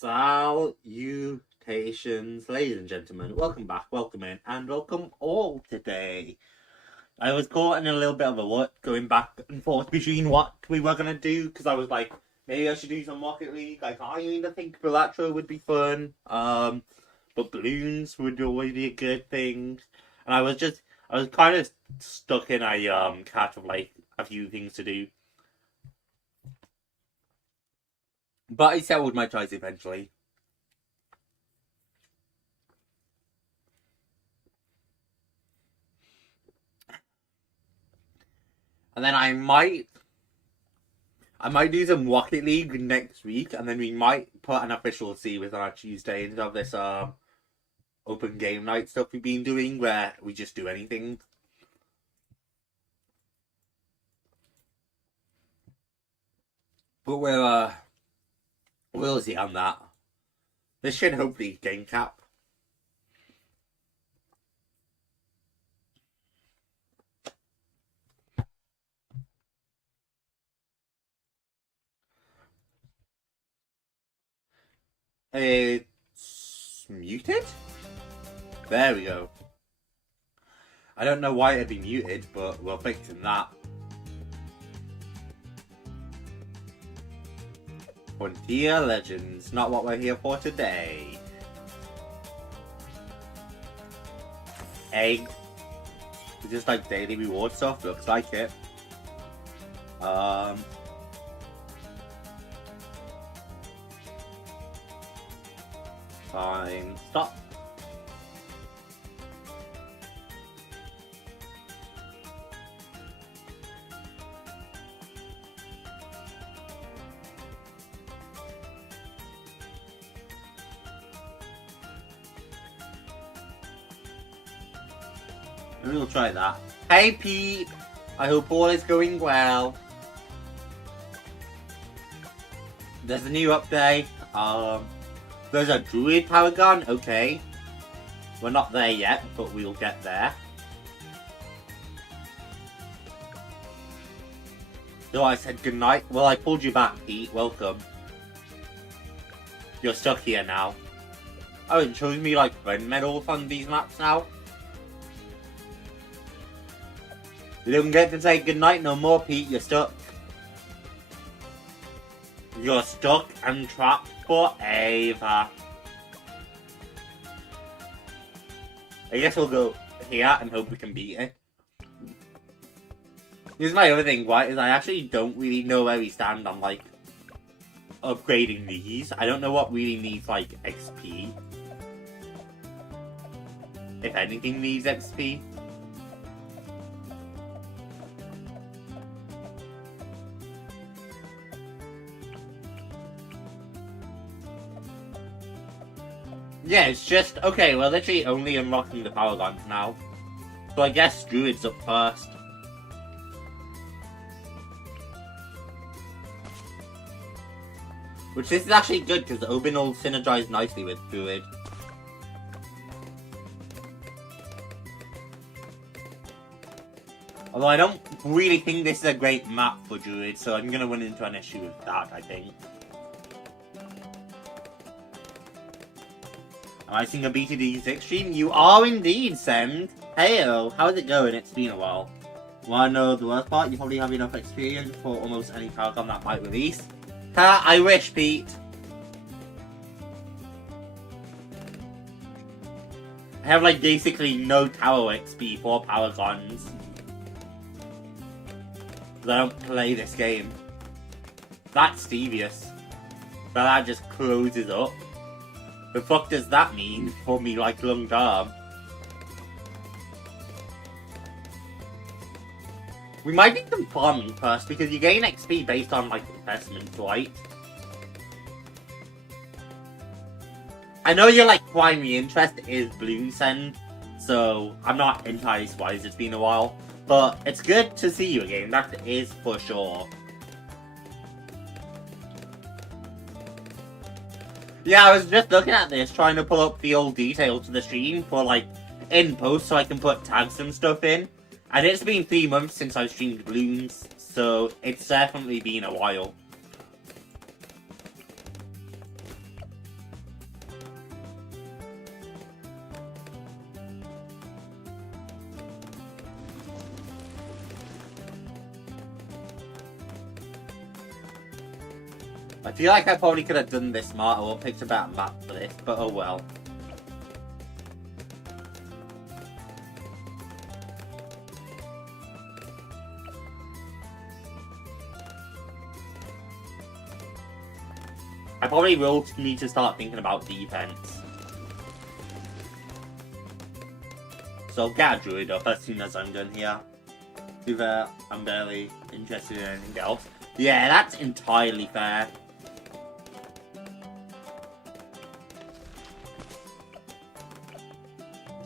Salutations, ladies and gentlemen. Welcome back, welcome in, and welcome all today. I was caught in a little bit of a rut going back and forth between what we were going to do, because I was like, maybe I should do some Rocket League. I can't even think Bilatro would be fun. But Bloons would always be a good thing. And I was kind of stuck in a catch of like a few things to do. But I settled my choice eventually. And then I might do some Rocket League next week, and then we might put an official series on our Tuesday instead of this open game night stuff we've been doing where we just do anything. But we'll see on that. This should hopefully gain cap. It's muted? There we go. I don't know why it'd be muted, but we're fixing that. Frontier Legends, not what we're here for today. Egg. Just like daily reward stuff, looks like it. Fine. Stop. We'll try that. Hey Pete! I hope all is going well. There's a new update. There's a Druid Paragon, okay. We're not there yet, but we'll get there. So I said goodnight. Well, I pulled you back, Pete. Welcome. You're stuck here now. Oh, it shows me like friend medals on these maps now. You don't get to say goodnight no more, Pete. You're stuck. You're stuck and trapped forever. I guess we'll go here and hope we can beat it. Here's my other thing, right, is I actually don't really know where we stand on, like, upgrading these. I don't know what really needs, like, XP. If anything needs XP. Yeah, it's just, okay, we're literally only unlocking the Paragons now. So I guess Druid's up first. Which this is actually good, because Obin will synergize nicely with Druid. Although I don't really think this is a great map for Druid, so I'm going to run into an issue with that, I think. Am I seeing a BTD6 stream? You are indeed, Send. Heyo, how's it going? It's been a while. Wanna know the worst part? You probably have enough experience for almost any Paragon that might release. I wish, Pete. I have like basically no tower XP for Paragons. Because I don't play this game. That's devious. But that just closes up. The fuck does that mean for me, like, long term? We might do some farming first, because you gain XP based on, like, investments, right? I know your, like, primary interest is Bloons Send, so I'm not entirely surprised it's been a while. But it's good to see you again, that is for sure. Yeah, I was just looking at this, trying to pull up the old details to the stream for, like, in post so I can put tags and stuff in. And it's been 3 months since I've streamed Bloons, so it's definitely been a while. I feel like I probably could have done this smarter or picked a better map for this, but oh well. I probably will need to start thinking about defense. So I'll get a druid up as soon as I'm done here. To be fair, I'm barely interested in anything else. Yeah, that's entirely fair.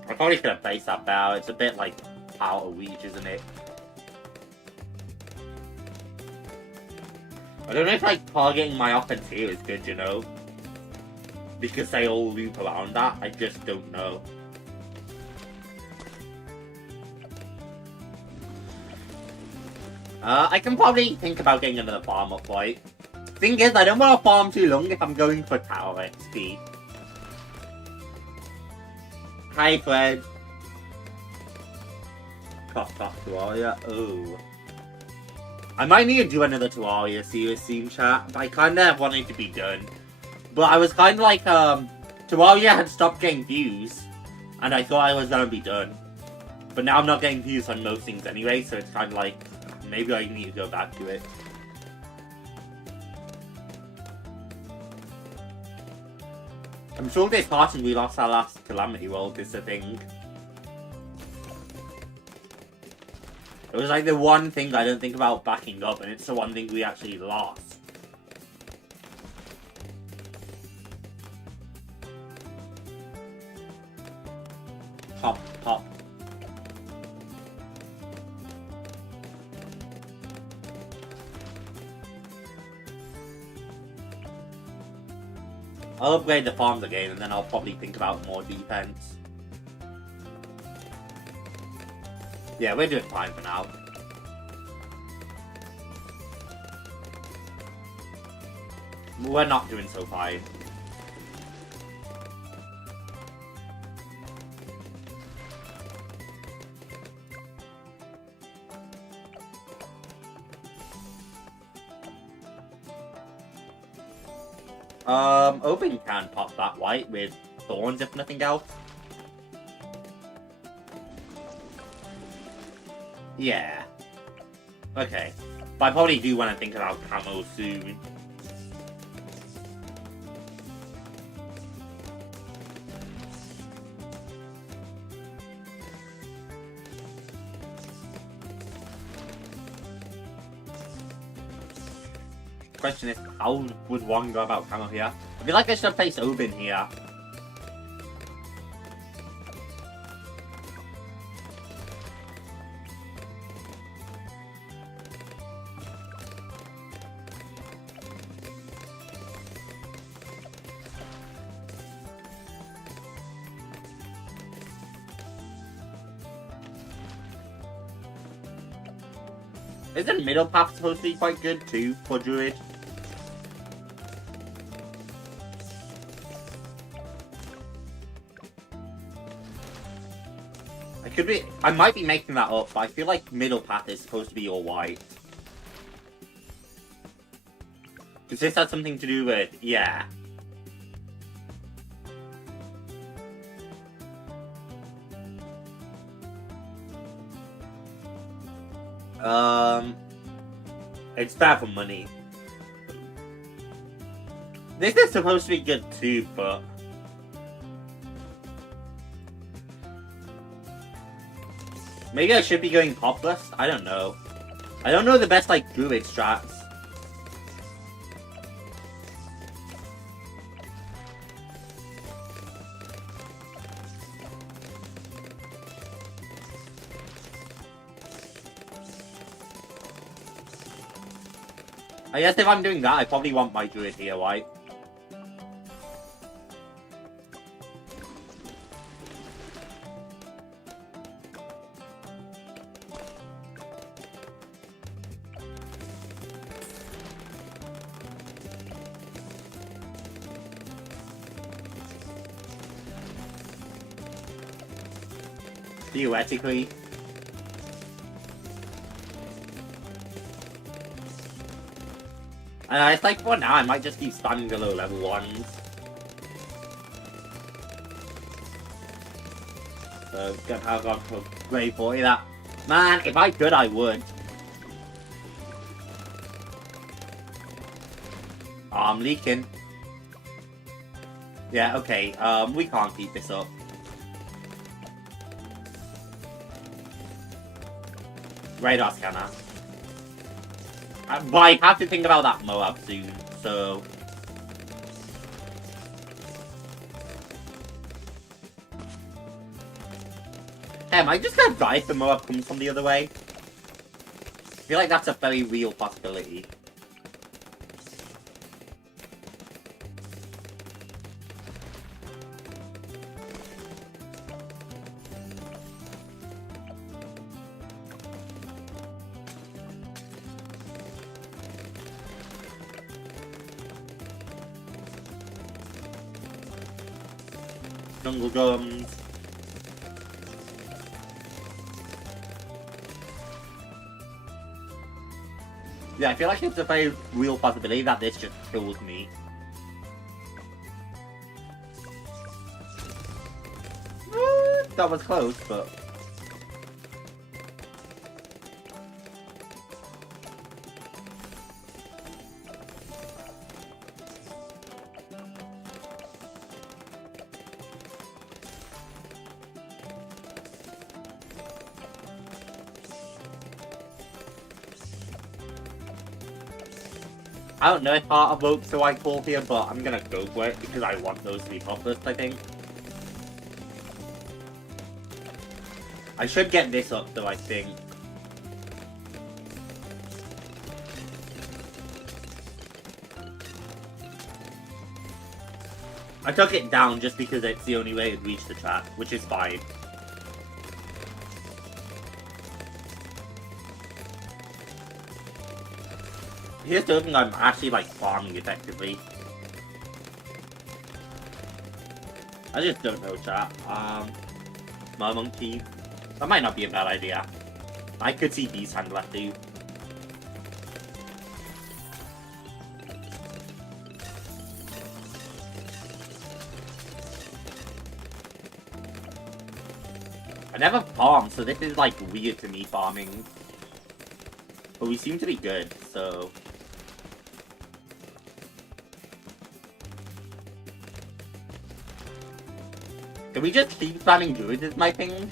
I probably could have based that better. It's a bit like out of reach, isn't it? I don't know if like targeting my offense here is good, you know? Because they all loop around that. I just don't know. I can probably think about getting another farm up, right? Thing is, I don't want to farm too long if I'm going for tower XP. Hi, Fred. Cough, cough, Terraria. Oh. I might need to do another Terraria series soon, chat. I kind of wanted to be done. But I was kind of like, Terraria had stopped getting views. And I thought I was going to be done. But now I'm not getting views on most things anyway, so it's kind of like, maybe I need to go back to it. I'm sure this part we lost our last Calamity World is a thing. It was like the one thing I don't think about backing up, and it's the one thing we actually lost. Hop, hop. I'll upgrade the farms again, and then I'll probably think about more defense. Yeah, we're doing fine for now. We're not doing so fine. Open can pop that white with thorns if nothing else. Yeah. Okay. But I probably do want to think about camo soon. Question is, how would one go about camo here? I feel like I should have placed Oben here. Isn't middle path supposed to be quite good too for Druid? I might be making that up, but I feel like middle path is supposed to be all white. Does this have something to do with... yeah. It's bad for money. This is supposed to be good too, but... maybe I should be going Popless? I don't know. I don't know the best, like, Druid strats. I guess if I'm doing that, I probably want my Druid here, right? Theoretically. And it's like, for now, I might just keep spamming the low level ones. So, gonna have gone for grade 40 that. Man, if I could, I would. Oh, I'm leaking. Yeah, okay, we can't keep this up. Radar scanner. But I have to think about that Moab soon, so... Hey, am I just gonna die if the Moab comes from the other way? I feel like that's a very real possibility. Jungle gums. Yeah, I feel like it's a very real possibility that this just kills me. That was close, but... I don't know if Heart evokes the right call here, but I'm gonna go for it because I want those to be topless, I think. I should get this up though, I think. I took it down just because it's the only way it'd reach the chat, which is fine. Here's the thing, I'm actually like farming effectively. I just don't know, chat. My monkey. That might not be a bad idea. I could see Beast Handler too. I never farmed, so this is like weird to me farming. But we seem to be good, so... Can we just keep spamming Druid is my thing?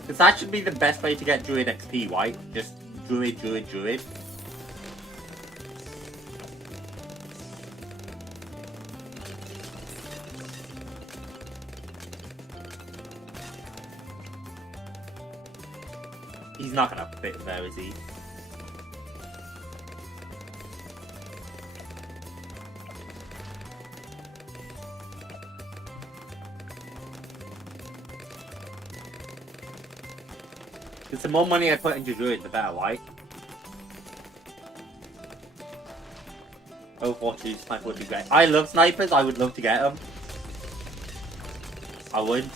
Because that should be the best way to get Druid XP, right? Just Druid, Druid, Druid. He's not gonna fit there, is he? Because the more money I put into Druid, the better, right? Overwatch 2 sniper would be great. I love snipers, I would love to get them. I would.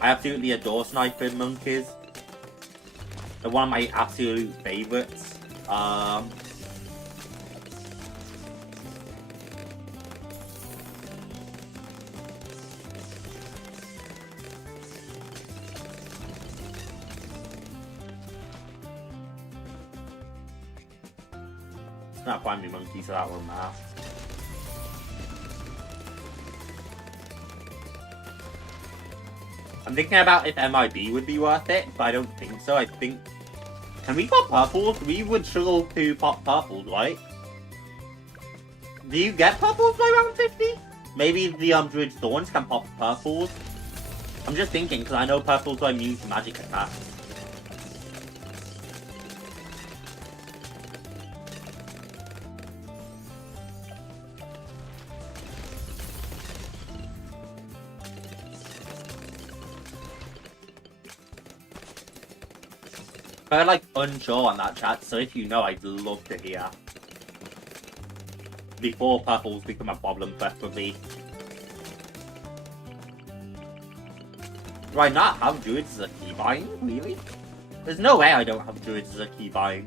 I absolutely adore sniper monkeys. They're one of my absolute favourites. Not find me monkey, so that won't matter. I'm thinking about if MIB would be worth it, but I don't think so. I think... Can we pop purples? We would struggle to pop purples, right? Do you get purples by round 50? Maybe the Druid Thorns can pop purples? I'm just thinking, because I know purples are immune to magic attacks. But I'm like unsure on that, chat, so if you know, I'd love to hear. Before purples become a problem, preferably. Do I not have druids as a keybind? Really? There's no way I don't have druids as a keybind.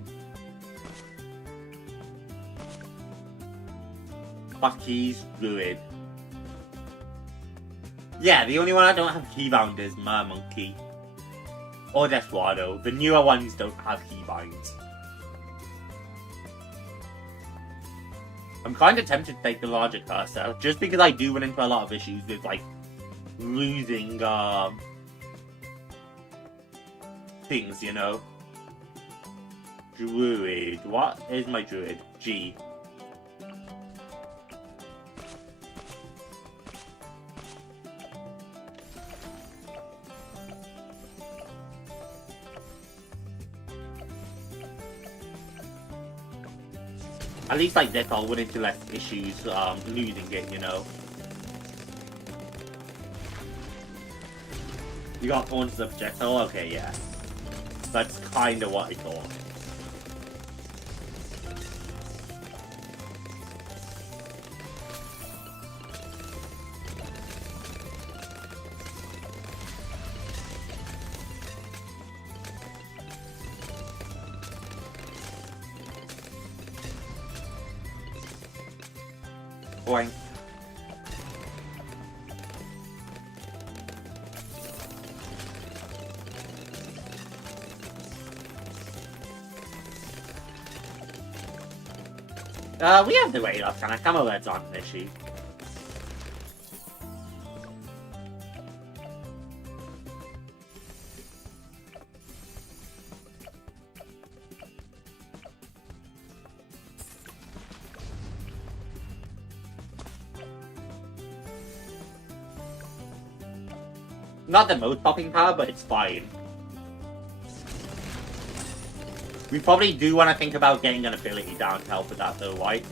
Hotkeys, Druid. Yeah, the only one I don't have keybound is Mermonkey. Or Desperado. The newer ones don't have keybinds. I'm kind of tempted to take the larger cursor, just because I do run into a lot of issues with, like, losing, things, you know? Druid. What is my Druid? G. At least like this, I'll run into less issues losing it, you know. You got Thorns of Projectile? Okay, yeah. That's kind of what I thought. Boing. We have the weight off, kind of. Camo leads aren't an issue. Not the most popping power, but it's fine. We probably do want to think about getting an ability down to help with that though, right?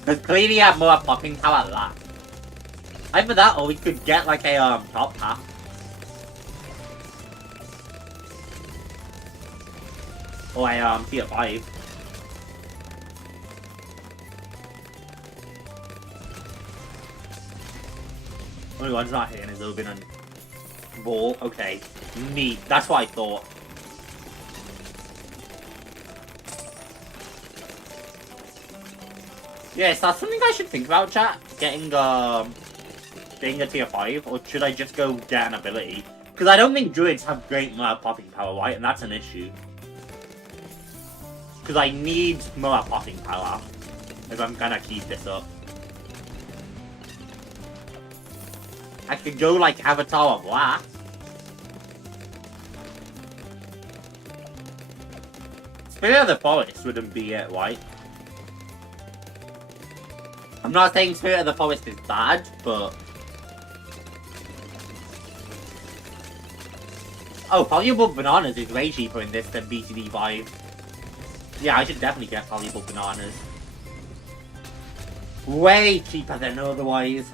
Because clearly you have more popping power than that. Either that or we could get like a top half. Or a tier 5. Only one's not hitting is Open and Ball. Okay. Neat. That's what I thought. Yes, that's something I should think about, chat. Getting a tier 5, or should I just go get an ability? Because I don't think druids have great popping power, right? And that's an issue. Because I need more popping power if I'm gonna keep this up. I could go like Avatar of Black. Spirit of the Forest wouldn't be it, right? I'm not saying Spirit of the Forest is bad, but... Oh, Valuable Bananas is way cheaper in this than BTD 5. Yeah, I should definitely get Valuable Bananas. Way cheaper than otherwise.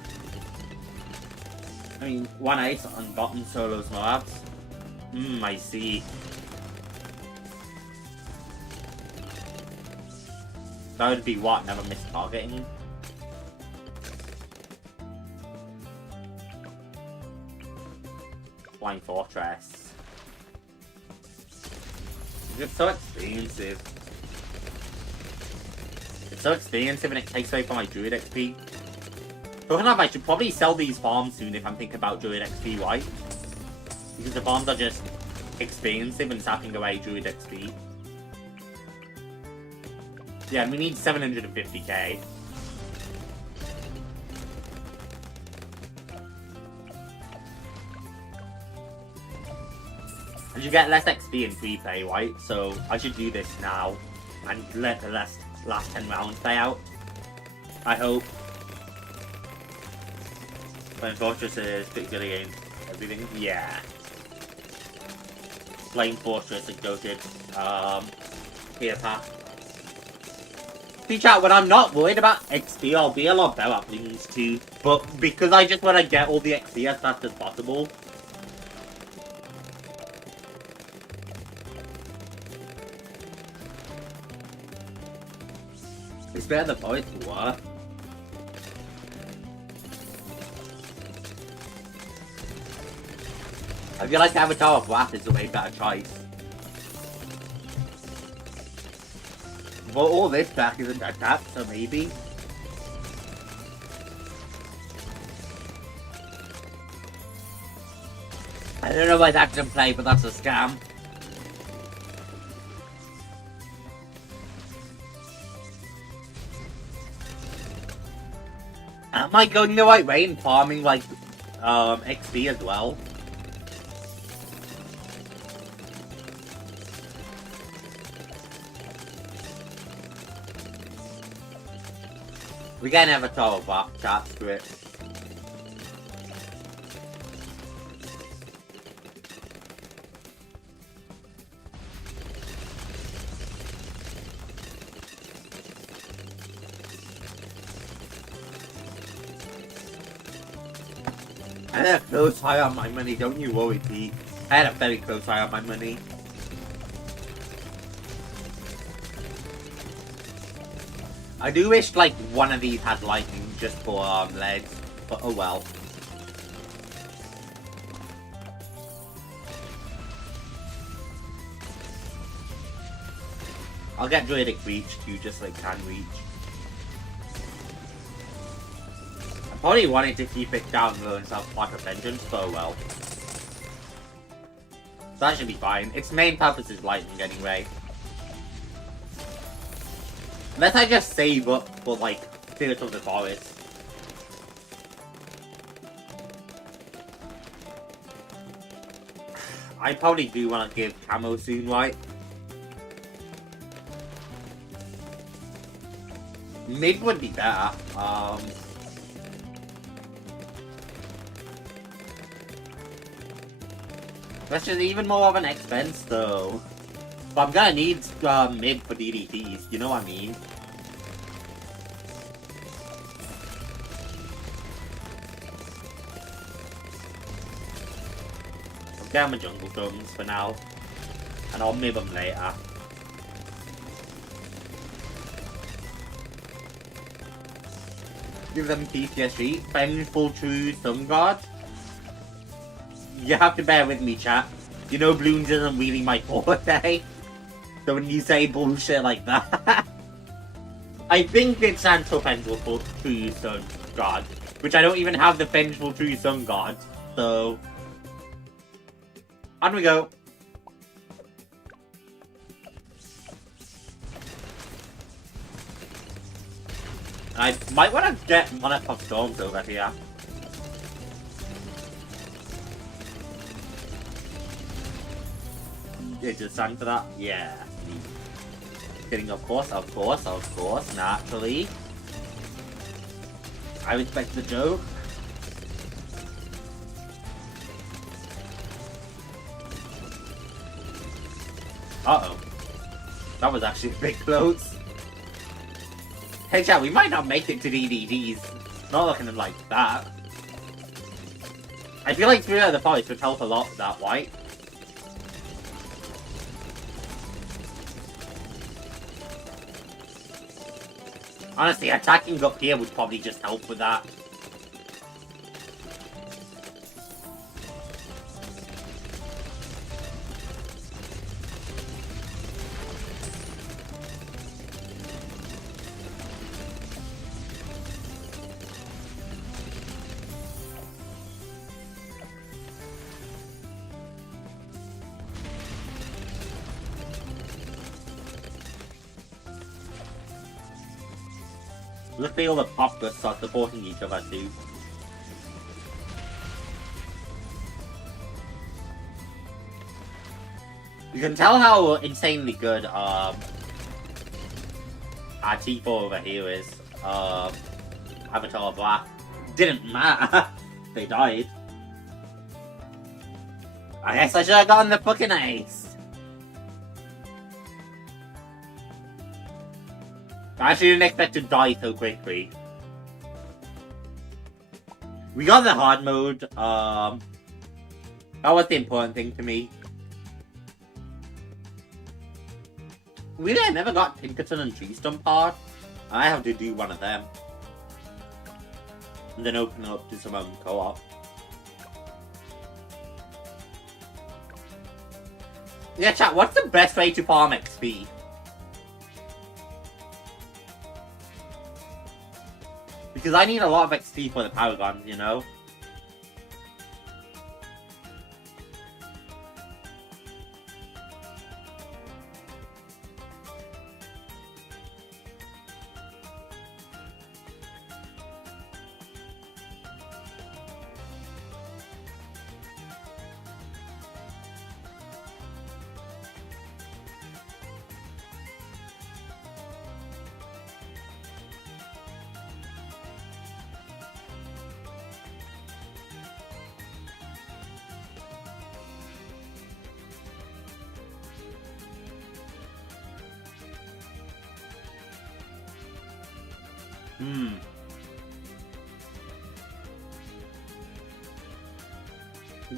I mean, 1 ice on bottom solos Moabs. I see. That would be what? Never miss targeting? Flying Fortress. It's so expensive. It's so expensive and it takes away from my Druid XP. Talking of, I should probably sell these farms soon if I'm thinking about Druid XP, right? Because the farms are just expensive and tapping away Druid XP. Yeah, we need 750k. And you get less XP in free play, right? So I should do this now and let the last 10 rounds play out. I hope. Flying Fortress is pretty good against everything. Yeah. Flying Fortress is goated. Here, path. See, chat, when I'm not worried about XP, I'll be a lot better at Bloons too. But because I just want to get all the XP as fast as possible. It's better than Void War. I feel like Avatar of Wrath is a way better choice. But all this back isn't attacked, so maybe. I don't know why that didn't play, but that's a scam. Am I going the right way in farming, like, XP as well? We can never talk about chat script. I had a close eye on my money, don't you worry, Pete. I had a very close eye on my money. I do wish, like, one of these had lightning just for legs, but oh well. I'll get Druidic Reach too, just like can reach. I probably wanted to keep it down low and have Pot of Vengeance, but oh well. So that should be fine. Its main purpose is lightning anyway. Unless I just save up for, like, Spirit of the Forest. I probably do want to give Camo soon, right? Mid would be better. That's just even more of an expense, though. But I'm gonna need mid for DDTs, you know what I mean? I'll get my jungle drums for now, and I'll mid them later. Give them PTSD. Vengeful True Sun God. You have to bear with me, chat. You know Bloons isn't really my forte. So when you say bullshit like that... I think it stands for Vengeful True Sun God. Which I don't even have the Vengeful True Sun God. So... on we go. I might want to get Monarch Storms over here. Is it time for that? Yeah. Getting of course, naturally. I respect the joke. Uh-oh. That was actually a bit close. Hey chat, we might not make it to DDDs. Not looking like that. I feel like Spirit of the Forest would help a lot with that white. Honestly, attacking up here would probably just help with that. Luckily all the pop gusts are supporting each other too. You can tell how insanely good our T4 over here is. Avatar Black. Didn't matter. They died. I guess I should have gotten the fucking ace. I actually didn't expect to die so quickly. We got the hard mode. That was the important thing to me. Really, I never got Pinkerton and Tree Stump hard. I have to do one of them. And then open up to some co-op. Yeah, chat, what's the best way to farm XP? Because I need a lot of XP for the Paragon, you know?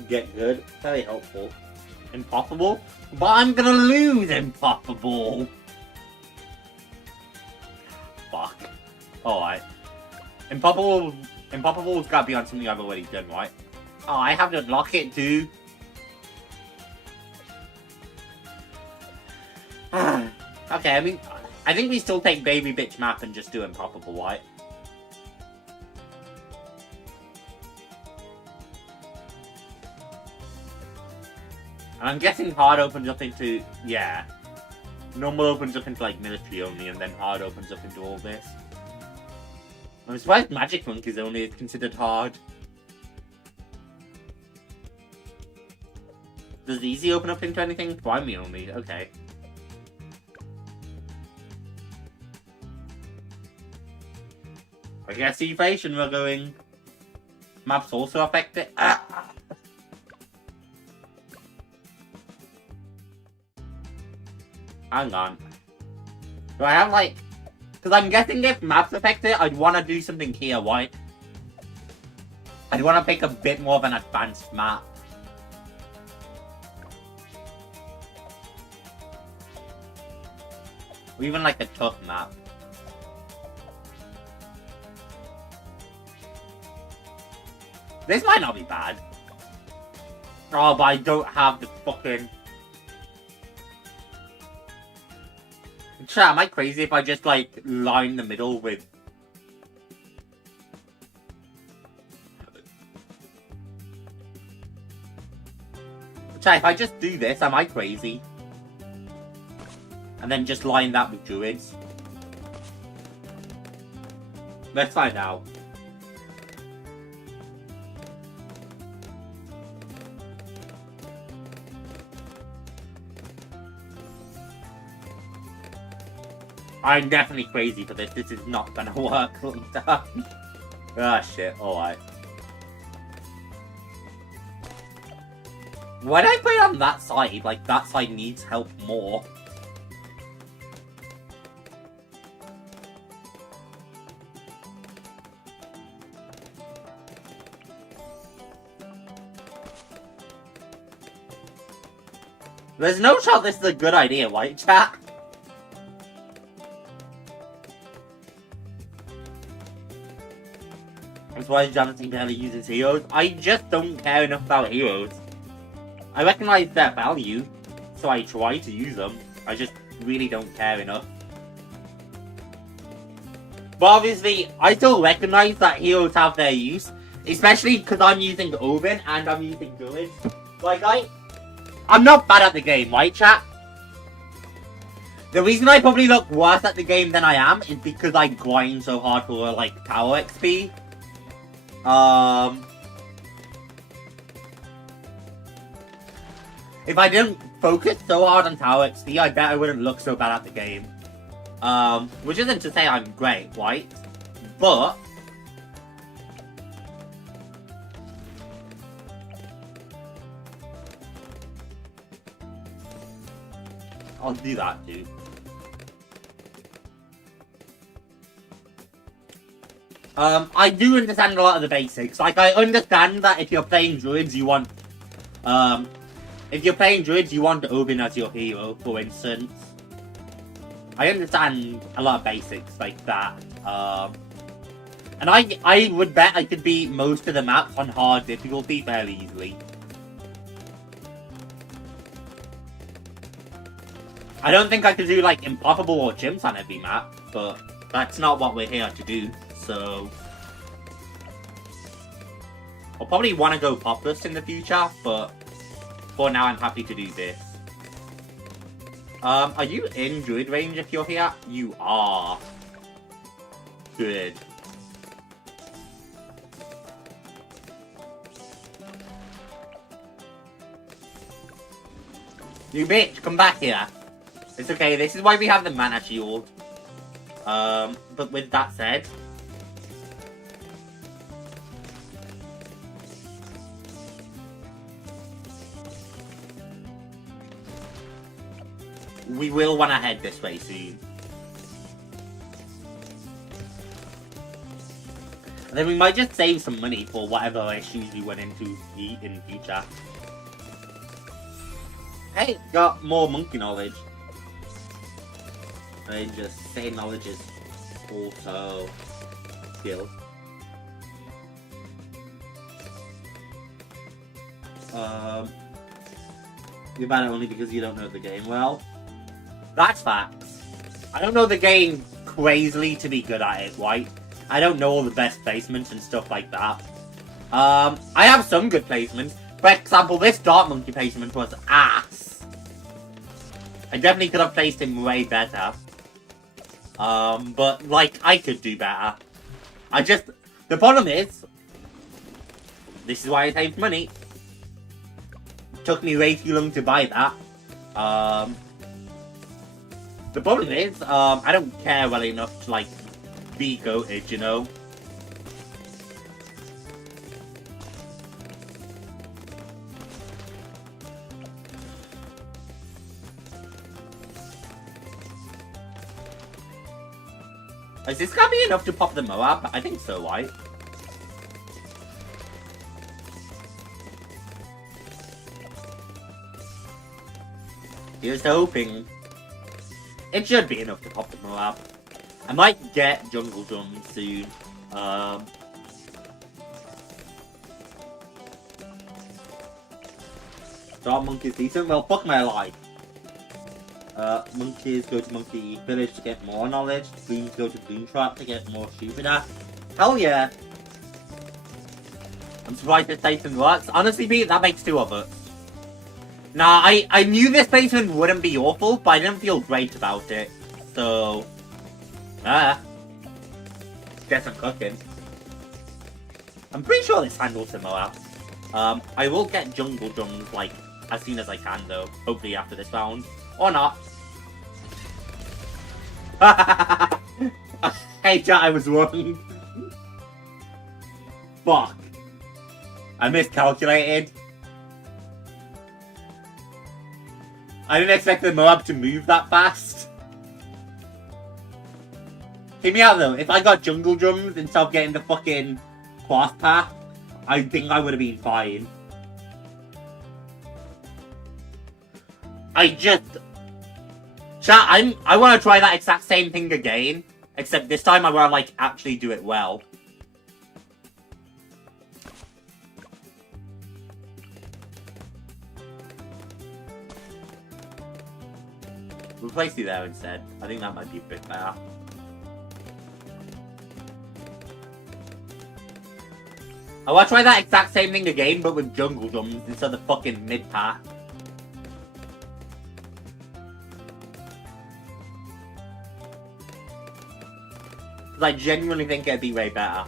Get good. Very helpful. Impossible? But I'm gonna lose Impossible! Fuck. Alright. Impossible's gotta be on something I've already done, right? Oh, I have to unlock it too. Okay, I mean, I think we still take Baby Bitch Map and just do Impossible, right? And I'm guessing hard opens up into, yeah. Normal opens up into like military only, and then hard opens up into all this. I'm surprised Magic Monk is only considered hard. Does easy open up into anything? Primary only, okay. I guess evasion we're going. Maps also affect it. Ah! Hang on. Do I have like... Because I'm guessing if maps affect it, I'd want to do something here, right? I'd want to pick a bit more of an advanced map. Or even like a tough map. This might not be bad. Oh, but I don't have the fucking... Chat, am I crazy if I just, like, line the middle with... Chat, if I just do this, am I crazy? And then just line that with druids? Let's find out. I'm definitely crazy for this. This is not gonna work. Ah, shit. Alright. When I put it on that side, like, that side needs help more. There's no shot this is a good idea, right, chat? That's why JAMZY barely uses heroes. I just don't care enough about heroes. I recognize their value, so I try to use them. I just really don't care enough. But obviously, I still recognize that heroes have their use. Especially because I'm using Oven and I'm using Druid. Like, I'm not bad at the game, right, chat? The reason I probably look worse at the game than I am is because I grind so hard for, like, tower XP. If I didn't focus so hard on tower XP, I bet I wouldn't look so bad at the game. Which isn't to say I'm great, right? But I'll do that too. I do understand a lot of the basics. Like, I understand that if you're playing druids, you want, Oben as your hero, for instance. I understand a lot of basics like that. And I would bet I could beat most of the maps on hard difficulty fairly easily. I don't think I could do, like, impossible or chimps on every map, but that's not what we're here to do. So I'll probably want to go Populous in the future, but for now I'm happy to do this. Are you in Druid range if you're here? You are. Good. You bitch, come back here. It's okay, this is why we have the mana shield. But with that said, we will want to head this way soon. then we might just save some money for whatever issues we went into in future. Hey, got more monkey knowledge. I just say knowledge is also skills. You're bad only because you don't know the game well. That's facts. I don't know the game crazily to be good at it, right? I don't know all the best placements and stuff like that. I have some good placements. For example, this Dark Monkey placement was ass. I definitely could have placed him way better. But, like, I could do better. The problem is, this is why I saved money. Took me way too long to buy that. The problem is, I don't care well enough to, like, be goated, you know? Is this gonna be enough to pop the Moab? I think so, right? Here's hoping. It should be enough to pop the Moab. I might get Jungle Drums soon. Dark Monkey's decent. Well, fuck my life. Monkeys go to Monkey Village to get more knowledge. Bloons go to Bloon Trap to get more stupider. Hell yeah! I'm surprised this placement works. Honestly, Pete, that makes two of us. Nah, I knew this placement wouldn't be awful, but I didn't feel great about it. So... guess I'm cooking. I'm pretty sure this handles the Moab. I will get Jungle Drums, like, as soon as I can, though. Hopefully after this round. Or not. Hey, chat, I was wrong. Fuck. I miscalculated. I didn't expect the Moab to move that fast. Hear me out though, if I got Jungle Drums instead of getting the fucking Cloth Path, I think I would have been fine. Chat, I want to try that exact same thing again, except this time I want to, like, actually do it well. Replace you there instead. I think that might be a bit better. I want to try that exact same thing again, but with Jungle Drums instead of the fucking mid-path. Because I genuinely think it'd be way better.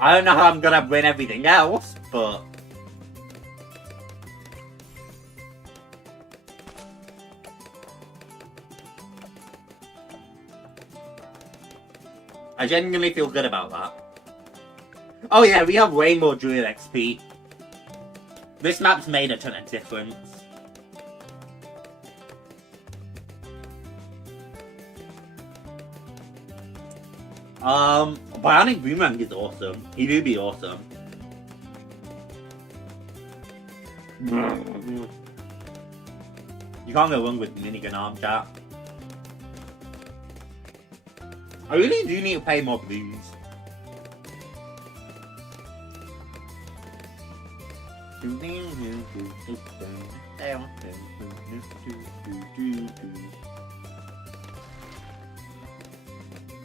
I don't know how I'm gonna win everything else, but... I genuinely feel good about that. Oh yeah, we have way more Druid XP. This map's made a ton of difference. Bionic Boomerang is awesome. He do be awesome. You can't go wrong with minigun arm, chat. I really do need to pay more Bloons.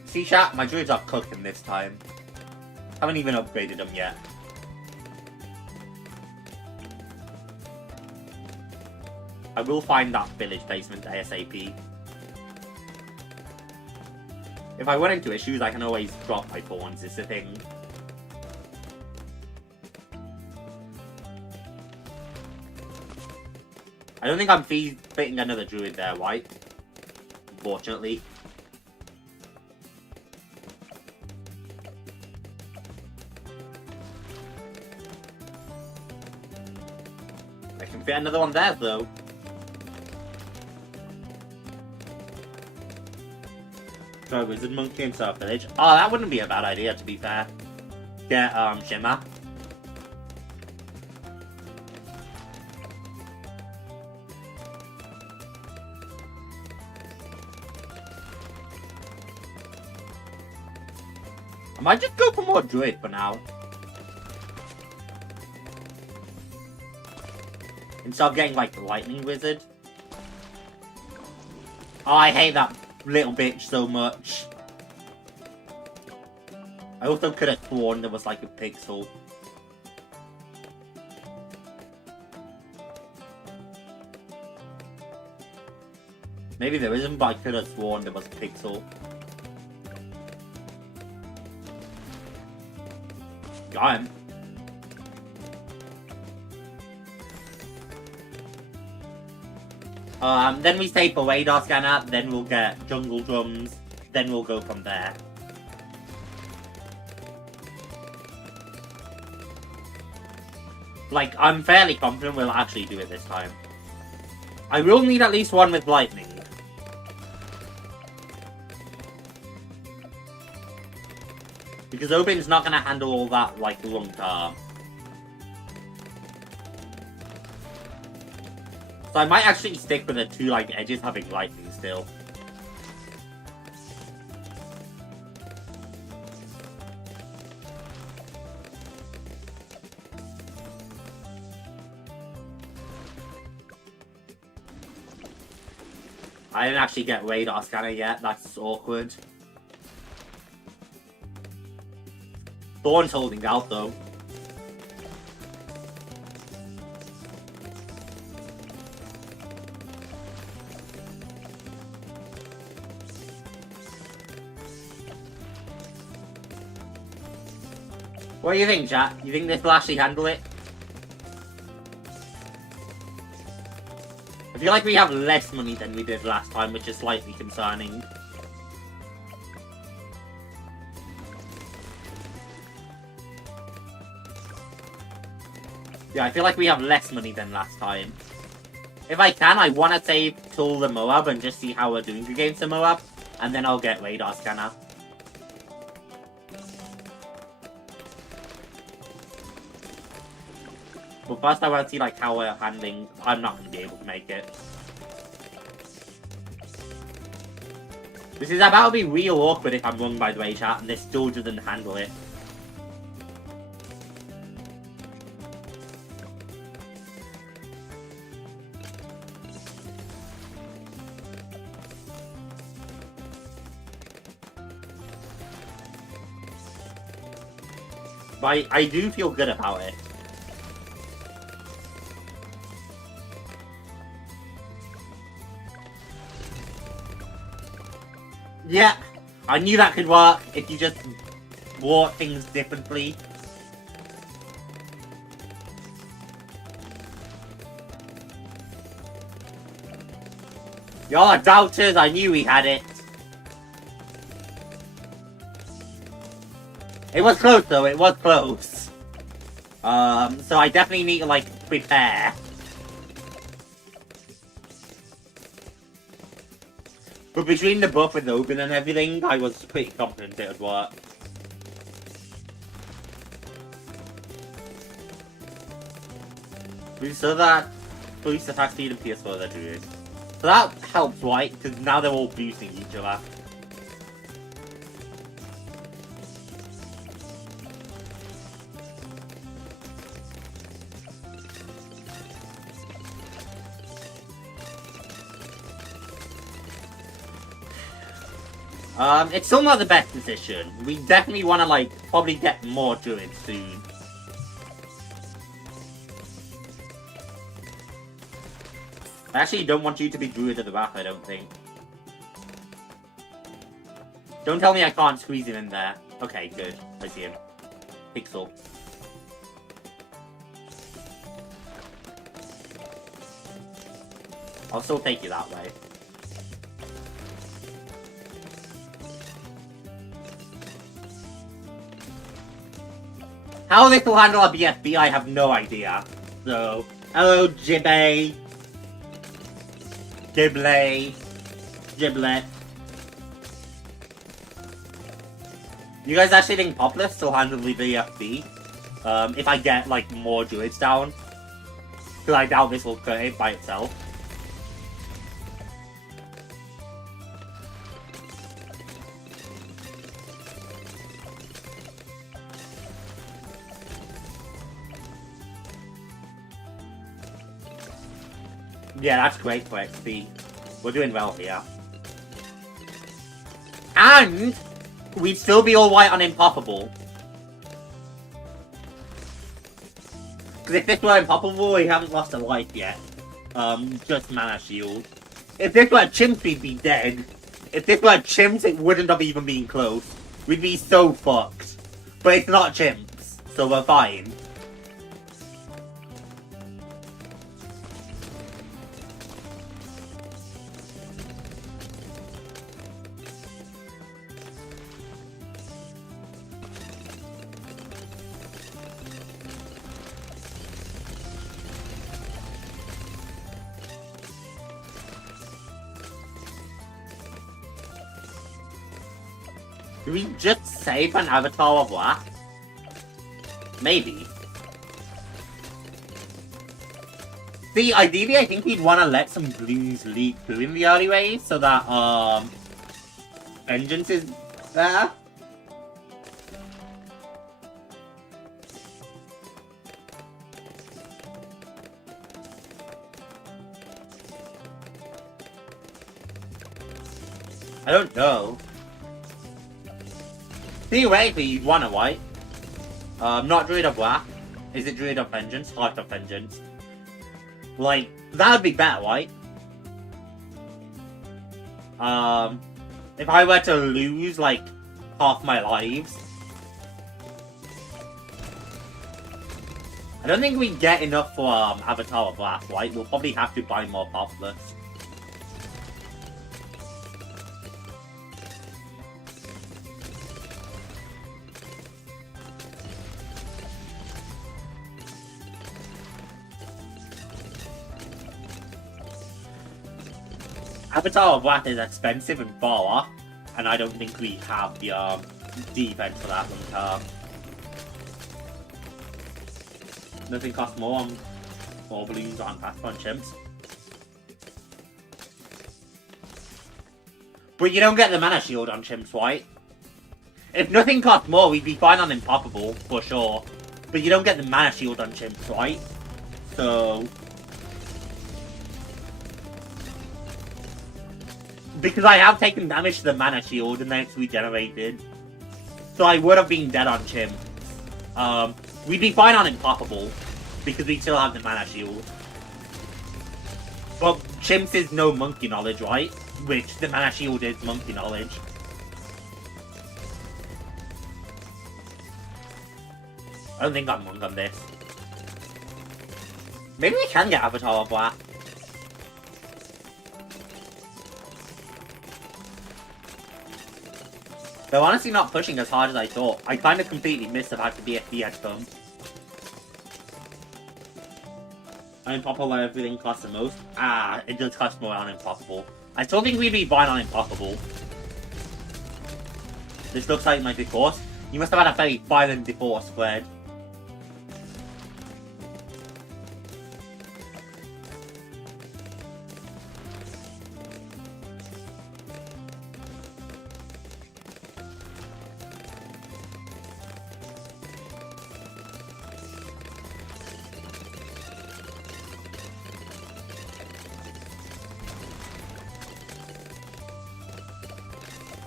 See, chat, my druids are cooking this time. Haven't even upgraded them yet. I will find that village placement ASAP. If I run into issues, I can always drop my pawns, it's a thing. I don't think I'm fitting another druid there, right? Unfortunately. I can fit another one there, though. Throw a wizard monkey into our village. Oh, that wouldn't be a bad idea, to be fair. Get, Shimmer. I might just go for more druid for now. Instead of getting, like, the lightning wizard. Oh, I hate that little bitch so much. I also could have sworn there was, like, a pixel. Maybe there isn't, but I could have sworn there was a pixel. Got him. Then we save for radar scanner, then we'll get jungle drums, then we'll go from there. Like, I'm fairly confident we'll actually do it this time. I will need at least one with lightning. Because Obin's not gonna handle all that, like, long term. So I might actually stick with the two, like, edges having lightning still. I didn't actually get radar scanner yet, that's awkward. Thorn's holding out though. What do you think, chat? You think this will actually handle it? I feel like we have less money than we did last time, which is slightly concerning. Yeah, I feel like we have less money than last time. If I can, I want to save till the Moab and just see how we're doing against the Moab, and then I'll get radar scanner. But first I want to see like how we're handling. I'm not going to be able to make it. This is about to be real awkward if I'm wrong, by the way, chat, and this still doesn't handle it. But I do feel good about it. Yeah, I knew that could work if you just wore things differently. Y'all are doubters, I knew we had it. It was close though, it was close. So I definitely need to like prepare. But between the buff and the open and everything, I was pretty confident it would work. So that boosts attack speed and PS4 that do it. So that helps, right? Because now they're all boosting each other. It's still not the best position. We definitely want to, like, probably get more to it soon. I actually don't want you to be Druid of the Wrath, I don't think. Don't tell me I can't squeeze him in there. Okay, good. I see him. Pixel. I'll still take you that way. How this will handle a BFB, I have no idea. So, hello, Gibbe. Giblet. Giblet. You guys actually think Poplar still handle the FB? If I get, like, more druids down? Because I doubt this will cut it by itself. Yeah, that's great for XP. We're doing well here. And we'd still be alright on Impossible. Because if this were Impossible, we haven't lost a life yet. Just Mana Shield. If this were Chimps, we'd be dead. If this were Chimps, it wouldn't have even been close. We'd be so fucked. But it's not Chimps, so we're fine. Do we just save an Avatar of Wrath? Maybe. See, ideally I think we'd want to let some Bloons leak through in the early waves so that, Vengeance is there. I don't know. Theoretically, you'd want a white. Not Druid of Wrath. Is it Druid of Vengeance? Heart of Vengeance. Like, that would be better, right? If I were to lose, like, half my lives. I don't think we get enough for, Avatar of Wrath, right? We'll probably have to buy more Populous. Avatar of Wrath is expensive and far off, and I don't think we have the defense for that long term. Nothing costs more on Balloons on Fast on Chimps. But you don't get the Mana Shield on Chimps, right? If nothing costs more, we'd be fine on Impossible, for sure. But you don't get the Mana Shield on Chimps, right? So... because I have taken damage to the Mana Shield and then it's regenerated. So I would have been dead on Chimp. We'd be fine on Impossible, because we still have the Mana Shield. But Chimps is no Monkey Knowledge, right? Which the Mana Shield is Monkey Knowledge. I don't think I'm Monk on this. Maybe we can get Avatar of Wrath. They're honestly not pushing as hard as I thought. I kind of completely missed about the BFB had come. Impossible, everything costs the most. Ah, it does cost more on Impossible. I still think we'd be fine on Impossible. This looks like my divorce. You must have had a very violent divorce spread.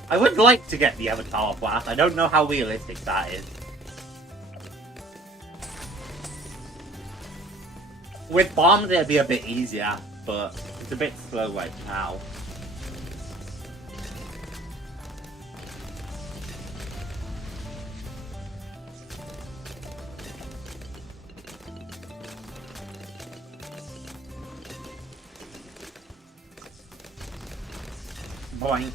I would like to get the Avatar of Wrath. I don't know how realistic that is. With bombs it'd be a bit easier, but it's a bit slow right now. Boing.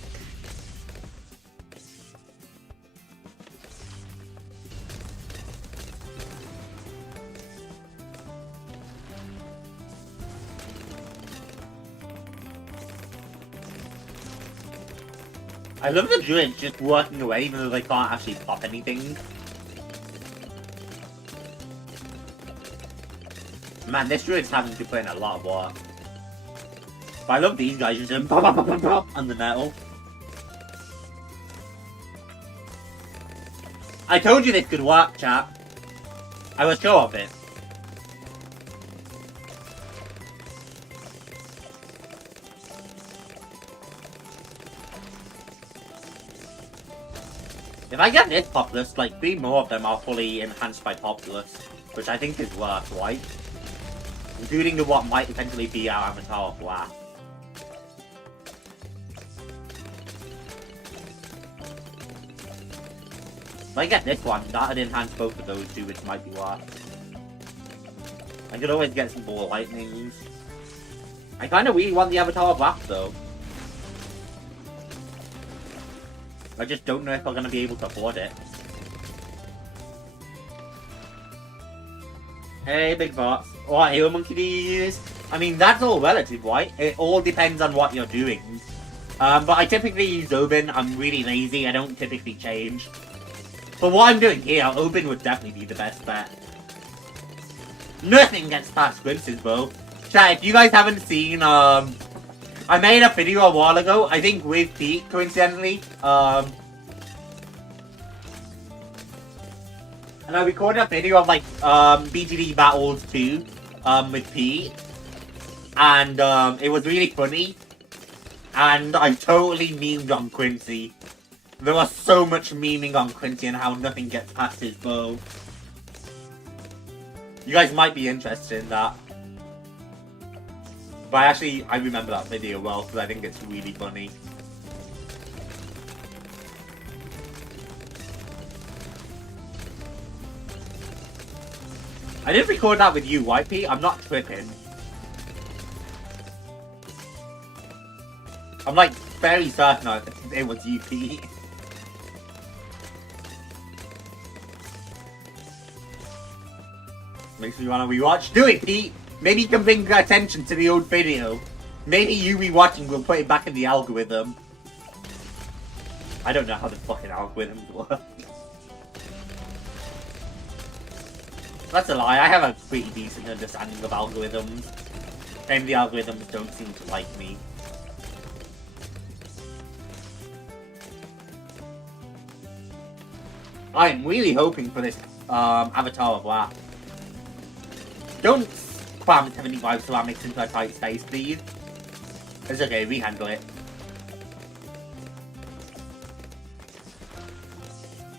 I love the druids just working away even though they can't actually pop anything. Man, this druid's having to put in a lot of work. But I love these guys just doing pop, pop, pop, pop, pop on the metal. I told you this could work, chat. I was sure of it. If I get this populace, like 3 more of them are fully enhanced by populace, which I think is worth, right? Including the what might eventually be our avatar of Black. If I get this one, that would enhance both of those two, which might be worth. I could always get some more lightnings. I kind of really want the avatar of Black though. I just don't know if I'm going to be able to afford it. Hey, big bots. What hero monkey do you use? I mean, that's all relative, right? It all depends on what you're doing. But I typically use Oben. I'm really lazy. I don't typically change. For what I'm doing here, Oben would definitely be the best bet. Nothing gets past glimpses, bro. Chat, if you guys haven't seen, I made a video a while ago, I think with Pete, coincidentally. And I recorded a video of like BGD Battles 2 with Pete. And it was really funny. And I totally memed on Quincy. There was so much memeing on Quincy and how nothing gets past his bow. You guys might be interested in that. But actually, I remember that video well because I think it's really funny. I didn't record that with you, YP. I'm not tripping. I'm like very certain it was you, Pete. Makes me want to rewatch. Do it, Pete! Maybe you can bring attention to the old video. Maybe you rewatching will put it back in the algorithm. I don't know how the fucking algorithms work. That's a lie, I have a pretty decent understanding of algorithms. And the algorithms don't seem to like me. I'm really hoping for this Avatar of Black. Don't spam 75 so that makes into a tight space, please. It's okay, we handle it.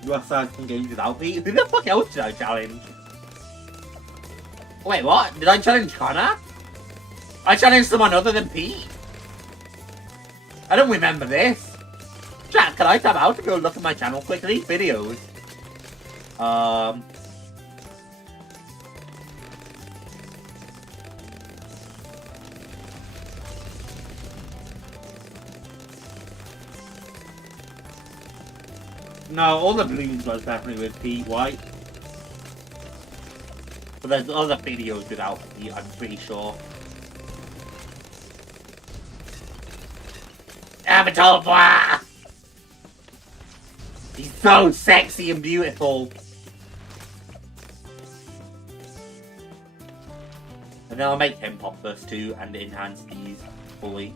You are starting games without me? Who the fuck else did I challenge? Wait, what? Did I challenge Connor? I challenged someone other than Pete? I don't remember this. Chat, can I tab out to go look at my channel quickly? Videos. No, all the Bloons was definitely with Pete White. But there's other videos without Pete, I'm pretty sure. Avatar Black! He's so sexy and beautiful. And then I'll make him pop first too and enhance these fully.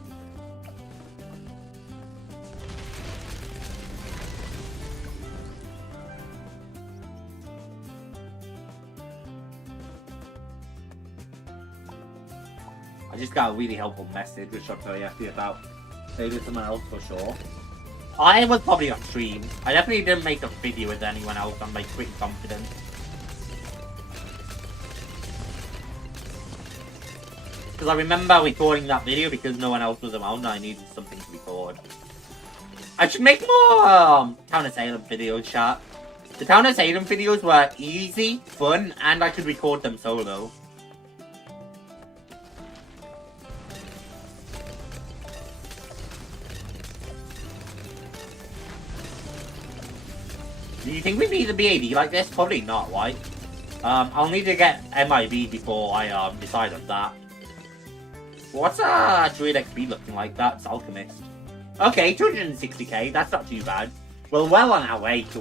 I just got a really helpful message which I'll tell you after about. Maybe someone else for sure. I was probably on stream. I definitely didn't make a video with anyone else, I'm like pretty confident. Because I remember recording that video because no one else was around and I needed something to record. I should make more Town of Salem videos, chat. The Town of Salem videos were easy, fun, and I could record them solo. Do you think we need a BAD like this? Probably not, right? I'll need to get MIB before I decide on that. What's Druid XP looking like? That's Alchemist. Okay, 260k, that's not too bad. We're well on our way to,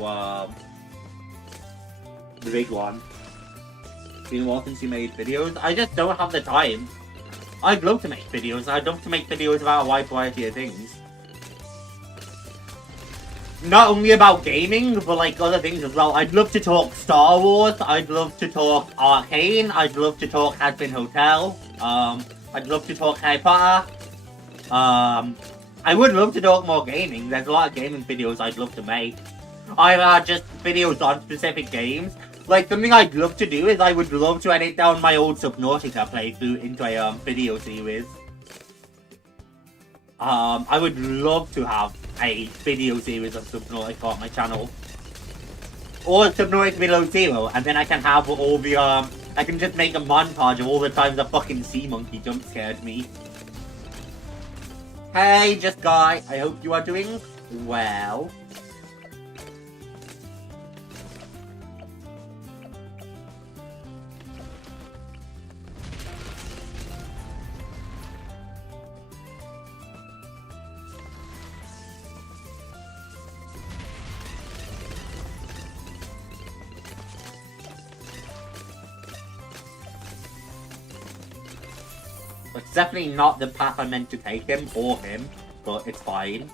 the big one. It's been a while since you made videos. I just don't have the time. I'd love to make videos. I'd love to make videos about a wide variety of things. Not only about gaming, but like other things as well. I'd love to talk Star Wars. I'd love to talk Arcane. I'd love to talk Hazbin Hotel. I'd love to talk Harry Potter. I would love to talk more gaming. There's a lot of gaming videos I'd love to make. Either just videos on specific games. Like, something I'd love to do is I would love to edit down my old Subnautica playthrough into a video series. I would love to have a video series of Subnautica on my channel. Or Subnautica Below Zero, and then I can have all the, I can just make a montage of all the times a fucking sea monkey jump scared me. Hey, Just Guy, I hope you are doing well. It's definitely not the path I meant to take him, or him, but it's fine.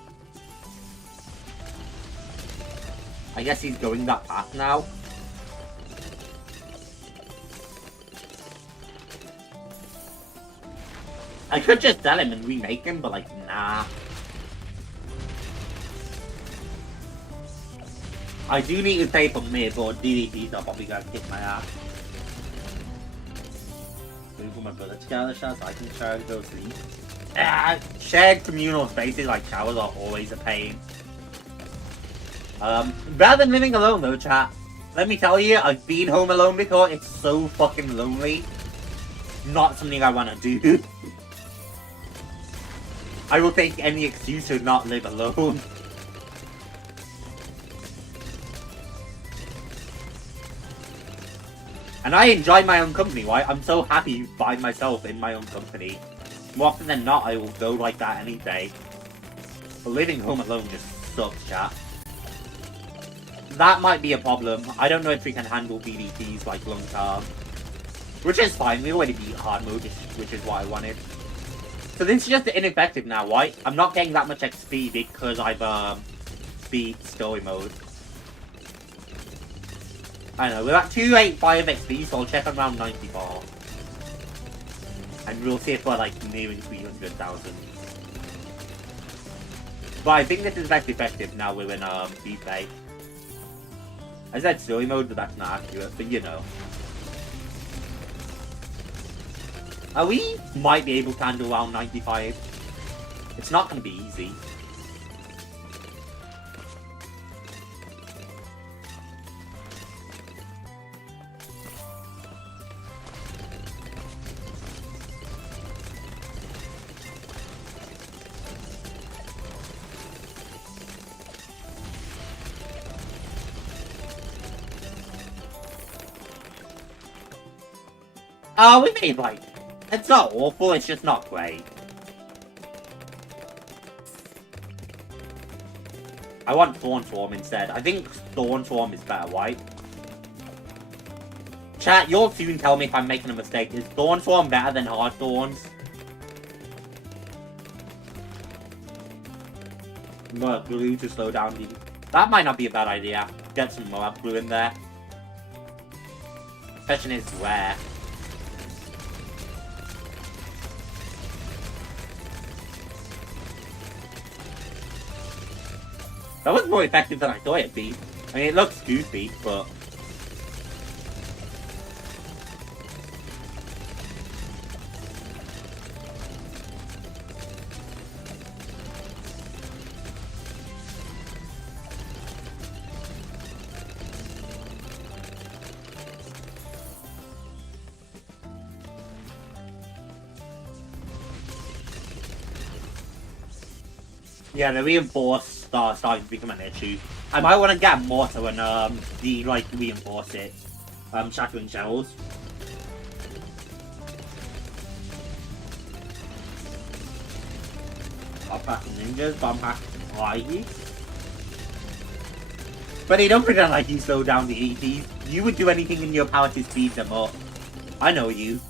I guess he's going that path now. I could just tell him and remake him, but like, nah. I do need to pay for mid, but DDTs are probably gonna kick my ass. For my brother to get out of the shower so I can shower and go to sleep. Shared communal spaces like showers are always a pain. Rather than living alone though, chat, let me tell you, I've been home alone before. It's so fucking lonely. Not something I want to do. I will take any excuse to not live alone. And I enjoy my own company, right? I'm so happy by myself in my own company. More often than not, I will go like that any day. But living home alone just sucks, chat. That might be a problem. I don't know if we can handle BDTs like long term. Which is fine, we already beat hard mode, which is what I wanted. So this is just ineffective now, right? I'm not getting that much XP because I've beat story mode. I know, we're at 285 XP, so I'll check on round 94. And we'll see if we're like nearing 300,000. But I think this is less effective now we're in replay. I said story mode, but that's not accurate, but you know. We might be able to handle round 95. It's not going to be easy. We made like, it's not awful, it's just not great. I want Thorn Swarm instead. I think Thorn Swarm is better, right? Chat, you'll soon tell me if I'm making a mistake. Is Thorn Swarm better than Hard Thorns? More glue to slow down the... That might not be a bad idea. Get some more glue in there. Especially it's rare. That was more effective than I thought it'd be. I mean, it looks goofy, but... Yeah, the reinforced starting to become an issue. I might want to get a mortar and reinforce it. Shattering shells. I'll pass the ninjas, but I'm passing Liggy. But they don't pretend like you slow down the e.t.c. You would do anything in your power to speed them up. I know you.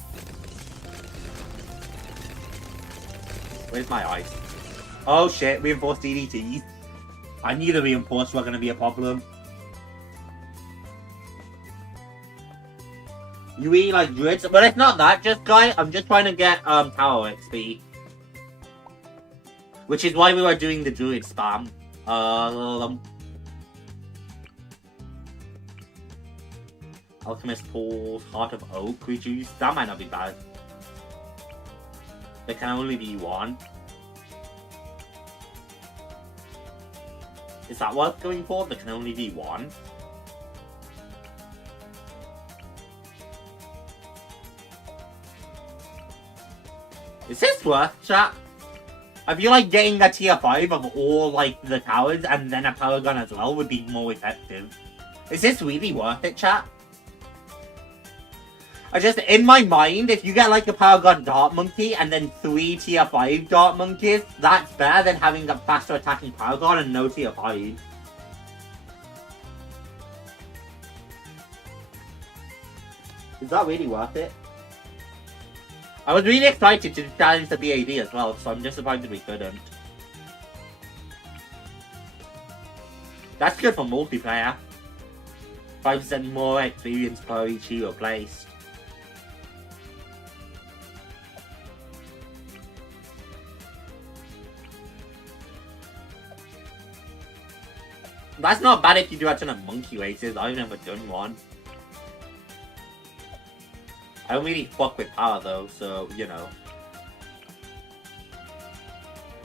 Where's my ice? Oh shit, reinforced DDTs. I knew the reinforced were gonna be a problem. You really like druids? But it's not that, just guy. I'm just trying to get tower XP. Which is why we were doing the druid spam. Alchemist Pools, Heart of Oak reduce. That might not be bad. There can only be one. Is that worth going for? There can only be one. Is this worth, chat? I feel like getting a tier 5 of all, like, the towers and then a power gun as well would be more effective. Is this really worth it, chat? I just, in my mind, if you get, like, a power gun Dart Monkey and then 3 tier 5 Dart Monkeys, that's better than having a faster attacking power gun and no tier 5. Is that really worth it? I was really excited to challenge the BAD as well, so I'm disappointed we couldn't. That's good for multiplayer. 5% more experience per each hero placed. That's not bad if you do a ton of monkey races. I've never done one. I don't really fuck with power though, so, you know.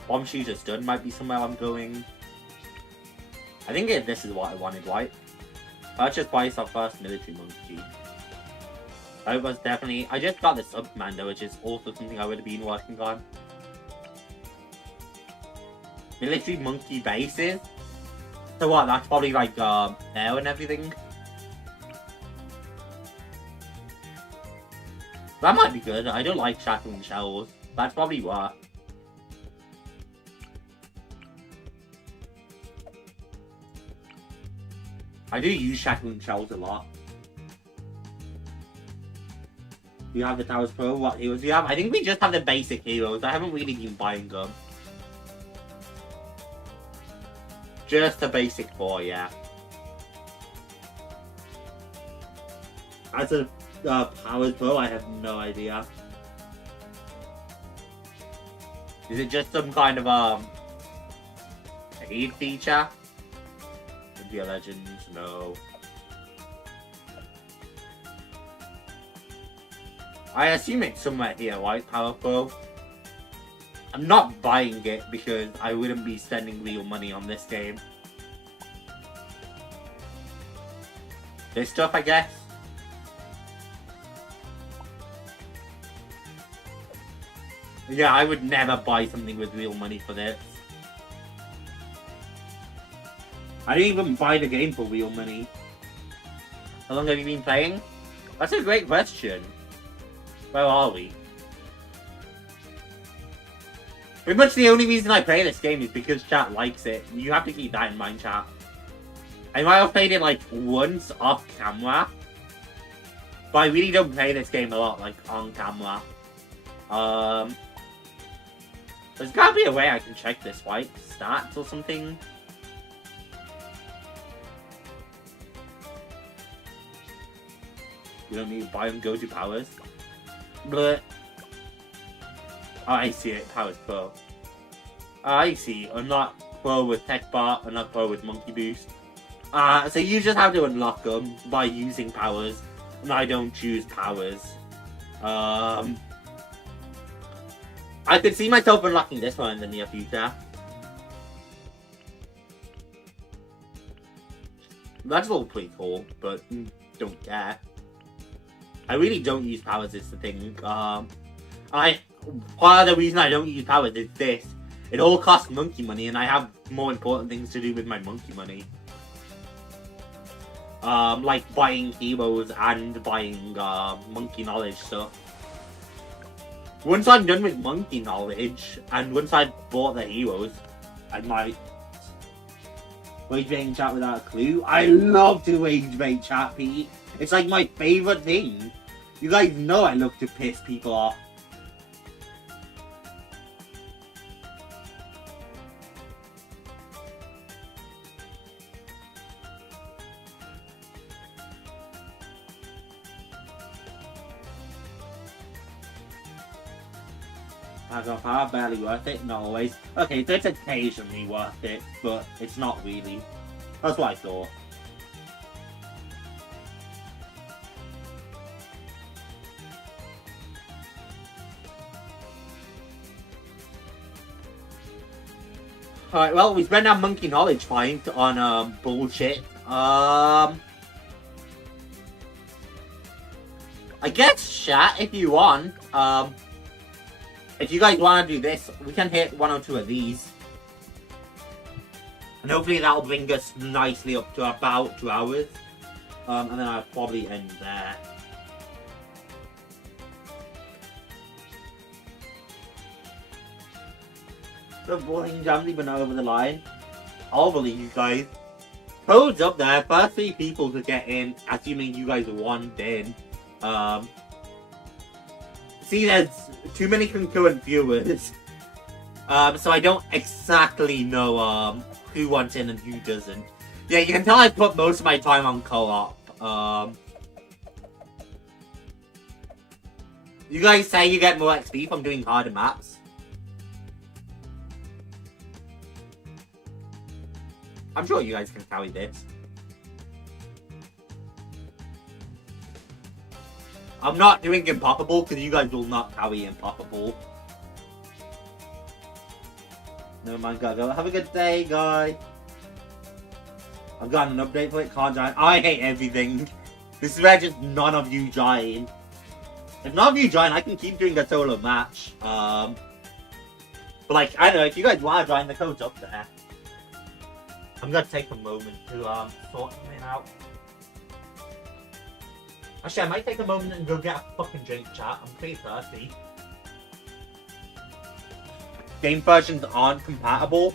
Bomb Shooter's done might be somewhere I'm going. I think this is what I wanted, right? Purchase twice our first military monkey. That was definitely... I just got the sub-commander, which is also something I would have been working on. Military monkey bases? So what, that's probably like, air and everything? That might be good. I don't like shattering shells. That's probably what. I do use shattering shells a lot. Do you have the Towers Pro? What heroes do you have? I think we just have the basic heroes. I haven't really been buying them. Just the basic 4, yeah. As a Powers Pro, I have no idea. Is it just some kind of aid feature? India Legends, no. I assume it's somewhere here, right? Power Pro. I'm not buying it because I wouldn't be spending real money on this game. This stuff, I guess. Yeah, I would never buy something with real money for this. I didn't even buy the game for real money. How long have you been playing? That's a great question. Where are we? Pretty much the only reason I play this game is because chat likes it. You have to keep that in mind, chat. I might have played it like once off camera. But I really don't play this game a lot, like on camera. There's gotta be a way I can check this, right? Stats or something? You don't need to buy them go-to powers. But oh, I see it. Powers Pro. I see. I'm not pro with Tech Bar. I'm not pro with Monkey Boost. So you just have to unlock them by using powers. And I don't choose powers. I could see myself unlocking this one in the near future. That's all pretty cool, but don't care. I really don't use powers, is the thing. Part of the reason I don't use powers is this. It all costs monkey money, and I have more important things to do with my monkey money. Like buying heroes and buying monkey knowledge stuff. Once I'm done with monkey knowledge, and once I've bought the heroes, I might rage bait in chat without a clue. I love to rage bait chat, Pete. It's like my favourite thing. You guys know I love to piss people off. Power barely worth it, not always. Okay, so it's occasionally worth it, but it's not really. That's what I thought. Alright, well, we spent our monkey knowledge fight on bullshit. I guess chat if you want. If you guys want to do this, we can hit 1 or 2 of these. And hopefully that'll bring us nicely up to about 2 hours. And then I'll probably end there. The boring JAMZY but not over the line. I'll believe you guys. Code's up there. First 3 people to get in, assuming you guys want in. See, there's too many concurrent viewers. So I don't exactly know who wants in and who doesn't. Yeah, you can tell I put most of my time on co-op. You guys say you get more XP from doing harder maps. I'm sure you guys can carry this. I'm not doing Impoppable because you guys will not carry Impoppable. Never mind, gotta go. Have a good day, guy. I've got an update for it, can't join. I hate everything. This is where just none of you join. If none of you join, I can keep doing a solo match. But like, I don't know, if you guys want to join, the code's up there. I'm gonna take a moment to sort something out. Actually, I might take a moment and go get a fucking drink, chat. I'm pretty thirsty. Game versions aren't compatible.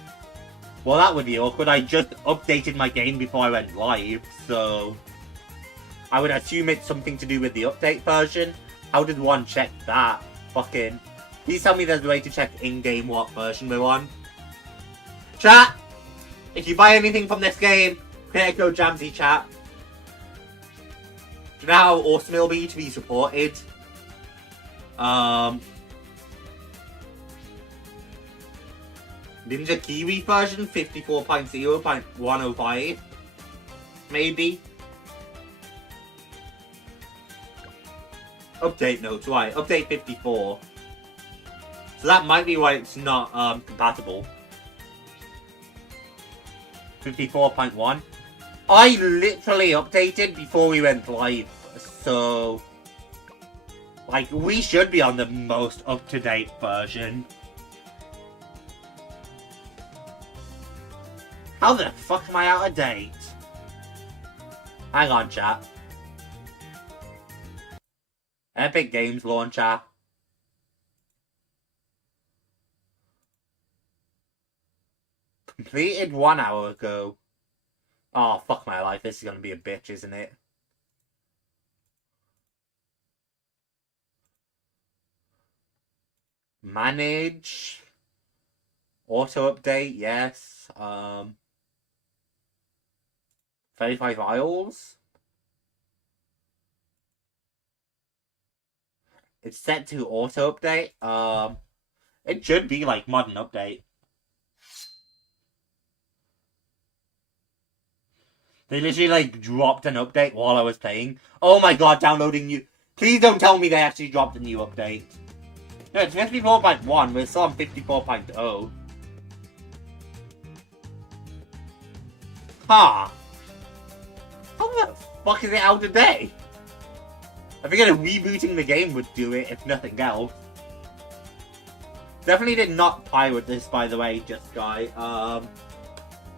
Well, that would be awkward. I just updated my game before I went live, so I would assume it's something to do with the update version. How did one check that? Fucking... Please tell me there's a way to check in-game what version we're on. Chat! If you buy anything from this game, create a code JAMZY, chat. Do you know how awesome it'll be to be supported? NinjaKiwi version 54.0.105. Maybe. Update notes, right. Update 54. So that might be why it's not compatible. 54.1. I literally updated before we went live, so like we should be on the most up-to-date version. How the fuck am I out of date? Hang on, chat. Epic Games Launcher. Completed 1 hour ago. Oh, fuck my life. This is gonna be a bitch, isn't it? Manage. Auto update, yes. 35 files. It's set to auto update. It should be like modern update. They literally like dropped an update while I was playing. Oh my god, downloading new. Please don't tell me they actually dropped a new update. No, it's 54.1, we're still on 54.0. Ha! How the fuck is it out of date? I figured rebooting the game would do it, if nothing else. Definitely did not pirate this, by the way, just guy.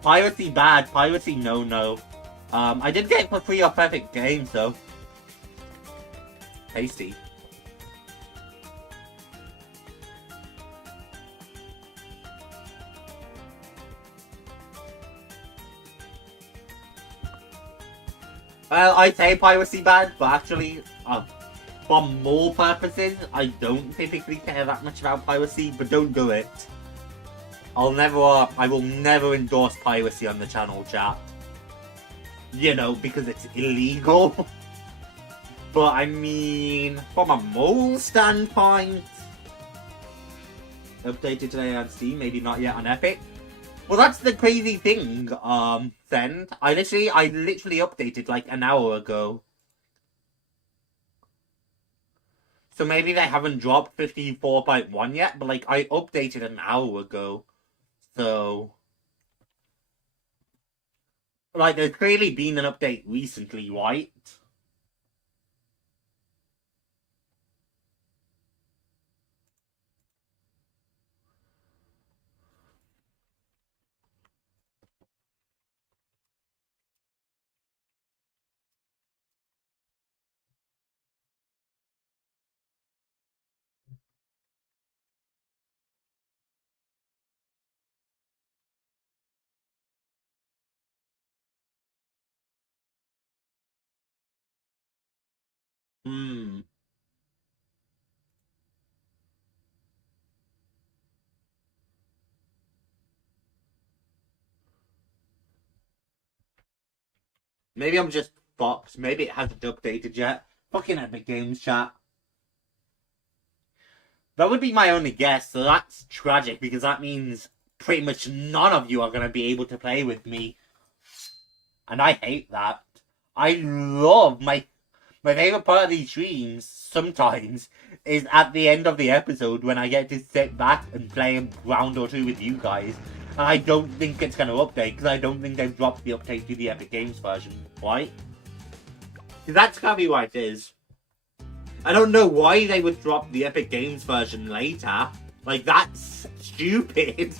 Piracy bad, piracy no. I did get it for free off Epic Games, though. Tasty. Well, I say piracy bad, but actually, for more purposes, I don't typically care that much about piracy, but don't do it. I will never endorse piracy on the channel, chat. You know, because it's illegal. But I mean, from a moral standpoint, updated today on Steam, maybe not yet on Epic. Well, that's the crazy thing, Send. I literally updated like an hour ago. So maybe they haven't dropped 54.1 yet, but like I updated an hour ago. So like there's clearly been an update recently, right? Hmm. Maybe I'm just fucked. Maybe it hasn't updated yet. Fucking Epic Games, chat. That would be my only guess, so that's tragic because that means pretty much none of you are going to be able to play with me. And I hate that. I love my favorite part of these streams sometimes is at the end of the episode when I get to sit back and play a round or two with you guys. And I don't think it's going to update because I don't think they've dropped the update to the Epic Games version, right? That's gotta be what it is. I don't know why they would drop the Epic Games version later. Like, that's stupid.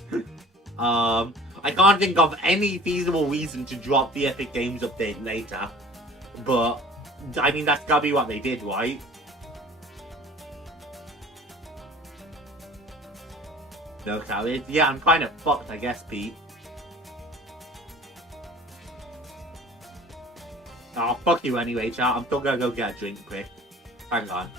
I can't think of any feasible reason to drop the Epic Games update later. But, I mean, that's gotta be what they did, right? No, Khaled. Yeah, I'm kind of fucked, I guess, Pete. Oh, fuck you anyway, chat. I'm still gonna go get a drink quick. Hang on.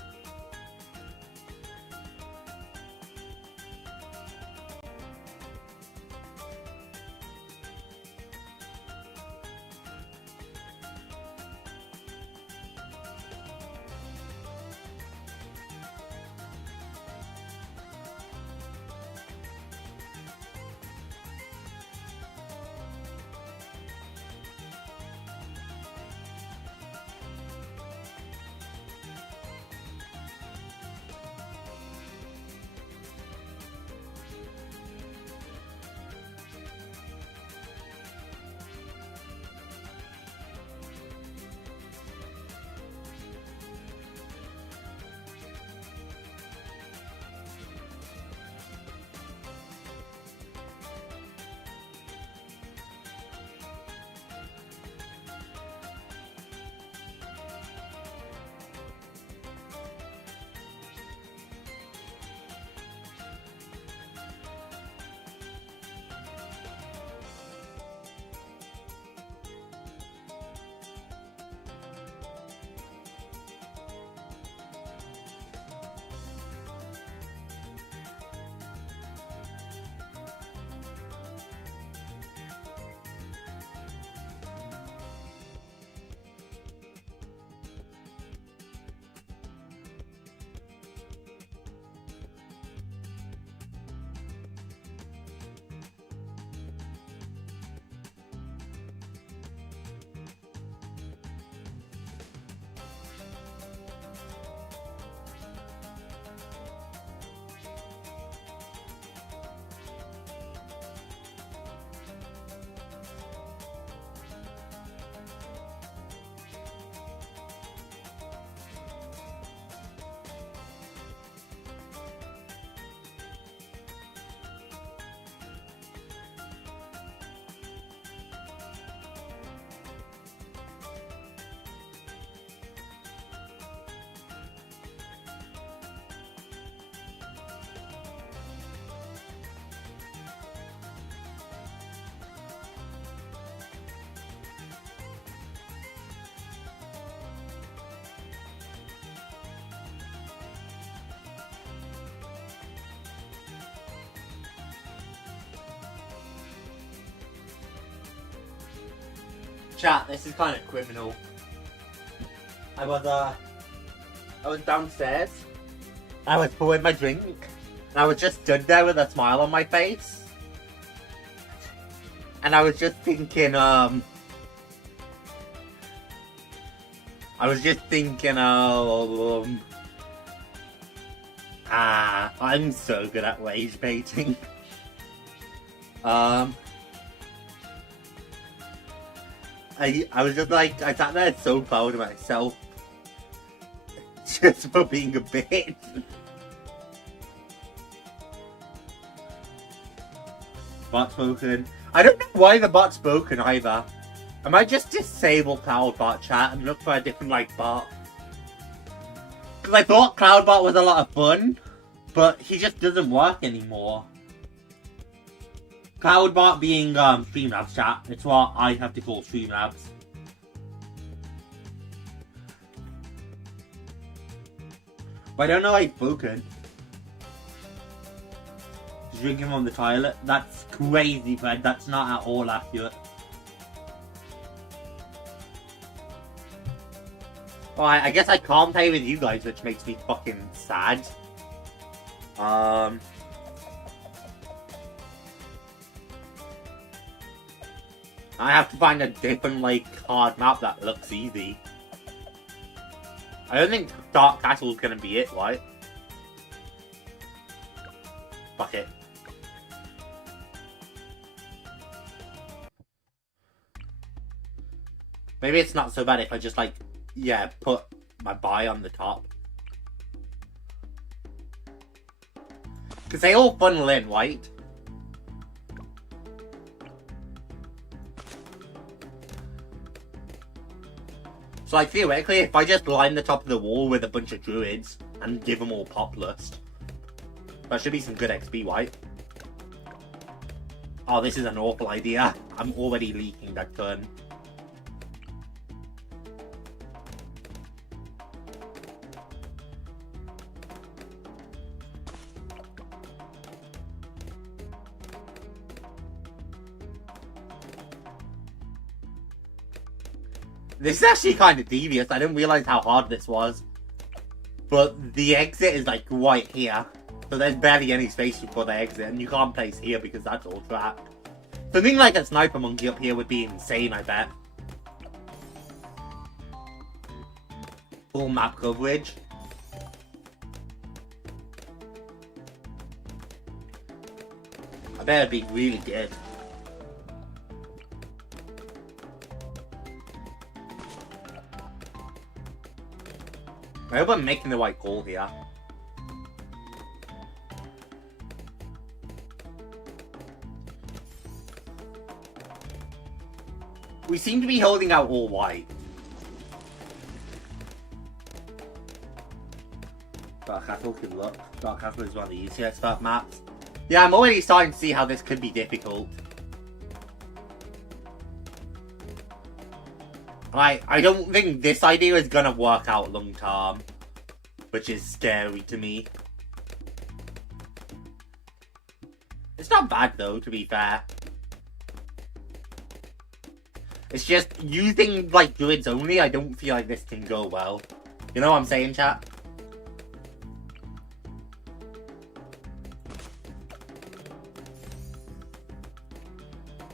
Chat, this is kind of criminal. I was downstairs. I was pouring my drink. And I was just stood there with a smile on my face. And I was just thinking, I'm so good at rage baiting. I was just like, I sat there so proud of myself. Just for being a bitch. Bot's broken. I don't know why the bot's broken either. I might just disable CloudBot chat and look for a different like bot. Because I thought CloudBot was a lot of fun, but he just doesn't work anymore. CloudBot being Streamlabs chat. It's what I have to call Streamlabs. But I don't know why it's broken. Drinking on the toilet? That's crazy, Fred. That's not at all accurate. Alright, I guess I can't play with you guys, which makes me fucking sad. I have to find a different, like, hard map that looks easy. I don't think Dark Castle is gonna be it, right? Fuck it. Maybe it's not so bad if I just, like, yeah, put my buy on the top. Because they all funnel in, right? So, like, theoretically, if I just line the top of the wall with a bunch of druids and give them all pop lust, that should be some good XP, right? Oh, this is an awful idea. I'm already leaking that turn. This is actually kind of devious. I didn't realize how hard this was. But the exit is like right here. So there's barely any space before the exit. And you can't place here because that's all trapped. Something like a sniper monkey up here would be insane, I bet. Full map coverage. I bet it'd be really good. I hope I'm making the right call here. We seem to be holding out all white. Dark Castle, good luck. Dark Castle is one of the easier stuff maps. Yeah, I'm already starting to see how this could be difficult. I don't think this idea is gonna work out long term, which is scary to me. It's not bad though, to be fair. It's just, using like druids only, I don't feel like this can go well. You know what I'm saying, chat?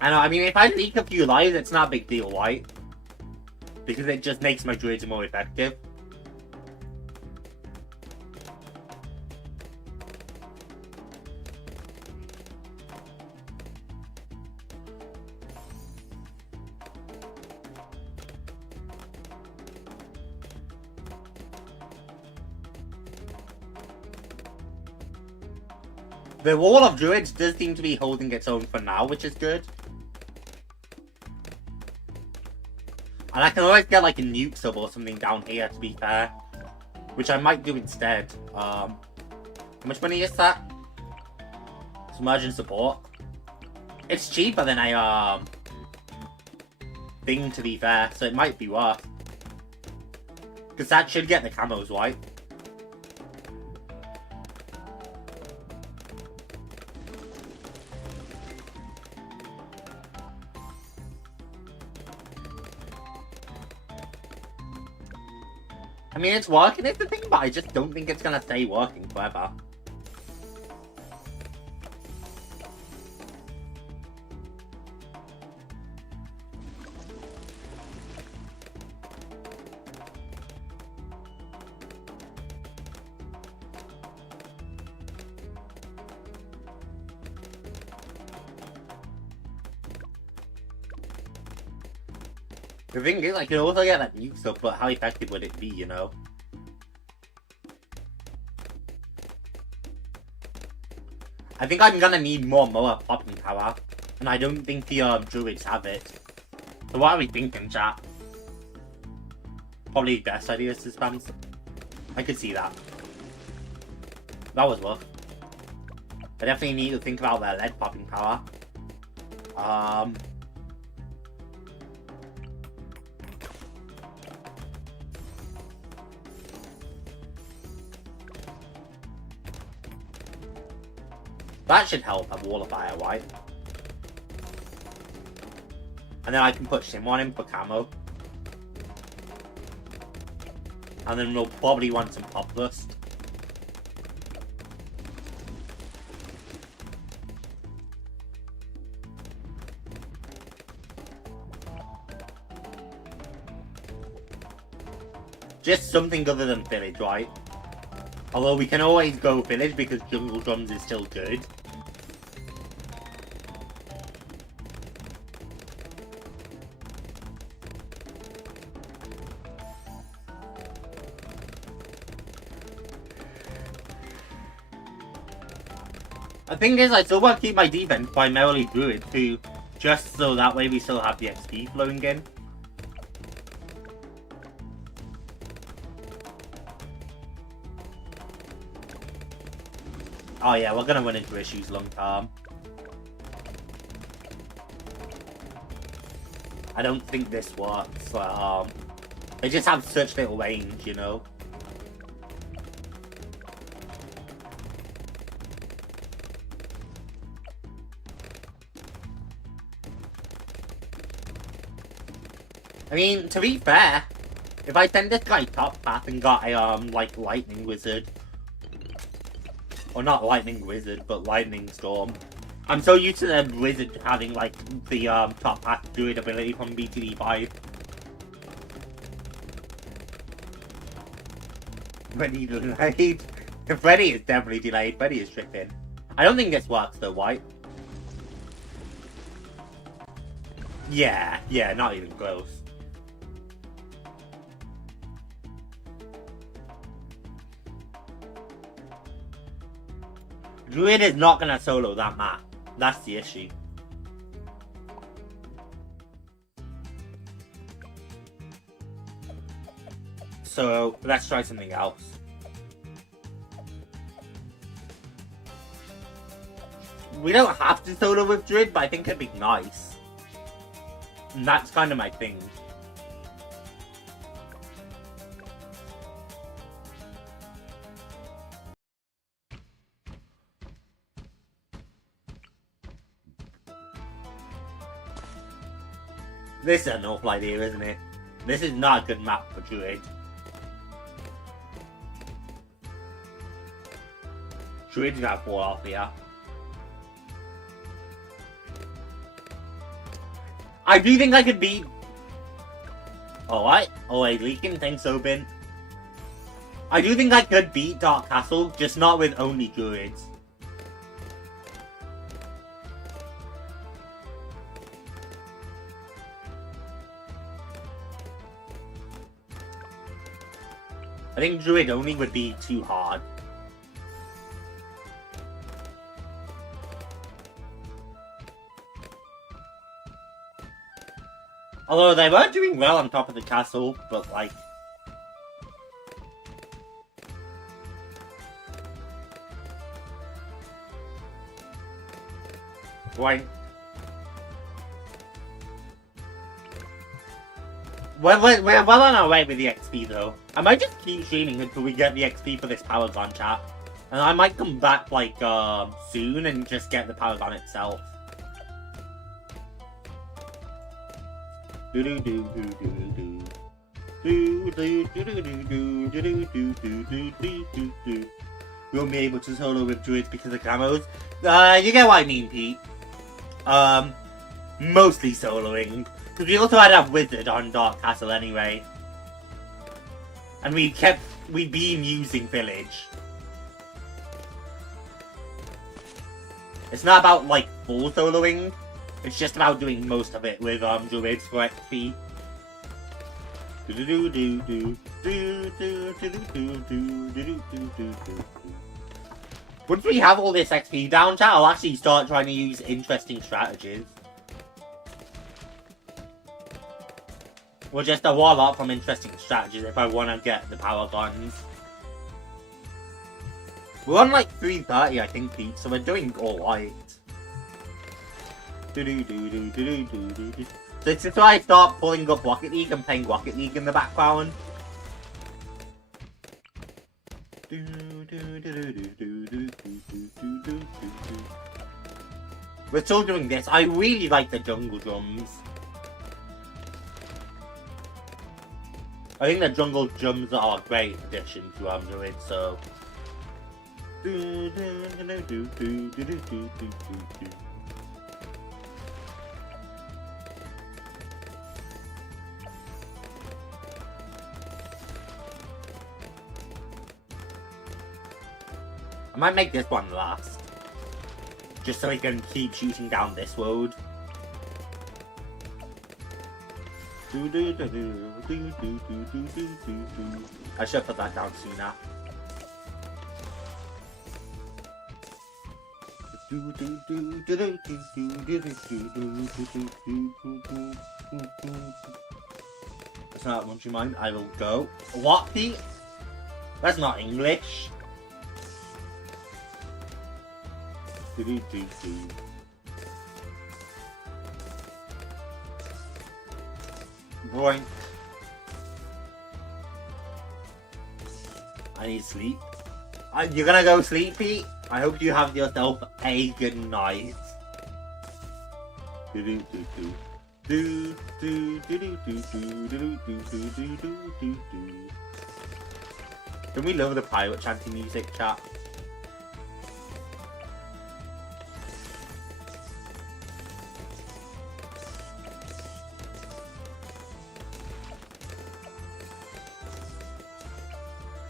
I know, I mean, if I leak a few lives, it's not a big deal, right? Because it just makes my druids more effective. The wall of druids does seem to be holding its own for now, which is good. And I can always get like a nuke sub or something down here, to be fair. Which I might do instead. How much money is that? Submerging support. It's cheaper than a thing, to be fair, so it might be worth. Because that should get the camos, right? I mean, it's working, it's the thing, but I just don't think it's gonna stay working forever. The thing is, I can also get that nuke stuff, but how effective would it be, you know? I think I'm gonna need more popping power, and I don't think the druids have it. So what are we thinking, chat? Probably best idea is to spam. I could see that. That was rough. I definitely need to think about their lead popping power. That should help a wall of fire, right? And then I can put Shim on him for camo. And then we'll probably want some pop dust. Just something other than village, right? Although we can always go village because jungle drums is still good. The thing is, I still want to keep my defense primarily druid too, just so that way we still have the XP flowing in. Oh yeah, we're gonna run into issues long term. I don't think this works. They just have such little range, you know. I mean, to be fair, if I send this guy top path and got a like lightning wizard. Or not lightning wizard, but lightning storm. I'm so used to the wizard having like the top path druid ability from BTD5. Freddy delayed. Freddy is definitely delayed. Freddy is tripping. I don't think this works though, White. Yeah, not even close. Druid is not gonna solo that map. That's the issue. So let's try something else. We don't have to solo with Druid, but I think it'd be nice. And that's kind of my thing. This is an awful idea, isn't it? This is not a good map for Druid. Druid's gonna fall off here. I do think I could beat... Alright. Oh wait, leaking. Thanks, Obin. I do think I could beat Dark Castle, just not with only Druids. I think Druid only would be too hard. Although they were doing well on top of the castle, but like... Right. We're well on our way with the XP though. I might just keep streaming until we get the XP for this power gun, chat. And I might come back like soon and just get the power gun itself. Do do do do do do. We won't be able to solo with druids because of camos. You get what I mean, Pete. Mostly soloing. Because we also had a wizard on Dark Castle anyway. And we've been using village. It's not about, like, full soloing. It's just about doing most of it with, druids for XP. Once we have all this XP down, chat, I'll actually start trying to use interesting strategies. Or just a wall up from interesting strategies if I want to get the power guns. We're on like 330, I think, Pete, so we're doing alright. So this is why I start pulling up Rocket League and playing Rocket League in the background. We're still doing this. I really like the jungle drums. I think the jungle drums are a great addition to Druid, so... I might make this one last. Just so we can keep shooting down this road. I should put that down sooner. That's not much you mind. I will go. What, Pete? That's not English. Boing. I need sleep. You're gonna go sleep, Pete? I hope you have yourself a good night. Don't we love the pirate chanting music, chat?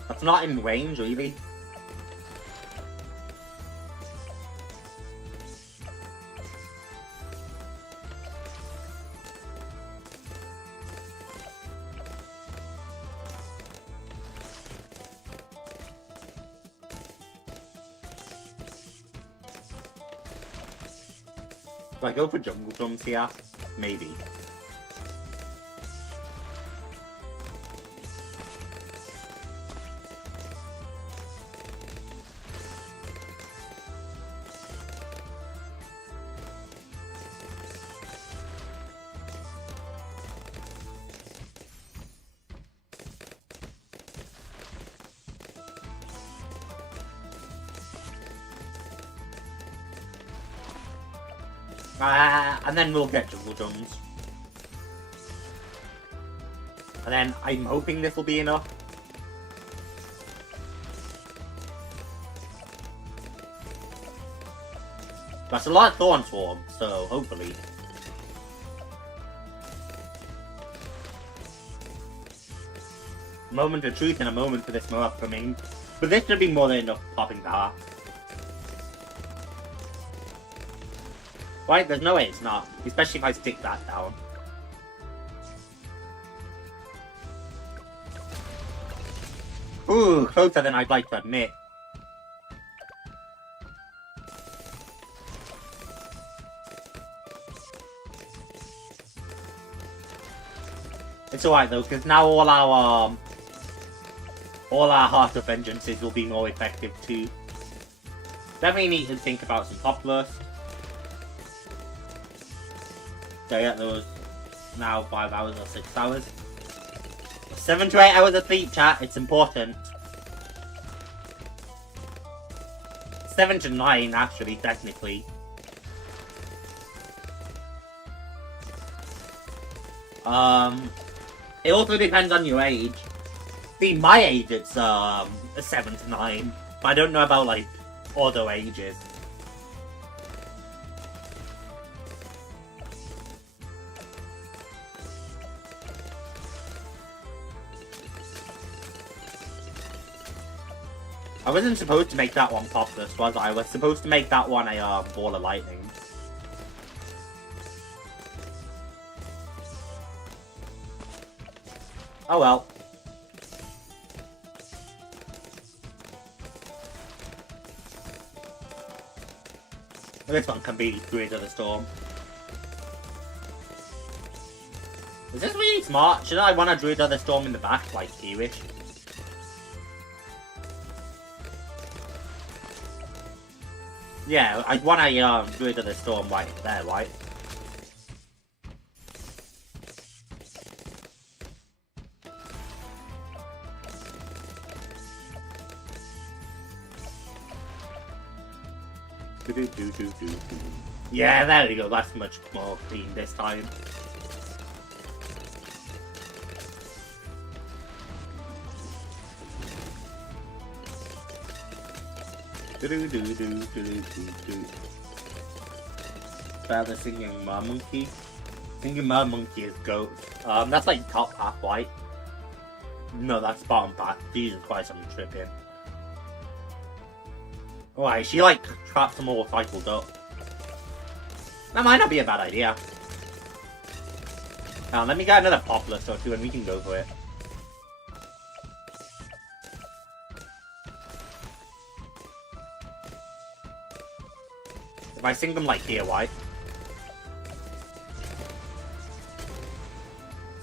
That's not in range, really. Do I go for jungle drums here? Maybe. And then we'll get jungle drums. And then I'm hoping this will be enough. That's a lot of Thorn Swarm, so hopefully. Moment of truth and a moment for this Moab coming. But this should be more than enough popping power. Right, there's no way it's not. Especially if I stick that down. Ooh, closer than I'd like to admit. It's alright though, because now all our Heart of Vengeances will be more effective too. Definitely need to think about some top lust. So I get those now 5 hours or 6 hours. 7 to 8 hours of sleep, chat. It's important. 7 to 9, actually, technically. It also depends on your age. See, my age, it's 7 to 9. But I don't know about, like, other ages. I wasn't supposed to make that one topless, was I? I was supposed to make that one a ball of lightning. Oh well. This one can be Druid of the Storm. Is this really smart? Should I want a Druid of the Storm in the back, like Kiwi? Yeah, I'd want a Druid of the Storm right there, right? Yeah, there we go. That's much more clean this time. Better singing Mer Monkey. Singing Mer Monkey is goat. That's like top half white. No, that's bottom path. Jesus Christ, I'm tripping. Alright, she like traps them all cycled up. That might not be a bad idea. Now, let me get another populus or two and we can go for it. If I sing them like here, right?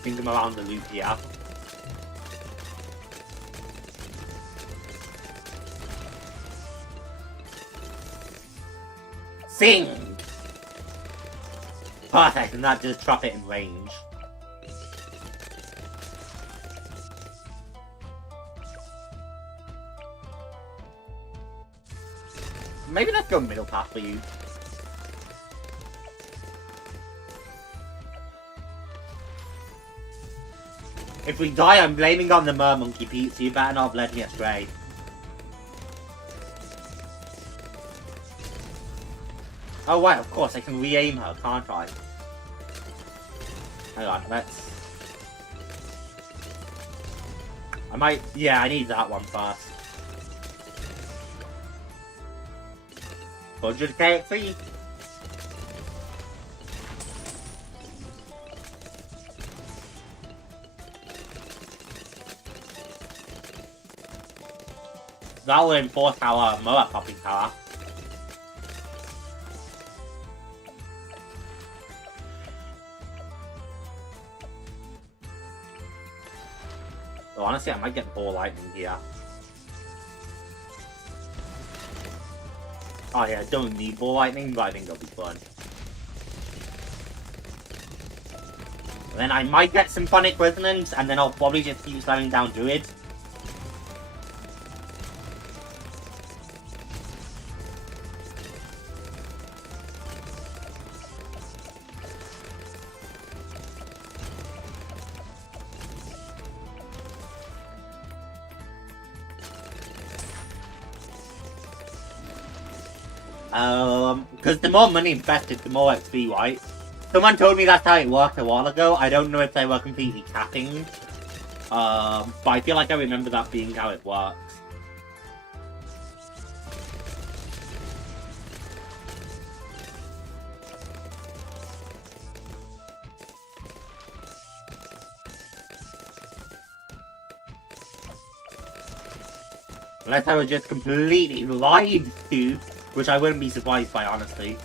Sing them around the loop here. Sing! Perfect, and that does trap it in range. Maybe let's go middle path for you. If we die, I'm blaming on the Mer Monkey, Pete, so you better not have led me astray. Oh, right, of course, I can re-aim her, can't I? Hang on, let's... I might... Yeah, I need that one first. 100 KXC. That will enforce our Moa popping power. So honestly, I might get ball lightning here. Oh yeah, I don't need ball lightning, but I think it'll be fun. And then I might get symphonic resonance, and then I'll probably just keep slamming down druids. Because the more money invested, the more XP, right? Someone told me that's how it worked a while ago. I don't know if they were completely capping. But I feel like I remember that being how it works. Unless I was just completely lied to. Which I wouldn't be surprised by, honestly.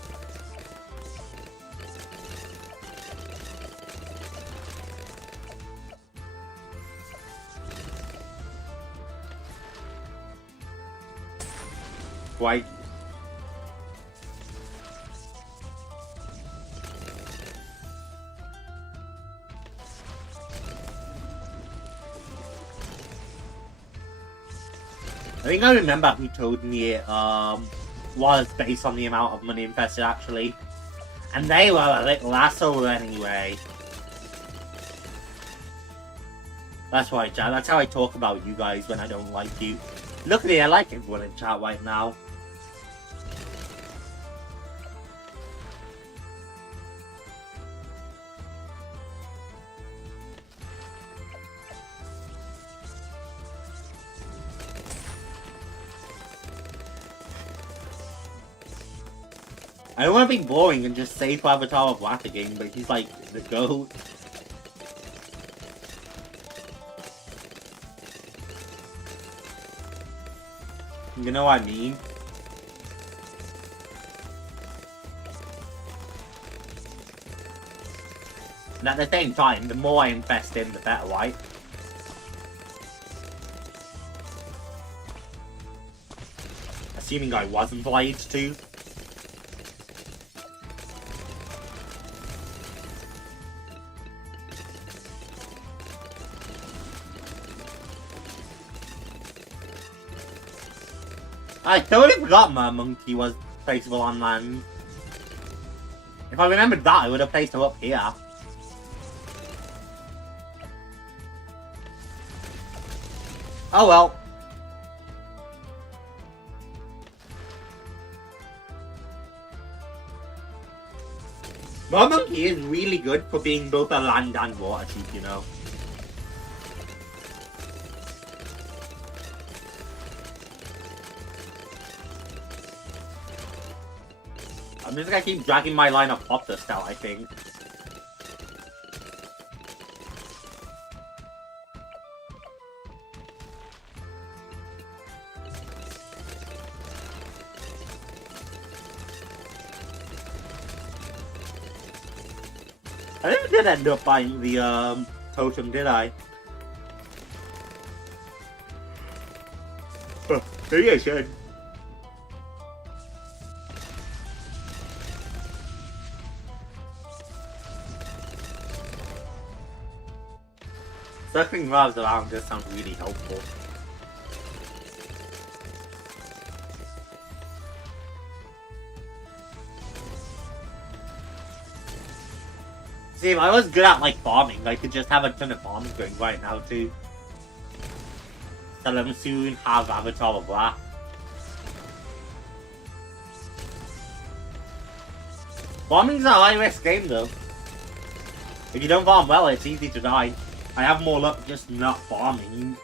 Quite. I think I remember who told me it, was based on the amount of money invested, actually. And they were a little asshole anyway. That's right, chat. That's how I talk about you guys when I don't like you. Luckily, I like everyone in chat right now. I don't want to be boring and just say for Avatar of Black again, but he's like the GOAT. You know what I mean? And at the same time, the more I invest in, the better, right? Assuming I wasn't lied to. I totally forgot my monkey was placeable on land. If I remembered that, I would have placed her up here. Oh well. My monkey is really good for being both a land and water sheep, you know. I'm just gonna keep dragging my line of pop dust out, I think. I never did end up buying the totem, did I? Maybe I should. Circling valves around does sound really helpful. See, if I was good at like farming, I could just have a ton of farming going right now too. So let me soon have Avatar of Black. Farming's a high risk game though. If you don't farm well, it's easy to die. I have more luck just not farming.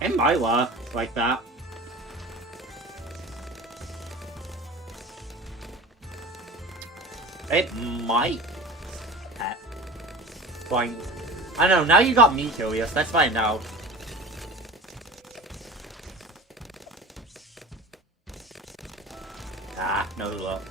It might work like that. It might. Fine. I don't know, now you got me curious, let's find out. Ah, no luck.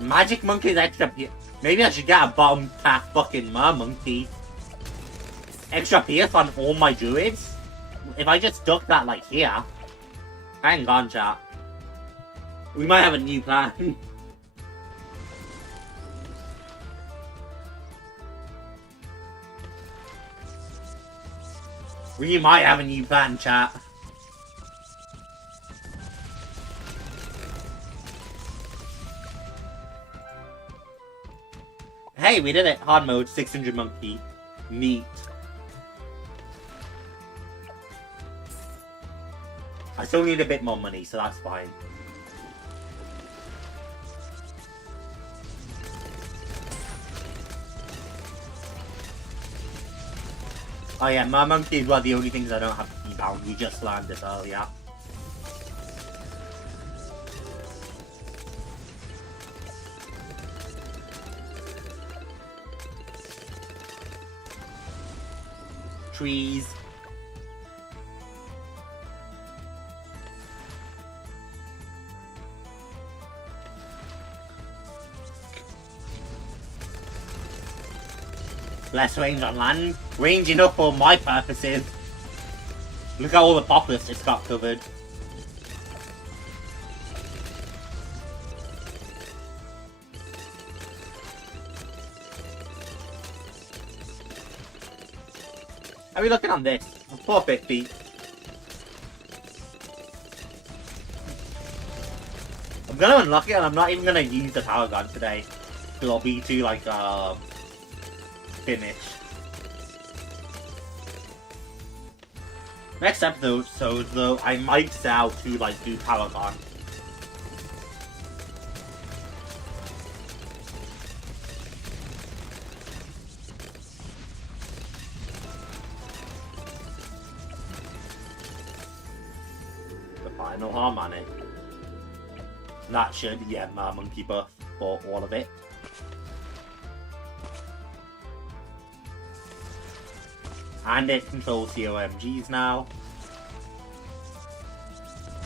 Magic monkey's extra pierce. Maybe I should get a bottom path fucking monkey. Extra pierce on all my druids? If I just stuck that like here. Hang on, chat. We might have a new plan. We might have a new plan, chat. Hey, we did it! Hard mode, 600 monkey. Neat. I still need a bit more money, so that's fine. Oh yeah, my monkeys were the only things I don't have to keep bound. We just learned this earlier. Trees. Less range on land. Range enough for my purposes. Look at all the poplars it's got covered. How are we looking on this? 450. I'm gonna unlock it and I'm not even gonna use the power gun today. Because I'll be too like finished. Next episode, so though I might sell to like do power gun. The final harmonic. That should, yeah, my monkey buff for all of it. And it controls COMGs now.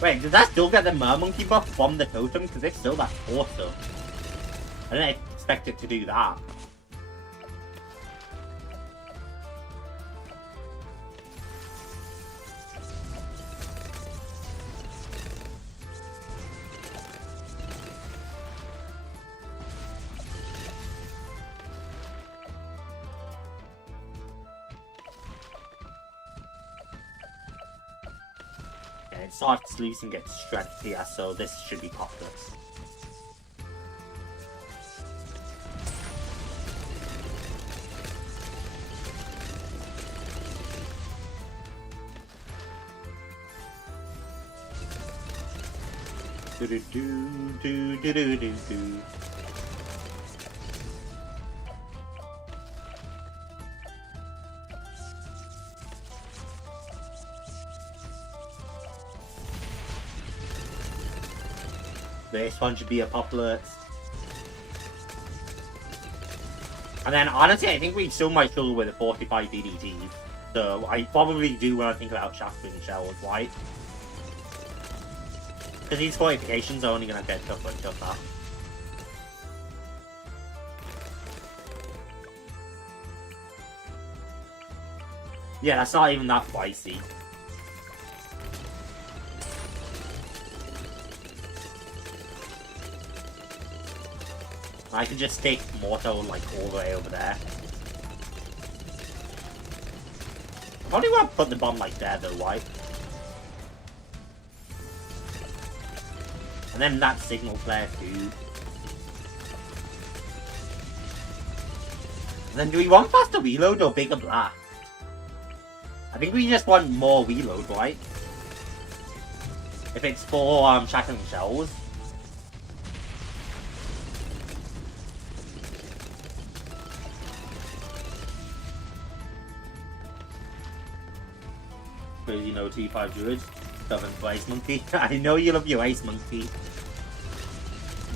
Wait, does that still get the monkey buff from the totem? Because if so, that's awesome. I didn't expect it to do that. It starts loose and gets strength here, so this should be poplars. Do do do do do do do. This one should be a poplar. And then honestly, I think we still might struggle with a 45 DDT. So I probably do when I think about Shafting Shells, right? Because these fortifications are only going to get tougher and tougher. Yeah, that's not even that pricey. I can just stick Mortal like all the way over there. I probably want to put the bomb like there though, right? And then that signal flare too. And then do we want faster reload or bigger blast? I think we just want more reload, right? If it's for shattering shells. Because you know T5 Druid, stubborn for Ice Monkey. I know you love your Ice Monkey.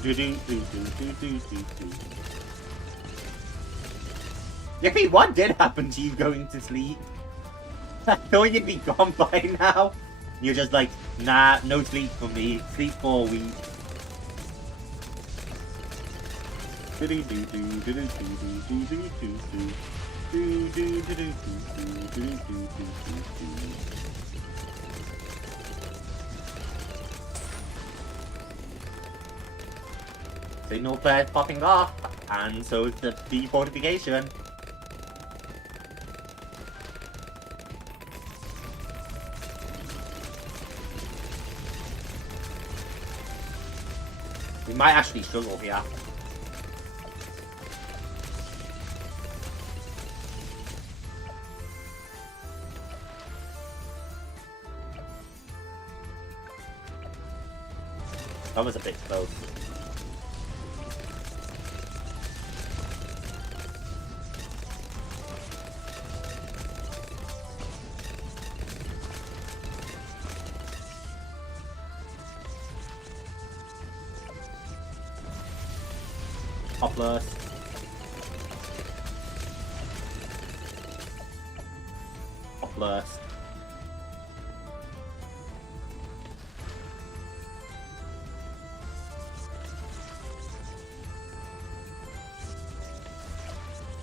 Do do do do do do do do. Yippee, what did happen to you going to sleep? I thought you'd be gone by now. You're just like, nah, no sleep for me. Sleep for a week. Do do do do do do do do do do do. Do do do do do do do do do. Signal flare popping off, and so it's the defortification. We might actually struggle here. That was a bit close. Poplars. Poplars.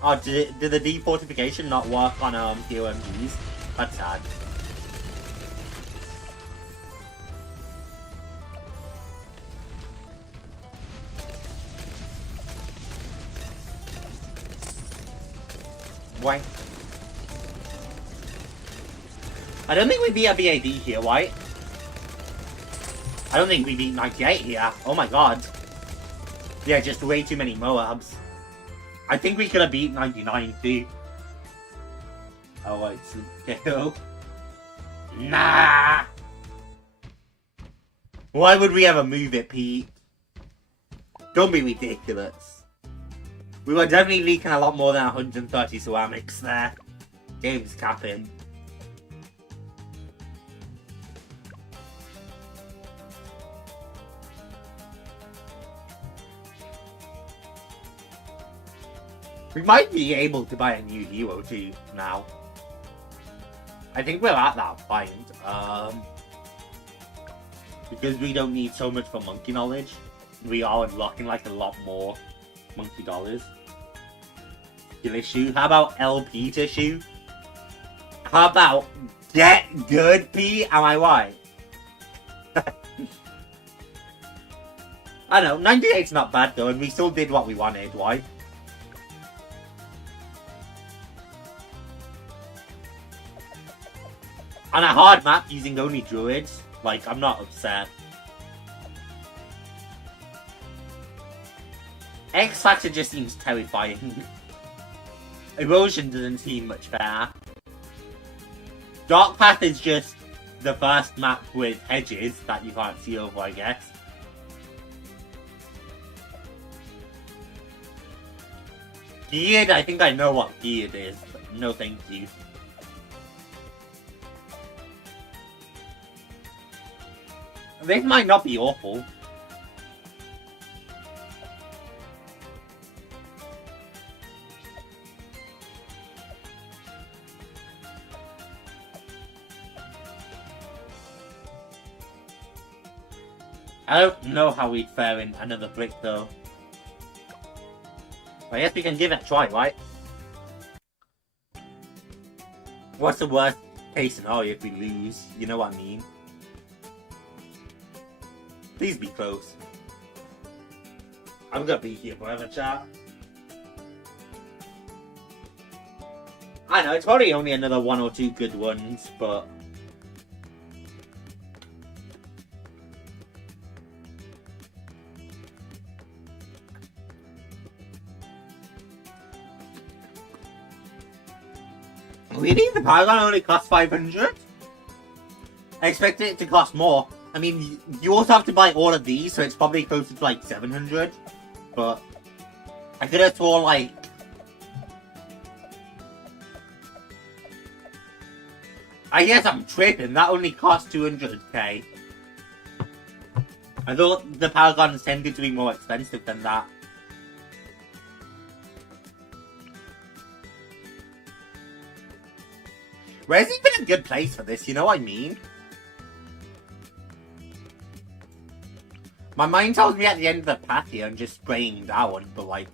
Oh, did the defortification not work on POMGs? That's sad. Why? I don't think we beat a BAD here, White. I don't think we beat 98 here. Oh my god. Yeah, just way too many Moabs. I think we could have beat 99 too. Oh, it's a kill. Nah! Why would we ever move it, Pete? Don't be ridiculous. We were definitely leaking a lot more than 130 ceramics there. Game's capping. We might be able to buy a new hero too now. I think we're at that point. Because we don't need so much for monkey knowledge. We are unlocking like a lot more monkey dollars. Issue. How about LP tissue? How about get good P? Am I right? I know, 98's not bad though, and we still did what we wanted, right? On a hard map using only druids, like, I'm not upset. X Factor just seems terrifying. Erosion doesn't seem much better. Dark Path is just the first map with hedges that you can't see over, I guess. Geared, I think I know what geared is, but no thank you. This might not be awful. I don't know how we'd fare in another brick though. I guess we can give it a try, right? What's the worst case scenario if we lose? You know what I mean? Please be close. I'm gonna be here forever, chat. I know, it's probably only another one or two good ones, but... Really? The Paragon only costs 500? I expected it to cost more. I mean, you also have to buy all of these, so it's probably closer to like 700. But I could have sworn like... I guess I'm tripping, that only costs 200k. I thought the Paragons tended to be more expensive than that. Where's even a good place for this, you know what I mean? My mind tells me at the end of the path here I'm just spraying down, but like...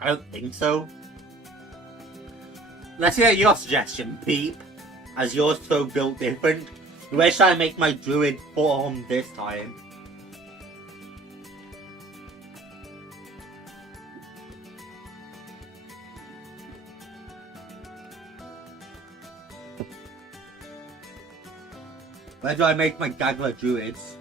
I don't think so. Let's hear your suggestion, Peep. As yours so built different. Where should I make my druid form this time? Where do I make my Gagler druids?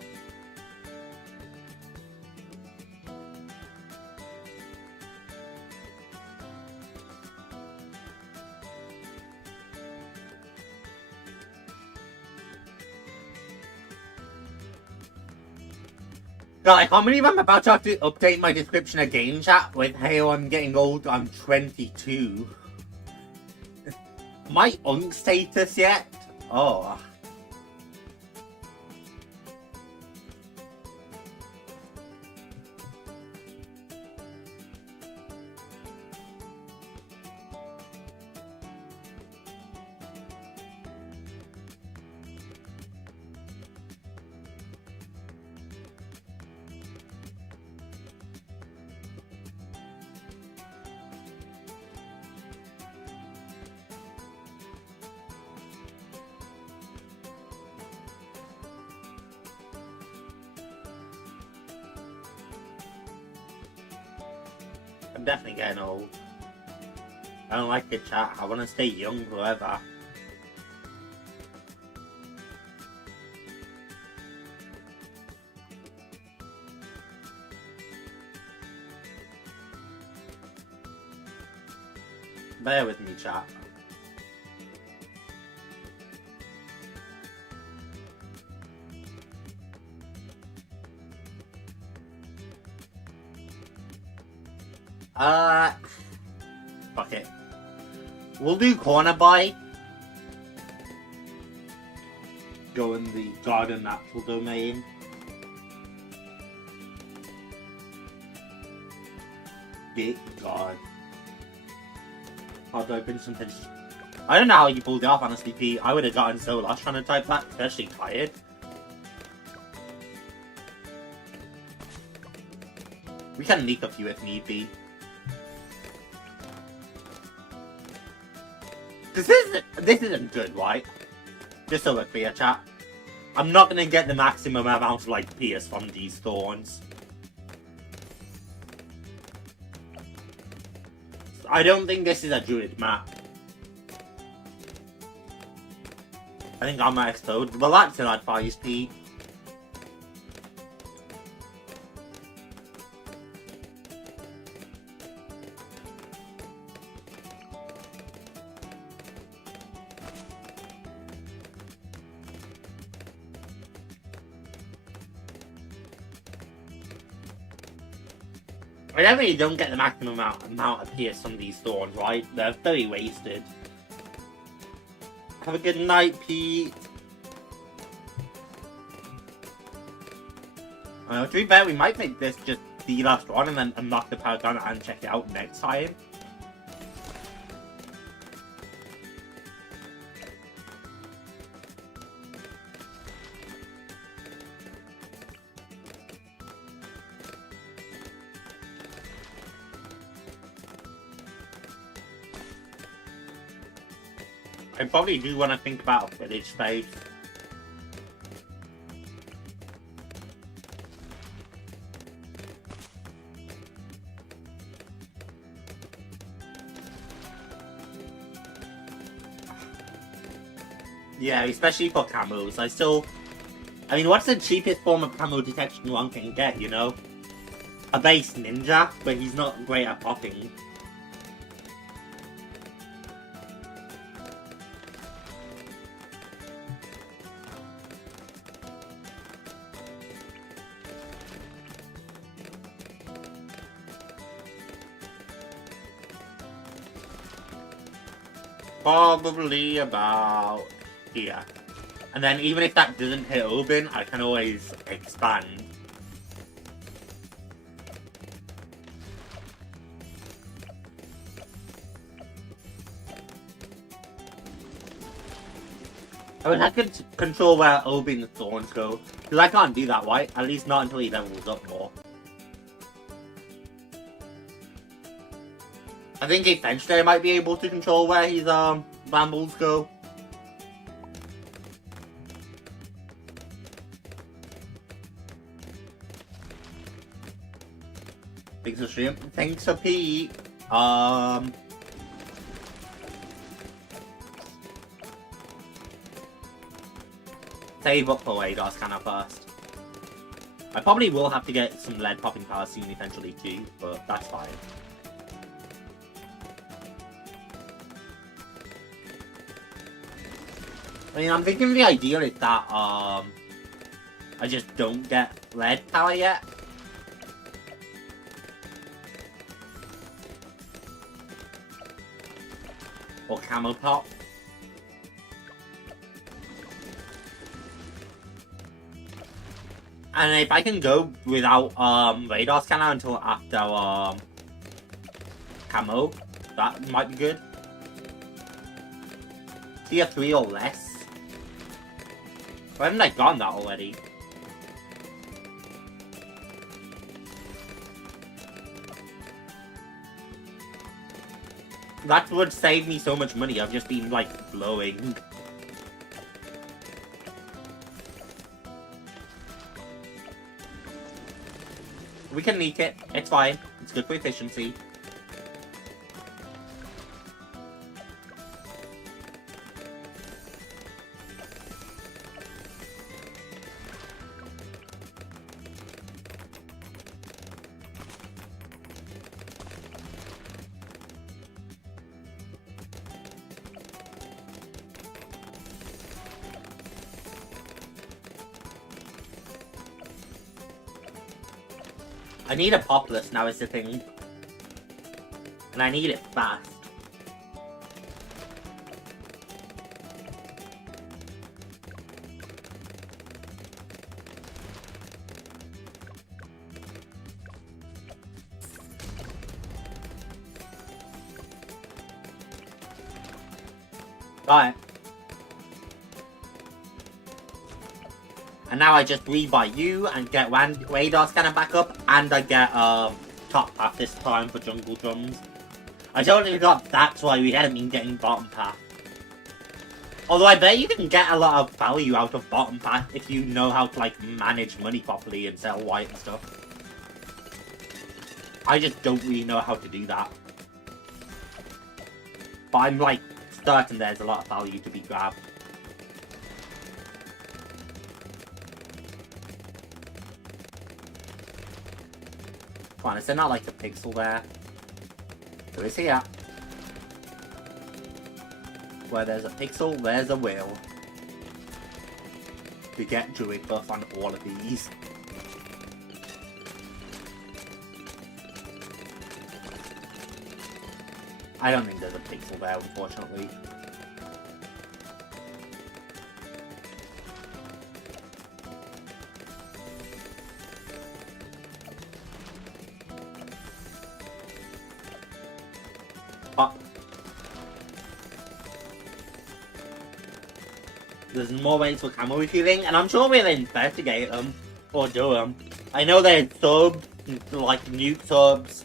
God, I can't believe I'm about to have to update my description again, chat, with hey, I'm getting old, I'm 22. My unk status yet? Oh. I'm definitely getting old. I don't like the chat. I want to stay young forever. Bear with me, chat. Fuck it. We'll do corner buy. Go in the garden natural domain. Good God. I'll open something. I don't know how you pulled it off, honestly, Pete. I would have gotten so lost trying to type that, especially tired. We can leak a few if need be. This isn't good, right? Just so we're clear, chat. I'm not gonna get the maximum amount of like PS from these thorns. I don't think this is a druid map. I think I might explode. Well, that's an advice, Pete. I definitely don't get the maximum amount of PS from these thorns, right? They're very wasted. Have a good night, Pete. To be fair, we might make this just the last one and then unlock the Paragon and check it out next time. I probably do want to think about a village space. Yeah, especially for camos. I mean, what's the cheapest form of camo detection one can get, you know? A base ninja, but he's not great at popping. Probably about here. And then even if that doesn't hit open, I can always expand. I would have to control where Oben's thorns go, because I can't do that, right? At least not until he levels up more. I think eventually I might be able to control where his brambles go. Thanks for stream. Thanks for Pete. Save up for radar scanner first. I probably will have to get some lead popping power soon eventually too, but that's fine. I mean, I'm thinking the ideal is that I just don't get lead power yet. Or camo pop. And if I can go without radar scanner until after camo, that might be good. Tier 3 or less. Why haven't I gotten that already? That would save me so much money. I've just been like blowing. We can leak it. It's fine. It's good for efficiency. I need a populist now is the thing. And I need it fast. Got it. And now I just rebuy you and get radar scanner back up, and I get top path this time for jungle drums. I totally got that's why we hadn't been getting bottom path. Although I bet you can get a lot of value out of bottom path if you know how to like manage money properly and sell white and stuff. I just don't really know how to do that. But I'm like certain there's a lot of value to be grabbed. Come on, is there not like a pixel there? There is here. Where there's a pixel, there's a will. To get druid buff on all of these. I don't think there's a pixel there, unfortunately. There's more ways for camo refueling, and I'm sure we'll investigate them, or do them. I know there's subs, like nuke subs,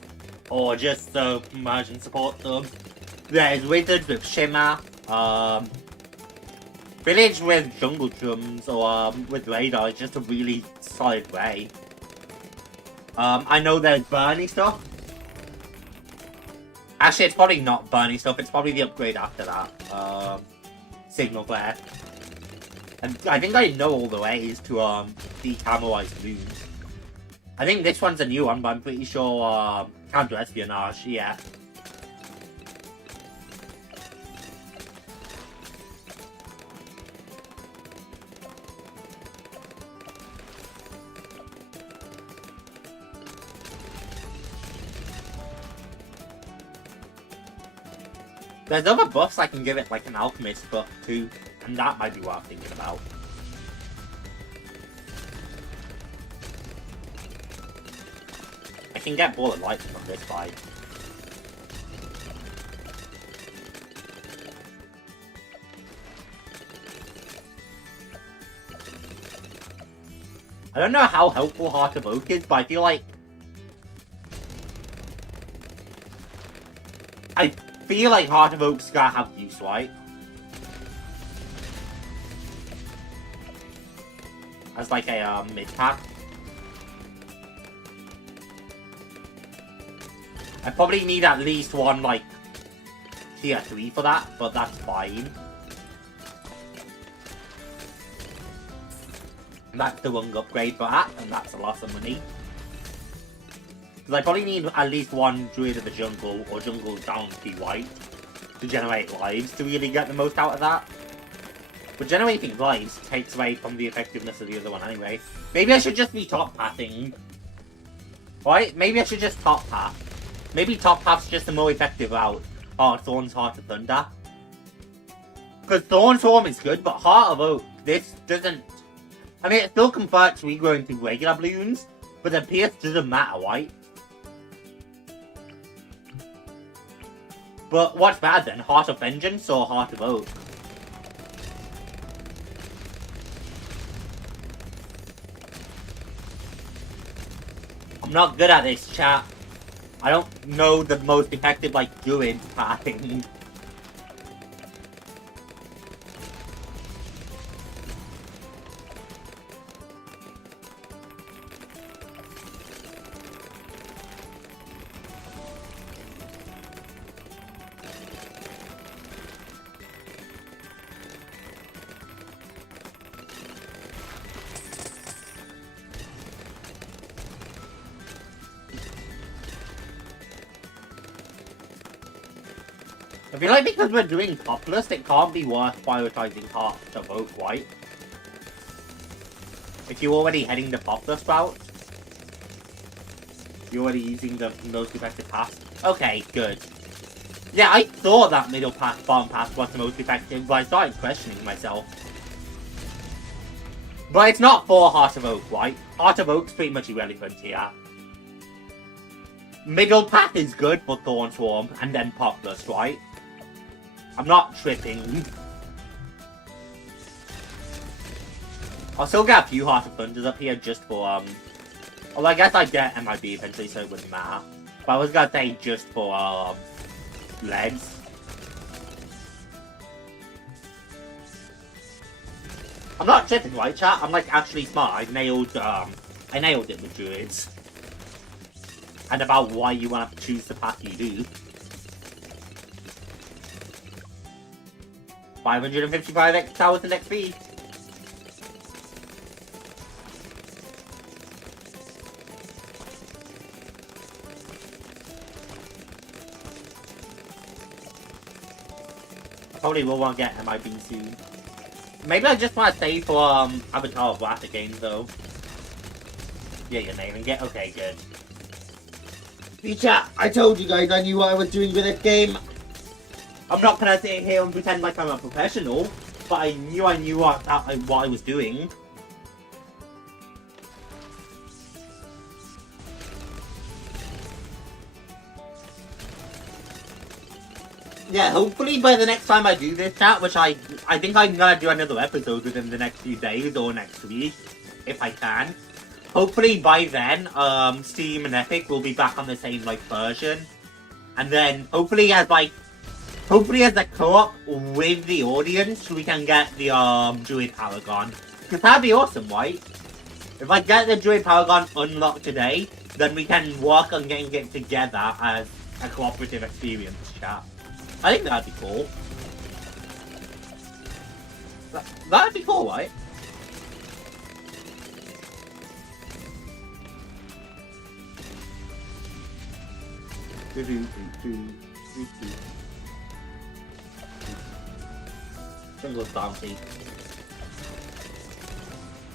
or just immersion support subs. There's wizards with shimmer, village with jungle drums, or with radar is just a really solid way. I know there's burning stuff. Actually, it's probably not burning stuff, it's probably the upgrade after that. Signal flare. And I think I know all the ways to decamoize Bloons. I think this one's a new one, but I'm pretty sure counter-espionage, yeah. There's other buffs I can give it, like an alchemist buff too, and that might be worth thinking about. I can get ball of lightning from this fight. I don't know how helpful Heart of Oak is, but I feel like Heart of Oak's gotta have use, right? As like a mid-pack. I probably need at least one like tier 3 for that, but that's fine. That's the wrong upgrade for that, and that's a lot of money. Because I probably need at least one Druid of the Jungle, or Jungle down to white, to generate lives to really get the most out of that. But generating lives takes away from the effectiveness of the other one anyway. Maybe I should just be top pathing. Right? Maybe I should just top path. Maybe top path's just a more effective route. Thorn's Heart of Thunder. Because Thorn Swarm is good, but Heart of Oak, this doesn't... I mean, it still converts regrowing to regular Bloons, but the Pierce doesn't matter, right? But what's bad then? Heart of Vengeance or Heart of Oak? I'm not good at this, chat. I don't know the most effective, like, Druid pathing. I feel like because we're doing Populist, it can't be worth prioritizing Heart of Oak White. If you're already heading the Populist route. You're already using the most effective path. Okay, good. Yeah, I thought that middle path, bottom path was the most effective, but I started questioning myself. But it's not for Heart of Oak, right? Heart of Oak's pretty much irrelevant here. Middle path is good for Thorn Swarm, and then Populous, right? I'm not tripping. I'll still get a few Heart of Thunders up here just for, well, I guess I'd get MIB eventually, so it wouldn't matter. But I was gonna say just for, legs. I'm not tripping, right, chat? I'm, like, actually smart. I nailed it with Druids. And about why you want to choose the path you do. 555,000 XP. I probably will want to get MIB soon. Maybe I just want to save for Avatar of Wrath again, though. Yeah, you're nailing it. Okay, good. Chat, I told you guys I knew what I was doing with this game. I'm not gonna sit here and pretend like I'm a professional, but I knew what I was doing. Yeah, hopefully by the next time I do this, chat, which I think I'm gonna do another episode within the next few days or next week, if I can. Hopefully by then, Steam and Epic will be back on the same, like, version. And then, hopefully as a co-op with the audience, we can get the, Druid Paragon. Because that'd be awesome, right? If I get the Druid Paragon unlocked today, then we can work on getting it together as a cooperative experience, chat. I think that'd be cool. That'd be cool, right? Single bounty.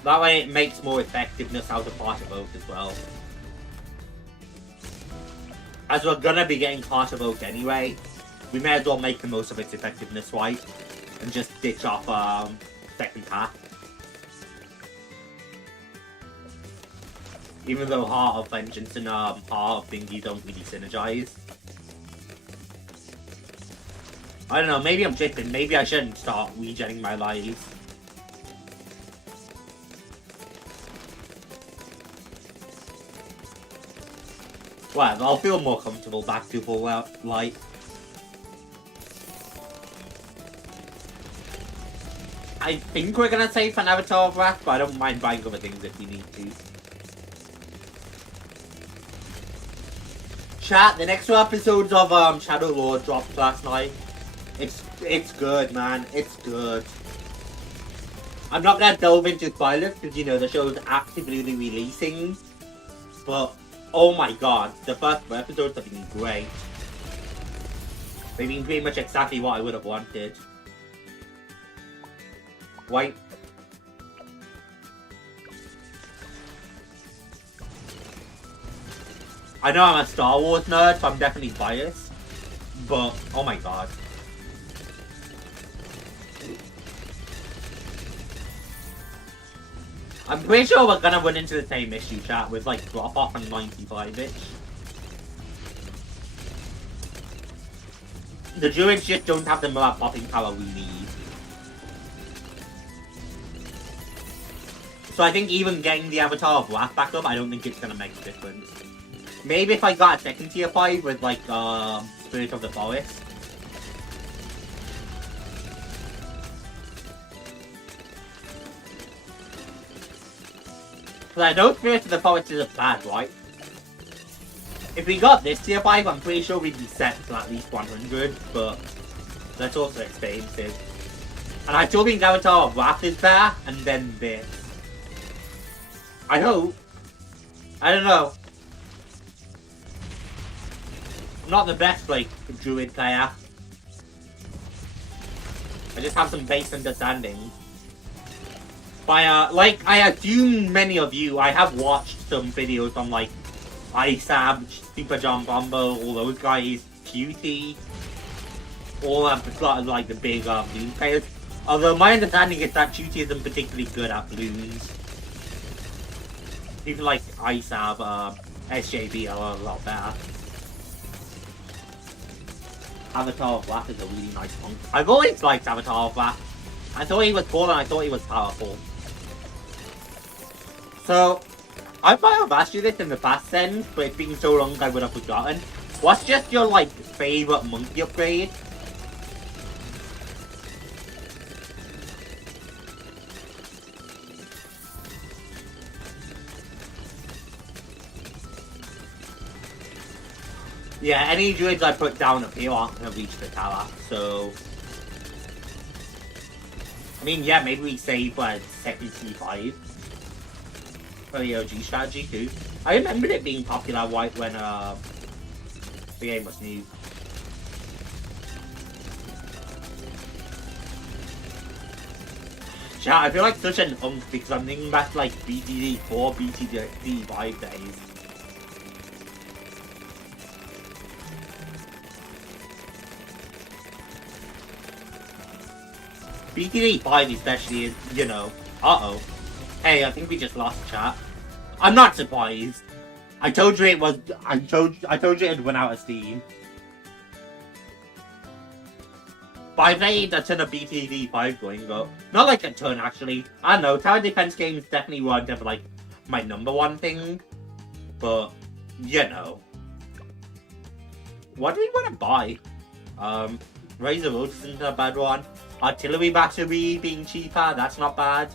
That way it makes more effectiveness out of Heart of Oak as well. As we're gonna be getting Heart of Oak anyway, we may as well make the most of its effectiveness, right? And just ditch off second path. Even though Heart of Vengeance and Heart of Thingy don't really synergize. I don't know, maybe I'm tripping. Maybe I shouldn't start regenning my lives. Well, I'll feel more comfortable back to full light. I think we're gonna save an Avatar of Wrath, but I don't mind buying other things if we need to. Chat, the next two episodes of Shadow Lord dropped last night. It's good, man. It's good. I'm not gonna delve into spoilers because, you know, the show's actively releasing. But, oh my god, the first two episodes have been great. They've been pretty much exactly what I would have wanted. Wait. I know I'm a Star Wars nerd, so I'm definitely biased. But, oh my god. I'm pretty sure we're gonna run into the same issue, chat, with like drop off and 95-ish. The Druids just don't have the popping power we need. So I think even getting the Avatar of Wrath back up, I don't think it's gonna make a difference. Maybe if I got a second tier 5 with like Spirit of the Forest. Because I know Spirit of the Forest is a bad, right? If we got this tier 5, I'm pretty sure we'd be set to at least 100, but that's also expensive. And I still think Avatar of Wrath is better, and then this. I hope. I don't know. I'm not the best, like, Druid player. I just have some base understanding. By, like, I assume many of you, I have watched some videos on, like, Isab, Super John Bombo, all those guys, Cutie, all have got like the big Bloons players. Although my understanding is that Cutie isn't particularly good at Bloons. People like Isab, SJB are a lot better. Avatar of Wrath is a really nice monk. I've always liked Avatar of Wrath. I thought he was cool and I thought he was powerful. So, I might have asked you this in the past then, but it's been so long I would have forgotten. What's just your, like, favourite monkey upgrade? Yeah, any druids I put down up here aren't gonna reach the tower, so... I mean, yeah, maybe we save second C5 for the OG strategy too. I remember it being popular when the game was new. Yeah, I feel like such an because I'm thinking back to like BTD 4, BTD 5 days. BTD 5 especially is, you know, uh-oh. Hey, I think we just lost chat. I'm not surprised. I told you it was, I told you it went out of Steam. But I played a ton of BTD 5 going up. Not like a ton actually. I don't know, tower defense games definitely weren't ever like my #1 thing. But, you know. What do we want to buy? Razor Road isn't a bad one. Artillery battery being cheaper, that's not bad.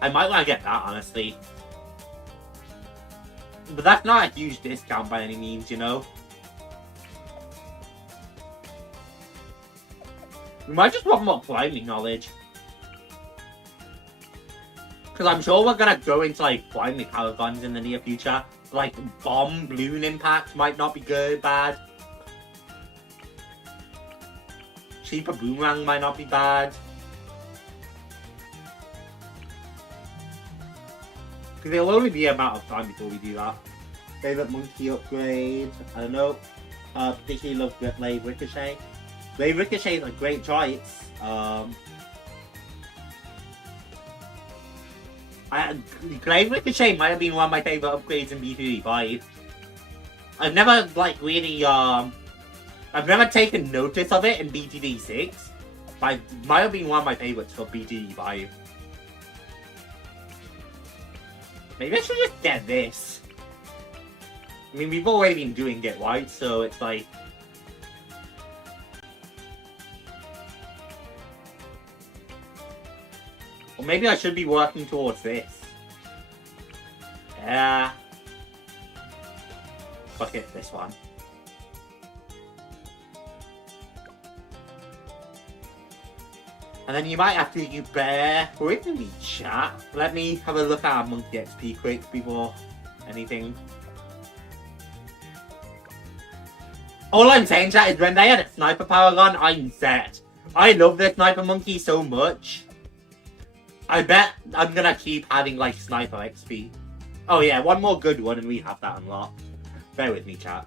I might want to get that, honestly. But that's not a huge discount by any means, you know? We might just want more climbing knowledge. Because I'm sure we're going to go into, like, climbing power guns in the near future. Like, bomb, balloon impact might not be good, bad. Cheaper boomerang might not be bad. Because it'll only be a matter of time before we do that. Favorite monkey upgrade? I don't know. Particularly love Blade Ricochet. Blade Ricochet is a great choice. Blade Ricochet might have been one of my favorite upgrades in BTD 5. I've never like really I've never taken notice of it in BTD 6, but it might have been one of my favorites for BTD 5. Maybe I should just get this. I mean, we've already been doing it, right? So it's like... Or maybe I should be working towards this. Yeah. Fuck it, this one. And then you might have to bear with me, chat. Let me have a look at our monkey XP quick before anything. All I'm saying, chat, is when they had a sniper power gun, I'm set. I love this sniper monkey so much. I bet I'm gonna keep having like sniper XP. Oh yeah, one more good one and we have that unlocked. Bear with me, chat.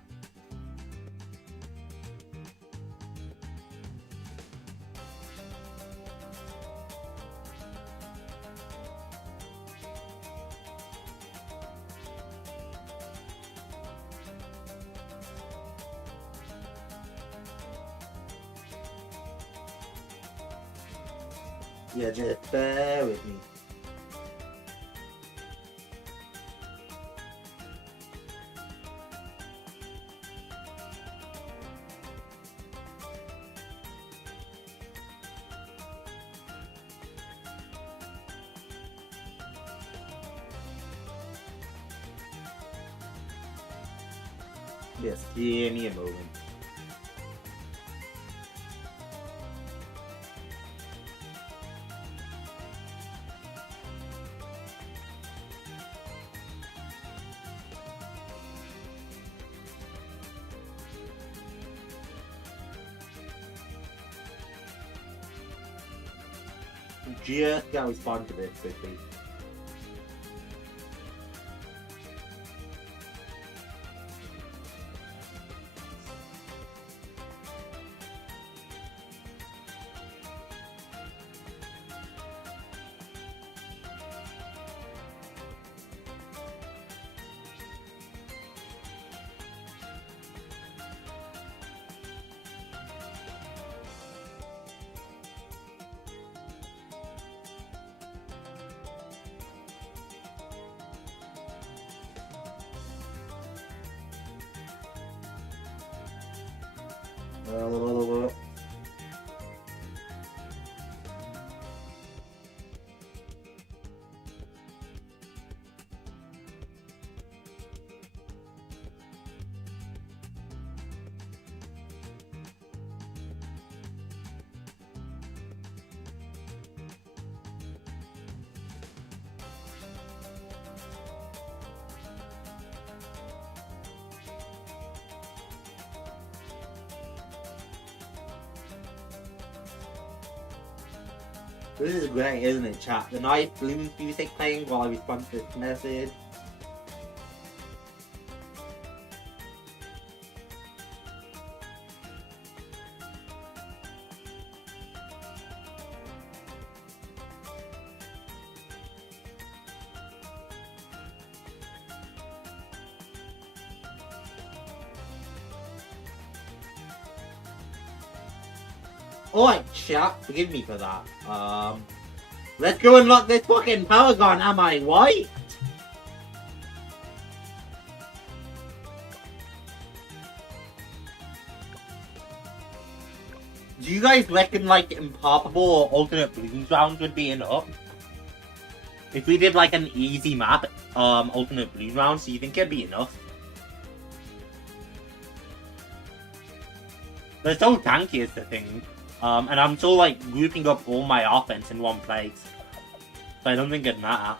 Yeah, just bear with me. Yes, give me a moment. Just gotta respond to this quickly. This is great, isn't it, chat? The nice Bloons music playing while I respond to this message. Alright, chat, forgive me for that. Let's go unlock this fucking power gun, am I right? Do you guys reckon like impossible or alternate Bloons rounds would be enough? If we did like an easy map, alternate Bloons rounds, do you think it'd be enough? They're so tanky is the thing. And I'm still like grouping up all my offense in one place. So I don't think it'd matter.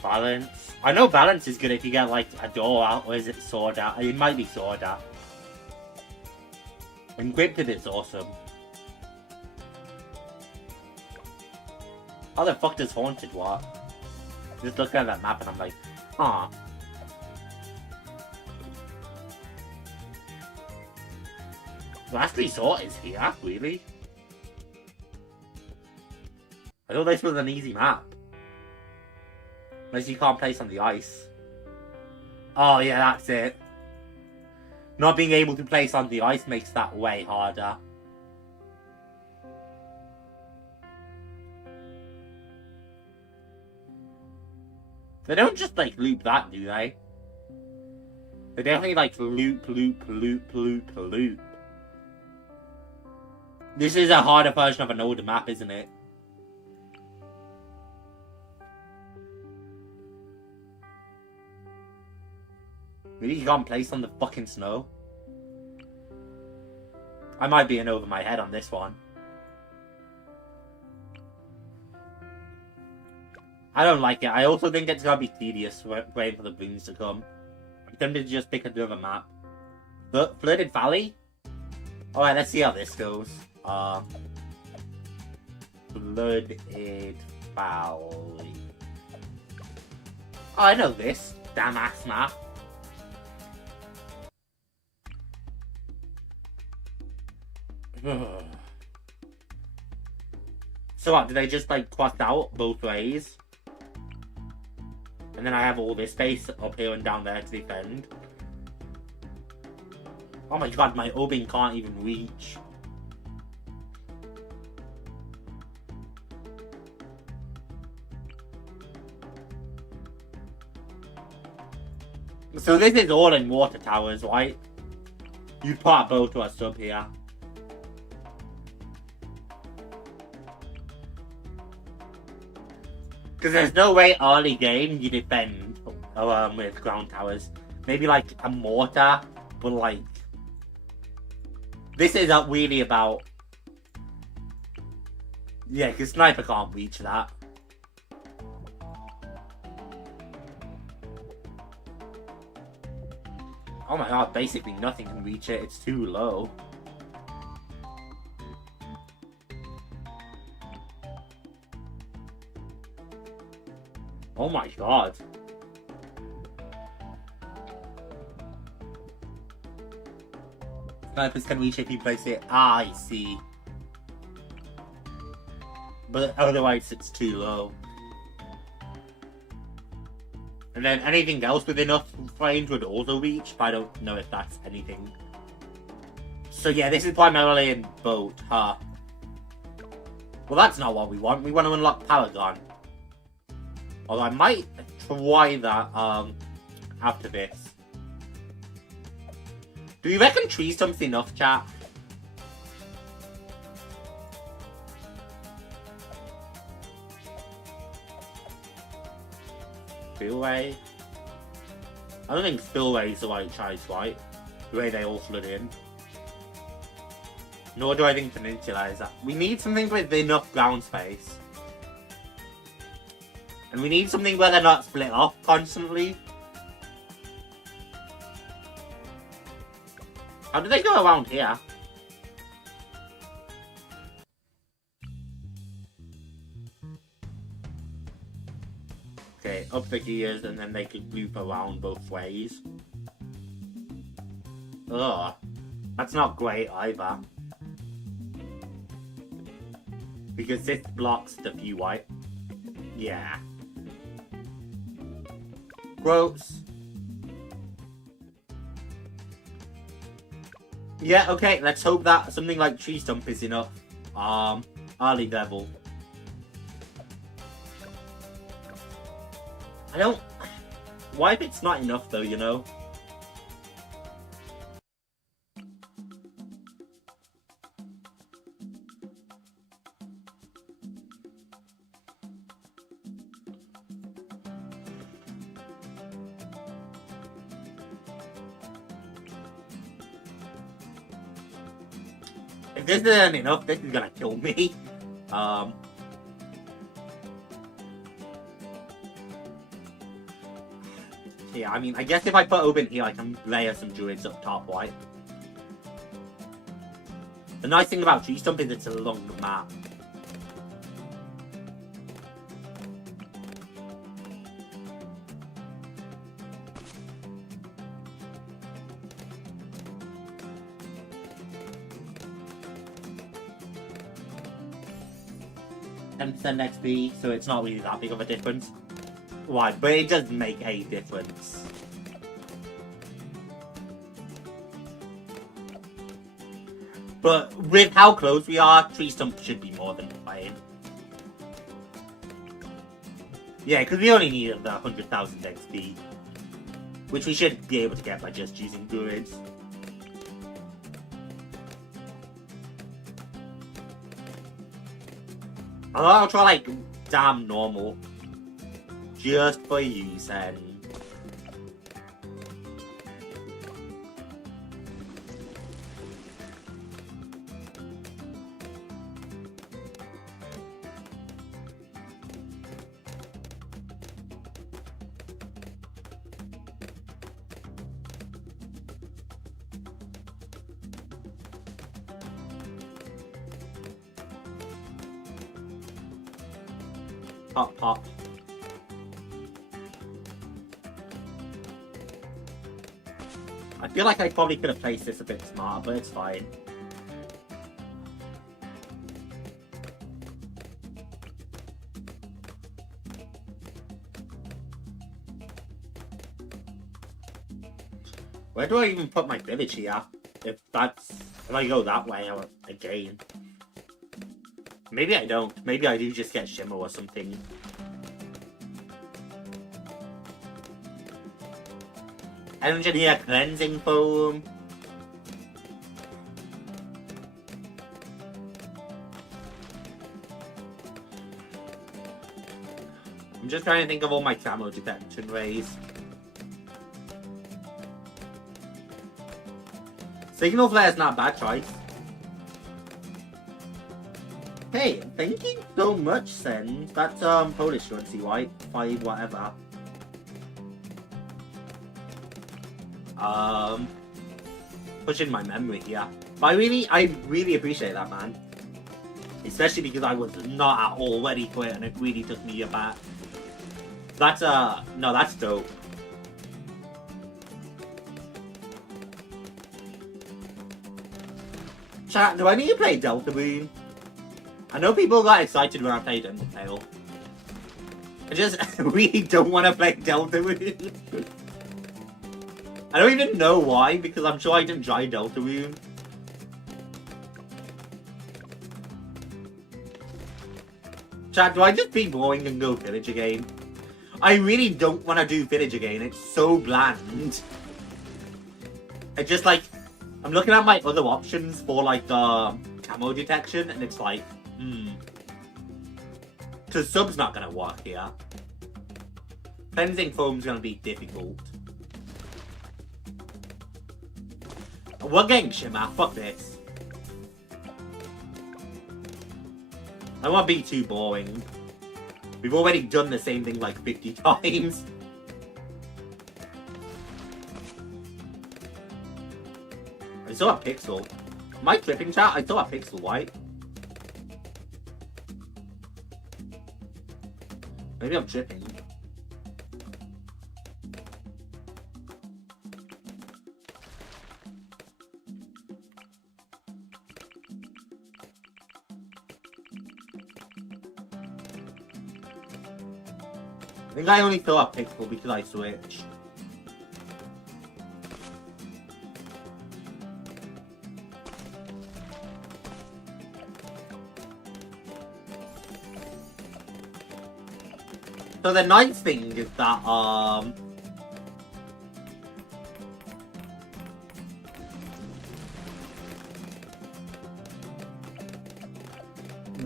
Balance. I know balance is good if you get like a door out, or is it sword out? It might be sword out. Encrypted is awesome. How the fuck does haunted work? Just look at that map and I'm like, huh. Last resort is here, really? I thought this was an easy map. Unless you can't place on the ice. Oh yeah, that's it. Not being able to place on the ice makes that way harder. They don't just like loop that, do they? They definitely like loop. This is a harder version of an older map, isn't it? Maybe you can't place on the fucking snow. I might be in over my head on this one. I don't like it. I also think it's gonna be tedious waiting for the Bloons to come. I'm tempted to just pick another map. Flooded Valley? Alright, let's see how this goes. Flooded Valley. Oh, I know this. Damn ass map. So what, do they just like cross out both ways? And then I have all this space up here and down there to defend. Oh my god, my Obin can't even reach. So this is all in water towers, right? You put a boat to a sub here. Because there's no way early game you defend with ground towers. Maybe like a mortar, but like... This is really about... Yeah, because sniper can't reach that. Oh my god, basically nothing can reach it, it's too low. Oh my god. Snipers can reach if you place it. Ah, I see. But otherwise it's too low. And then anything else with enough range would also reach, but I don't know if that's anything. So yeah, this is primarily in boat, huh? Well, that's not what we want. We want to unlock Paragon. Although I might try that after this. Do you reckon tree stump's enough, chat? Spillway? I don't think Spillway is the right choice, right? The way they all flood in. Nor do I think Peninsula is that. We need something with enough ground space. And we need something where they're not split off constantly. How do they go around here? Okay, up the gears and then they could loop around both ways. Ugh. That's not great either. Because this blocks the view, right? Yeah. Gross. Yeah, okay, let's hope that something like Tree Stump is enough. Early level. I don't... Why if it's not enough though, you know? If this isn't enough, this is gonna kill me. Yeah, I mean, I guess if I put Oben here, I can layer some druids up top, right? The nice thing about Tree Stump is it's a long map. %, XP, so it's not really that big of a difference. Right, but it does make a difference. But with how close we are, Tree Stump should be more than fine. Yeah, because we only need the 100,000 XP. Which we should be able to get by just using druids. I'll try like damn normal. Just for you, Sen. Pop, pop. I feel like I probably could have placed this a bit smarter, but it's fine. Where do I even put my village here? If I go that way, again. Maybe I don't. Maybe I do just get Shimmer or something. Engineer cleansing foam. I'm just trying to think of all my camo detection ways. Signal flare is not a bad choice. Hey, thank you so much, Sen. That's Polish currency, right? 5 whatever. Pushing my memory here. But I really appreciate that, man. Especially because I was not at all ready for it and it really took me aback. That's no, that's dope. Chat, do I need to play Delta Moon? I know people got excited when I played Undertale. I just really don't want to play Delta Moon. I don't even know why, because I'm sure I didn't try Delta Moon. Chat, do I just be boring and go village again? I really don't want to do village again. It's so bland. It's just like, I'm looking at my other options for like camo detection, and it's like, because sub's not gonna work here. Cleansing foam's gonna be difficult. We're getting shimmer. Fuck this. I don't want to be too boring. We've already done the same thing like 50 times. I saw a pixel. Am I tripping, chat? I saw a pixel white. Maybe I'm tripping. I think I only saw a pixel because I switched. So the nice thing is that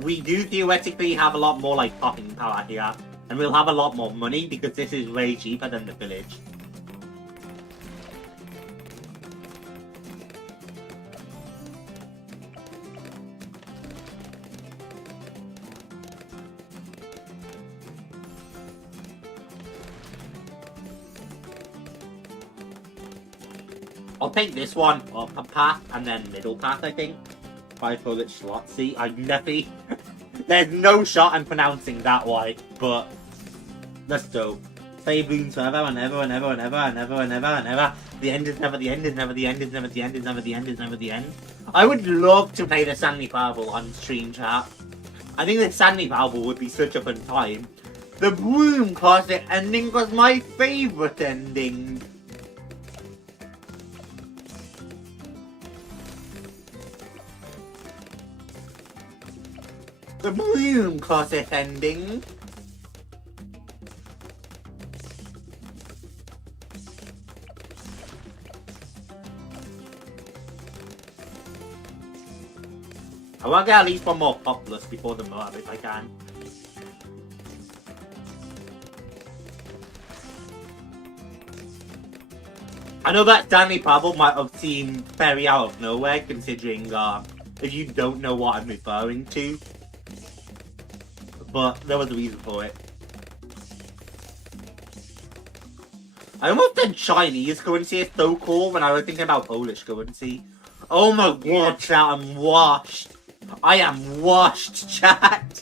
we do theoretically have a lot more like popping power here, and we'll have a lot more money because this is way cheaper than the village. I'll take this one up a path and then middle path, I think. If I call it Schlotsy. I never... There's no shot I'm pronouncing that right, but that's dope. Say Bloons forever and ever and ever and ever and ever and ever and ever. The end is never the end is never the end is never the end is never the end is never the end. I would love to play the Stanley Parable on stream, chat. I think the Stanley Parable would be such a fun time. The Bloom Closet ending was my favourite ending. The Bloom Closet ending. I want to get at least one more populous before the Moab if I can. I know that Stanley Parable might have seemed very out of nowhere considering if you don't know what I'm referring to. But there was a reason for it. I almost said Chinese currency is so cool when I was thinking about Polish currency. Oh my god, chat, I'm washed. I am washed, chat.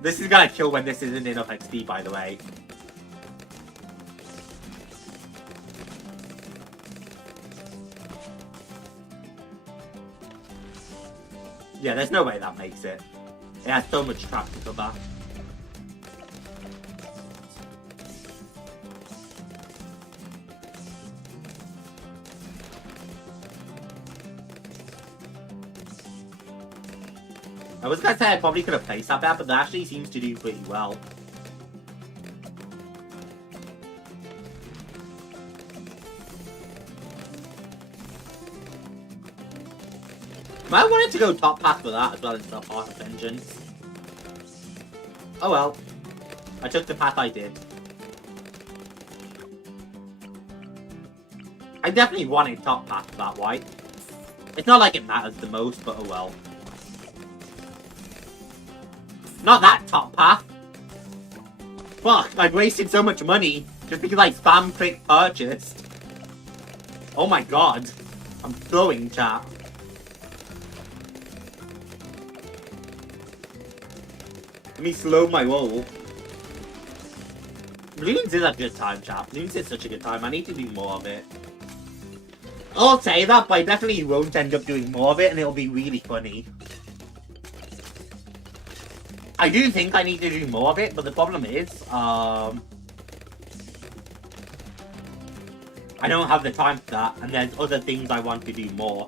This is gonna kill when this isn't enough XP, by the way. Yeah, there's no way that makes it. It has so much track to cover. I was gonna say I probably could have placed that better, but that actually seems to do pretty well. I wanted to go top path for that as well as the Heart of Vengeance. Oh well. I took the path I did. I definitely wanted top path for that white. It's not like it matters the most, but oh well. Not that top path! Fuck, I've wasted so much money just because I spam click purchased. Oh my god. I'm throwing, chat. Let me slow my roll. Bloons is a good time, chat. Bloons is such a good time. I need to do more of it. I'll say that, but I definitely won't end up doing more of it, and it'll be really funny. I do think I need to do more of it, but the problem is, I don't have the time for that, and there's other things I want to do more.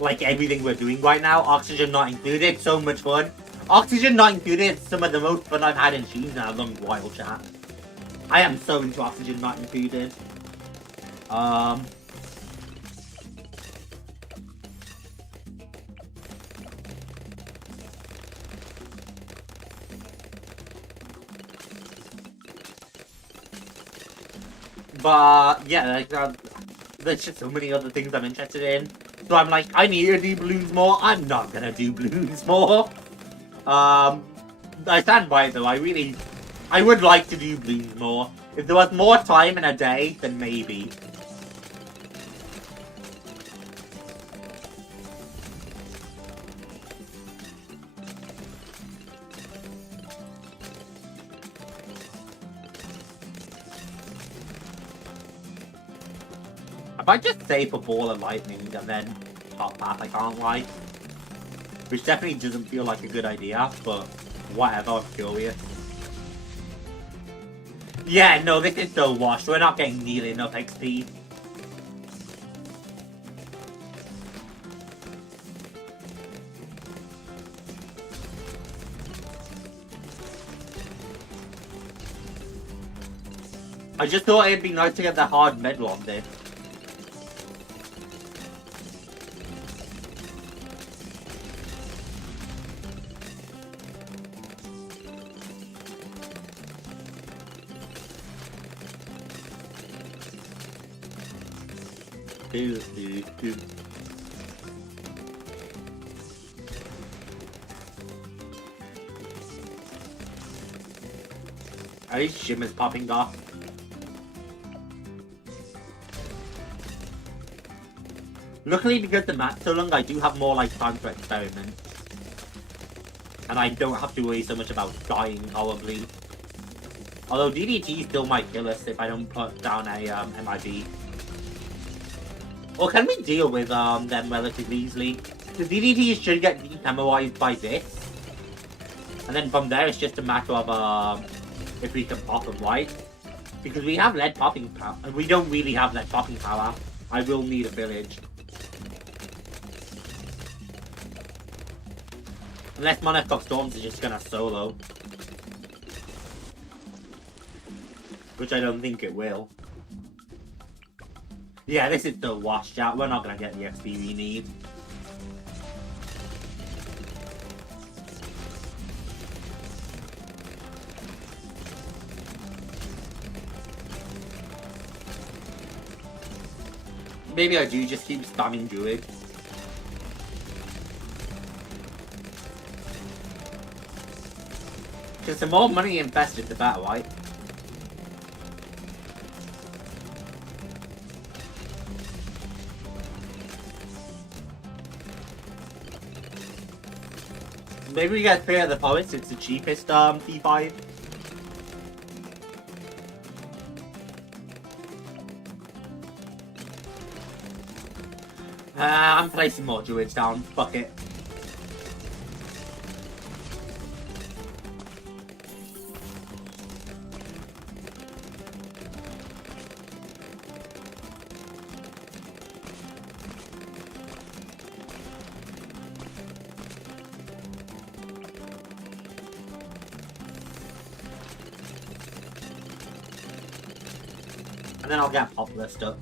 Like everything we're doing right now, oxygen not included, so much fun. Oxygen not included is some of the most fun I've had in Sheens in a long while, chat. I am so into Oxygen not included. But yeah, like there's just so many other things I'm interested in. So I'm like, I need to do Bloons more. I'm not gonna do Bloons more. I stand by it though. I would like to do Bloons more. If there was more time in a day, then maybe. If I just save a ball of lightning and then top path, I can't lie. Which definitely doesn't feel like a good idea, but whatever, I'm curious. Yeah, no, this is so washed. We're not getting nearly enough XP. I just thought it'd be nice to get the hard medal on this. At least Shimmer's popping off. Luckily, because the map's so long, I do have more like time to experiment. And I don't have to worry so much about dying horribly. Although DDT still might kill us if I don't put down a MIB. Or can we deal with them relatively easily? The DDT should get dememorized by this. And then from there it's just a matter of if we can pop them, right? Because we have lead popping power. And we don't really have lead popping power. I will need a village. Unless Monarch of Storms is just gonna solo. Which I don't think it will. Yeah, this is the washed out. We're not gonna get the XP we need. Maybe I do just keep spamming Druid. Because the more money invested, the better, right? Maybe we get Fear of the Forest, it's the cheapest P5. I'm placing more Druids down, fuck it. And then I'll get pop list up.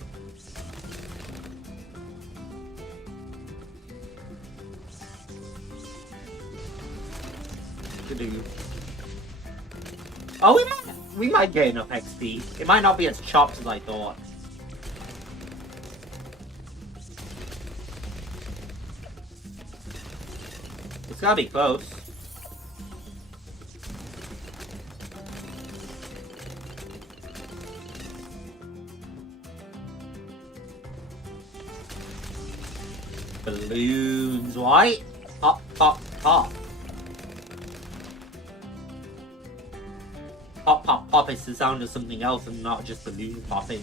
Oh, we might get enough XP. It might not be as chopped as I thought. It's gotta be close. Bloons, right? Pop, pop, pop. Pop, pop, pop is the sound of something else and not just balloon popping.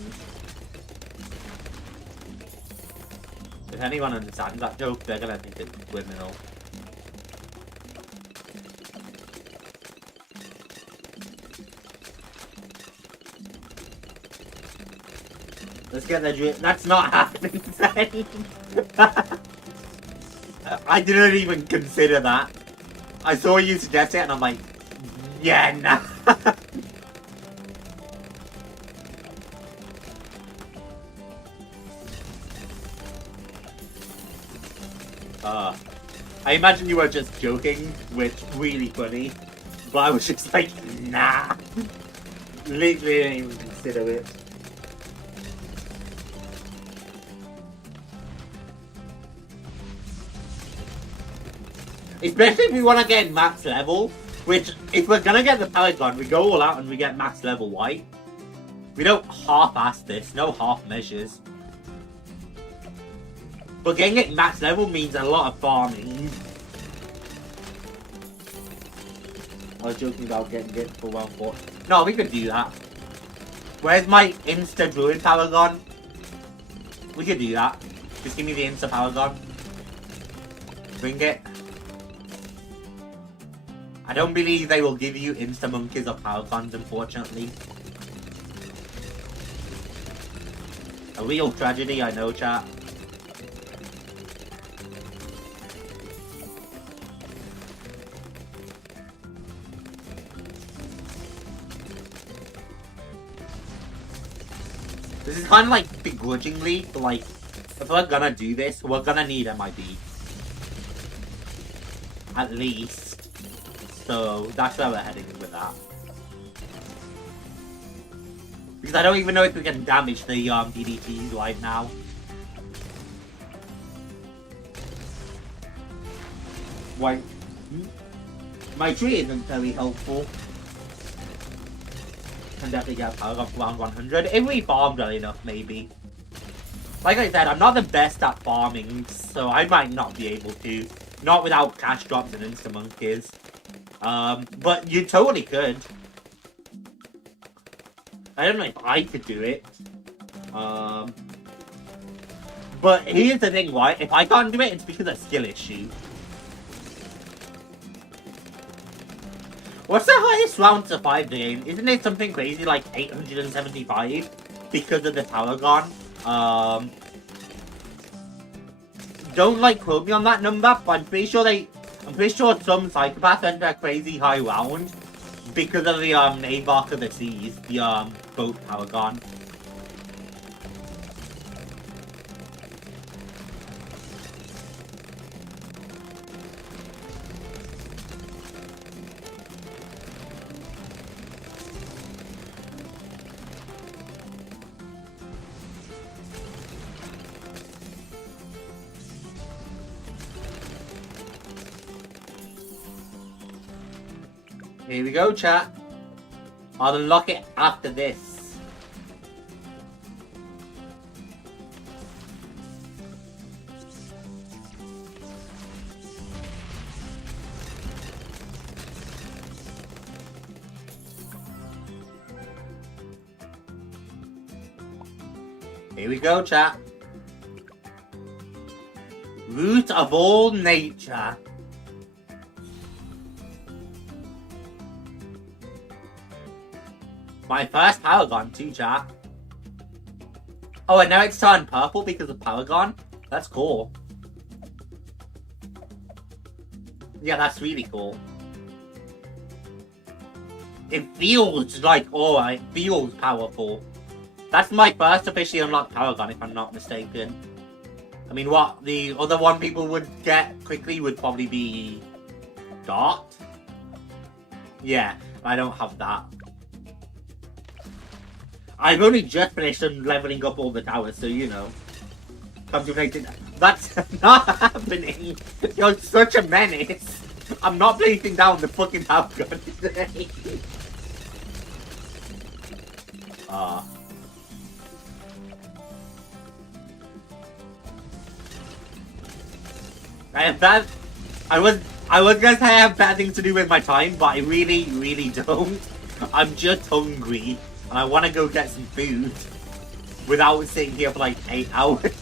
If anyone understands that joke, they're gonna think it's criminal. Let's get that drip. That's not happening, I didn't even consider that. I saw you suggest it and I'm like, yeah, nah. I imagine you were just joking, which really funny. But I was just like, nah. Literally didn't even consider it. Especially if we want to get max level, which, if we're gonna get the Paragon, we go all out and we get max level white. We don't half-ass this, no half measures. But getting it max level means a lot of farming. I was joking about getting it for round 4. No, we could do that. Where's my Insta Druid Paragon? We could do that. Just give me the Insta Paragon. Bring it. I don't believe they will give you Insta Monkeys or Paragons, unfortunately. A real tragedy, I know, chat. This is kind of like begrudgingly, but like, if we're gonna do this, we're gonna need MIB. At least. So, that's where we're heading with that. Because I don't even know if we can damage the DDTs right now. Why? My tree isn't very helpful. Can definitely get a power up around 100. If we farm well enough, maybe. Like I said, I'm not the best at farming, so I might not be able to. Not without cash drops and insta monkeys. But you totally could. I don't know if I could do it. But here's the thing, right? If I can't do it, it's because of skill issue. What's the highest round to 5 game? Isn't it something crazy like 875? Because of the Paragon? Don't like quote me on that number, but I'm pretty sure some psychopath went a crazy high round because of the Abark of the Seas, the boat Paragon. Here we go, chat. I'll unlock it after this. Here we go, chat. Root of all nature. My first Paragon too, chat. Oh, and now it's turned purple because of Paragon? That's cool. Yeah, that's really cool. It feels like, oh, it feels powerful. That's my first officially unlocked Paragon, if I'm not mistaken. I mean, what the other one people would get quickly would probably be Dart. Yeah, I don't have that. I've only just finished leveling up all the towers, so you know. Contemplating. That's not happening. You're such a menace. I'm not placing down the fucking power gun today. I have bad. I was gonna say I have bad things to do with my time, but I really, really don't. I'm just hungry. And I want to go get some food without sitting here for like 8 hours.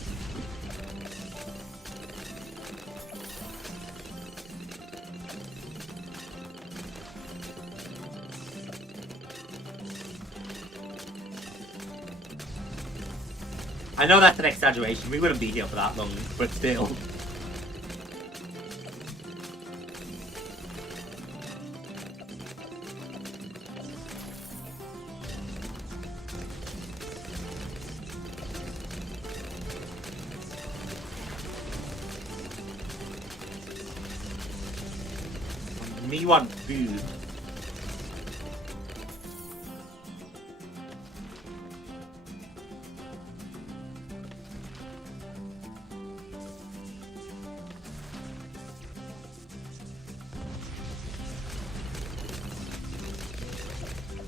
I know that's an exaggeration, we wouldn't be here for that long, but still. Me want food.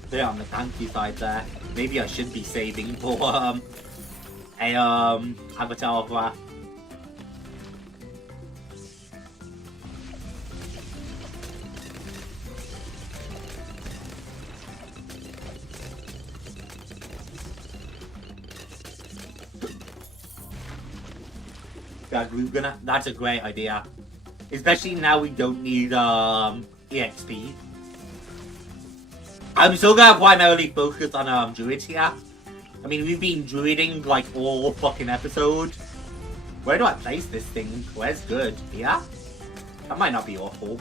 They're on the tanky side there. Maybe I should be saving for a avatar of that. That's a great idea. Especially now we don't need EXP. I'm still gonna primarily focus on druids here. I mean, we've been druiding like all fucking episode. Where do I place this thing? Where's good? Here? That might not be awful.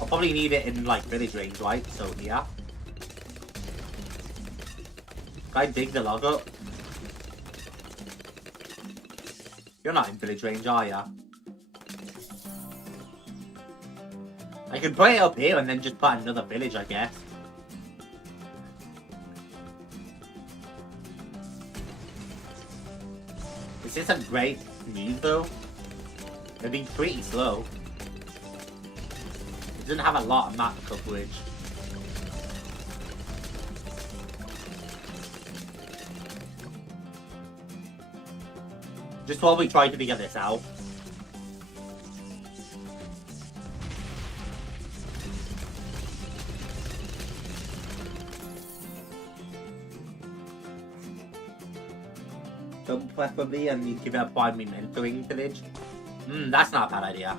I'll probably need it in like village range, right? So here. Can I dig the log up? You're not in village range, are ya? I can put it up here and then just put another village, I guess. This is a great move though. It'd be pretty slow. It doesn't have a lot of map coverage. Just while we try to figure this out. Jump preferably and you give it a 5 me mentoring village. That's not a bad idea.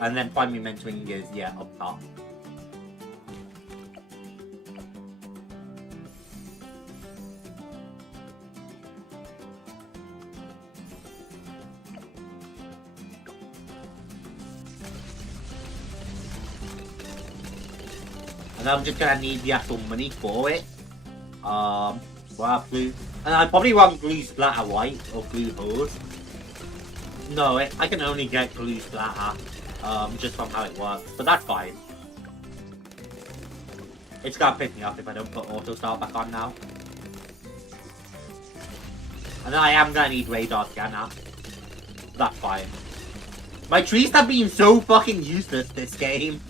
And then 5 me mentoring is, yeah, up top. And I'm just gonna need the actual money for it. Blue. And I probably want glue splatter white or glue hose. No, I can only get glue splatter. Just from how it works. But that's fine. It's gonna pick me up if I don't put auto start back on now. And then I am gonna need radar scanner. That's fine. My trees have been so fucking useless this game.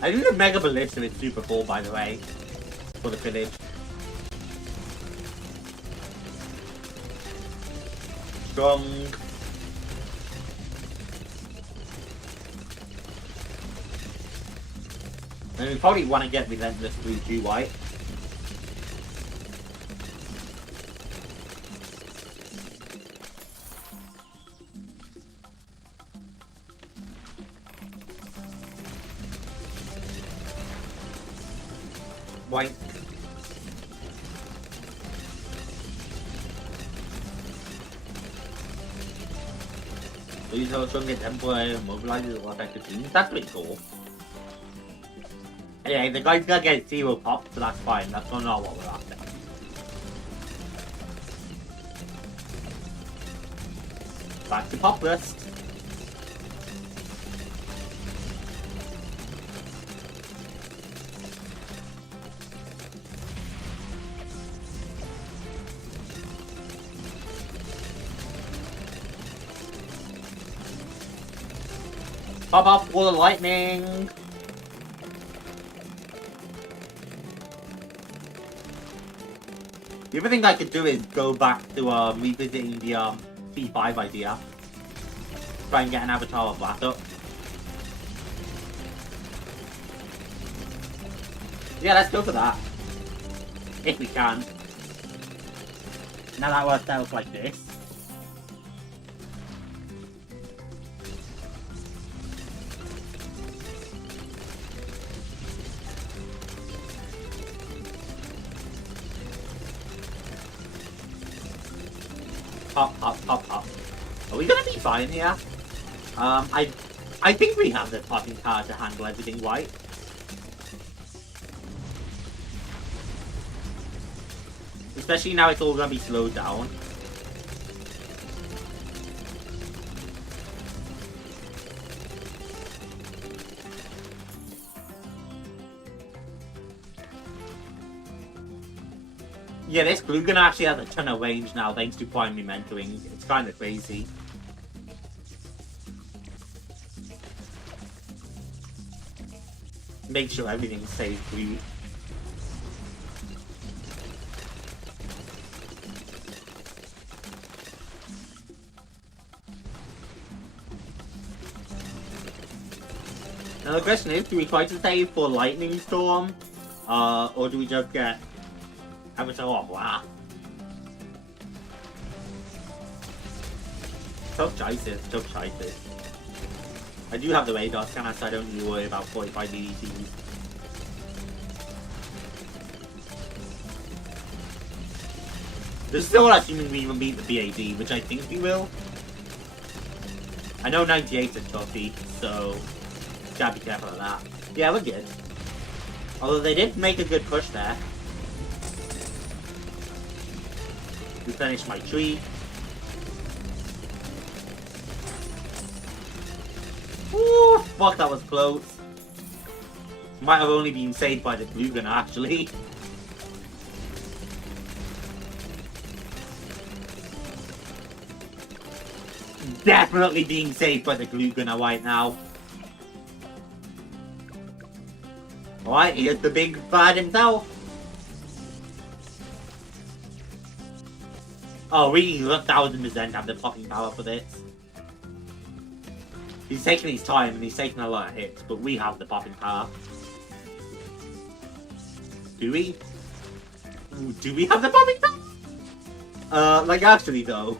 I do the Mega Ballista with Super 4, by the way, for the village. Strong. And we probably want to get Relentless Blue too, white. White. These also get temporary mobilizes what I could do. That's pretty cool. Anyway, the guy's gonna get 0 pop, so that's fine. That's not what we're after. Back to pop list. Pop off all the lightning! The other thing I could do is go back to revisiting the P5 idea. Try and get an avatar of that up. Yeah, let's go for that. If we can. Now that works out like this. Pop, pop, pop, pop. Are we gonna be fine here? I think we have the popping power to handle everything white. Especially now it's all gonna be slowed down. Yeah, this glue gun actually has a ton of range now thanks to primary mentoring. It's kind of crazy. Make sure everything stays blue. Now the question is, do we try to save for lightning storm? Or do we just get avatar off? Wow. Tough choices, tough choices. I do have the radar scanner, so I don't need to worry about 45 DDTs. There's still assuming we will meet the BAD, which I think we will. I know 98's a toughie, so gotta be careful of that. Yeah, we're good. Although they did make a good push there. Replenish my tree. Ooh, fuck, that was close. Might have only been saved by the glue gun, actually. Definitely being saved by the glue gunner right now. Alright, here's the big bad himself. Oh, really, 1000% have the popping power for this. He's taking his time and he's taking a lot of hits, but we have the popping power. Do we? Do we have the popping power? Like actually though.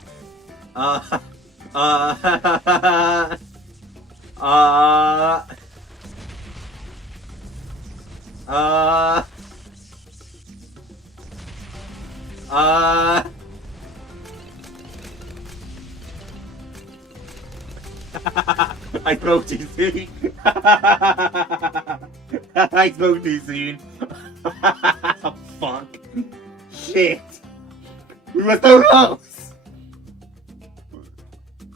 I spoke too soon. I spoke too soon. Fuck. Shit. We were so close.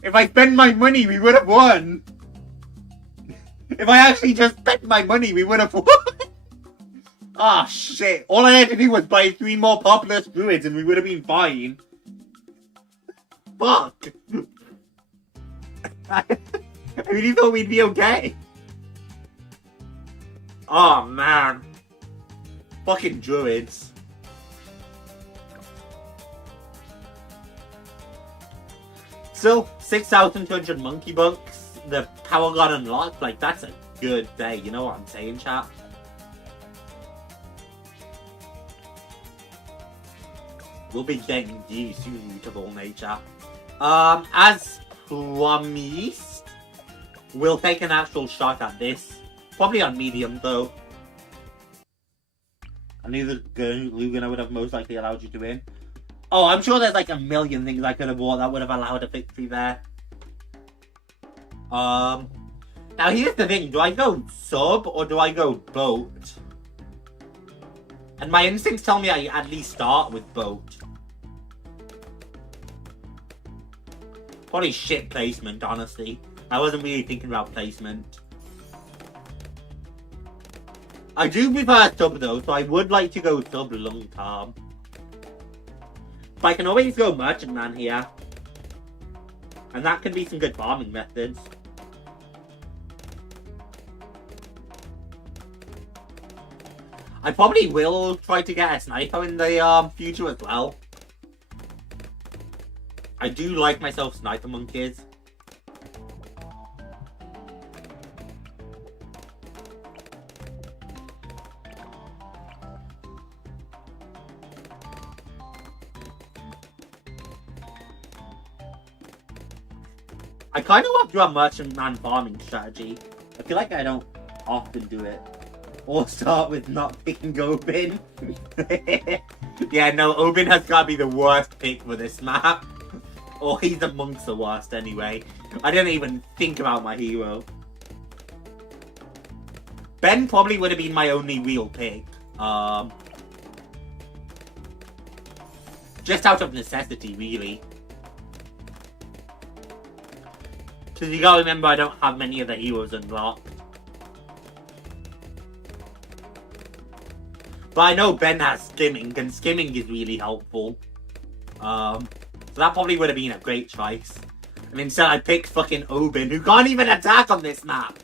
If I spent my money, we would have won. If I actually just spent my money, we would have won. Ah, shit. All I had to do was buy 3 more popular druids and we would have been fine. Fuck. I really thought we'd be okay. Oh man. Fucking druids. Still, 6,200 monkey bucks. The power got unlocked. Like, that's a good day. You know what I'm saying, chat? We'll be getting you soon to all nature. As promised, we'll take an actual shot at this. Probably on medium, though. I knew the Lugana would have most likely allowed you to win. Oh, I'm sure there's like a million things I could have bought that would have allowed a victory there. Now here's the thing. Do I go sub or do I go boat? And my instincts tell me I at least start with boat. Probably shit placement, honestly. I wasn't really thinking about placement. I do prefer sub though, so I would like to go sub long term. But I can always go merchant man here. And that can be some good farming methods. I probably will try to get a sniper in the future as well. I do like myself sniper monkeys. I kind of want to do a merchant man farming strategy. I feel like I don't often do it. Or start with not picking Obin. Yeah, no, Obin has got to be the worst pick for this map. Oh, he's amongst the worst anyway. I didn't even think about my hero. Ben probably would have been my only real pick. Just out of necessity, really. Because you gotta remember, I don't have many of the heroes unlocked. But I know Ben has skimming, and skimming is really helpful. So that probably would have been a great choice. And instead I picked fucking Oben, who can't even attack on this map.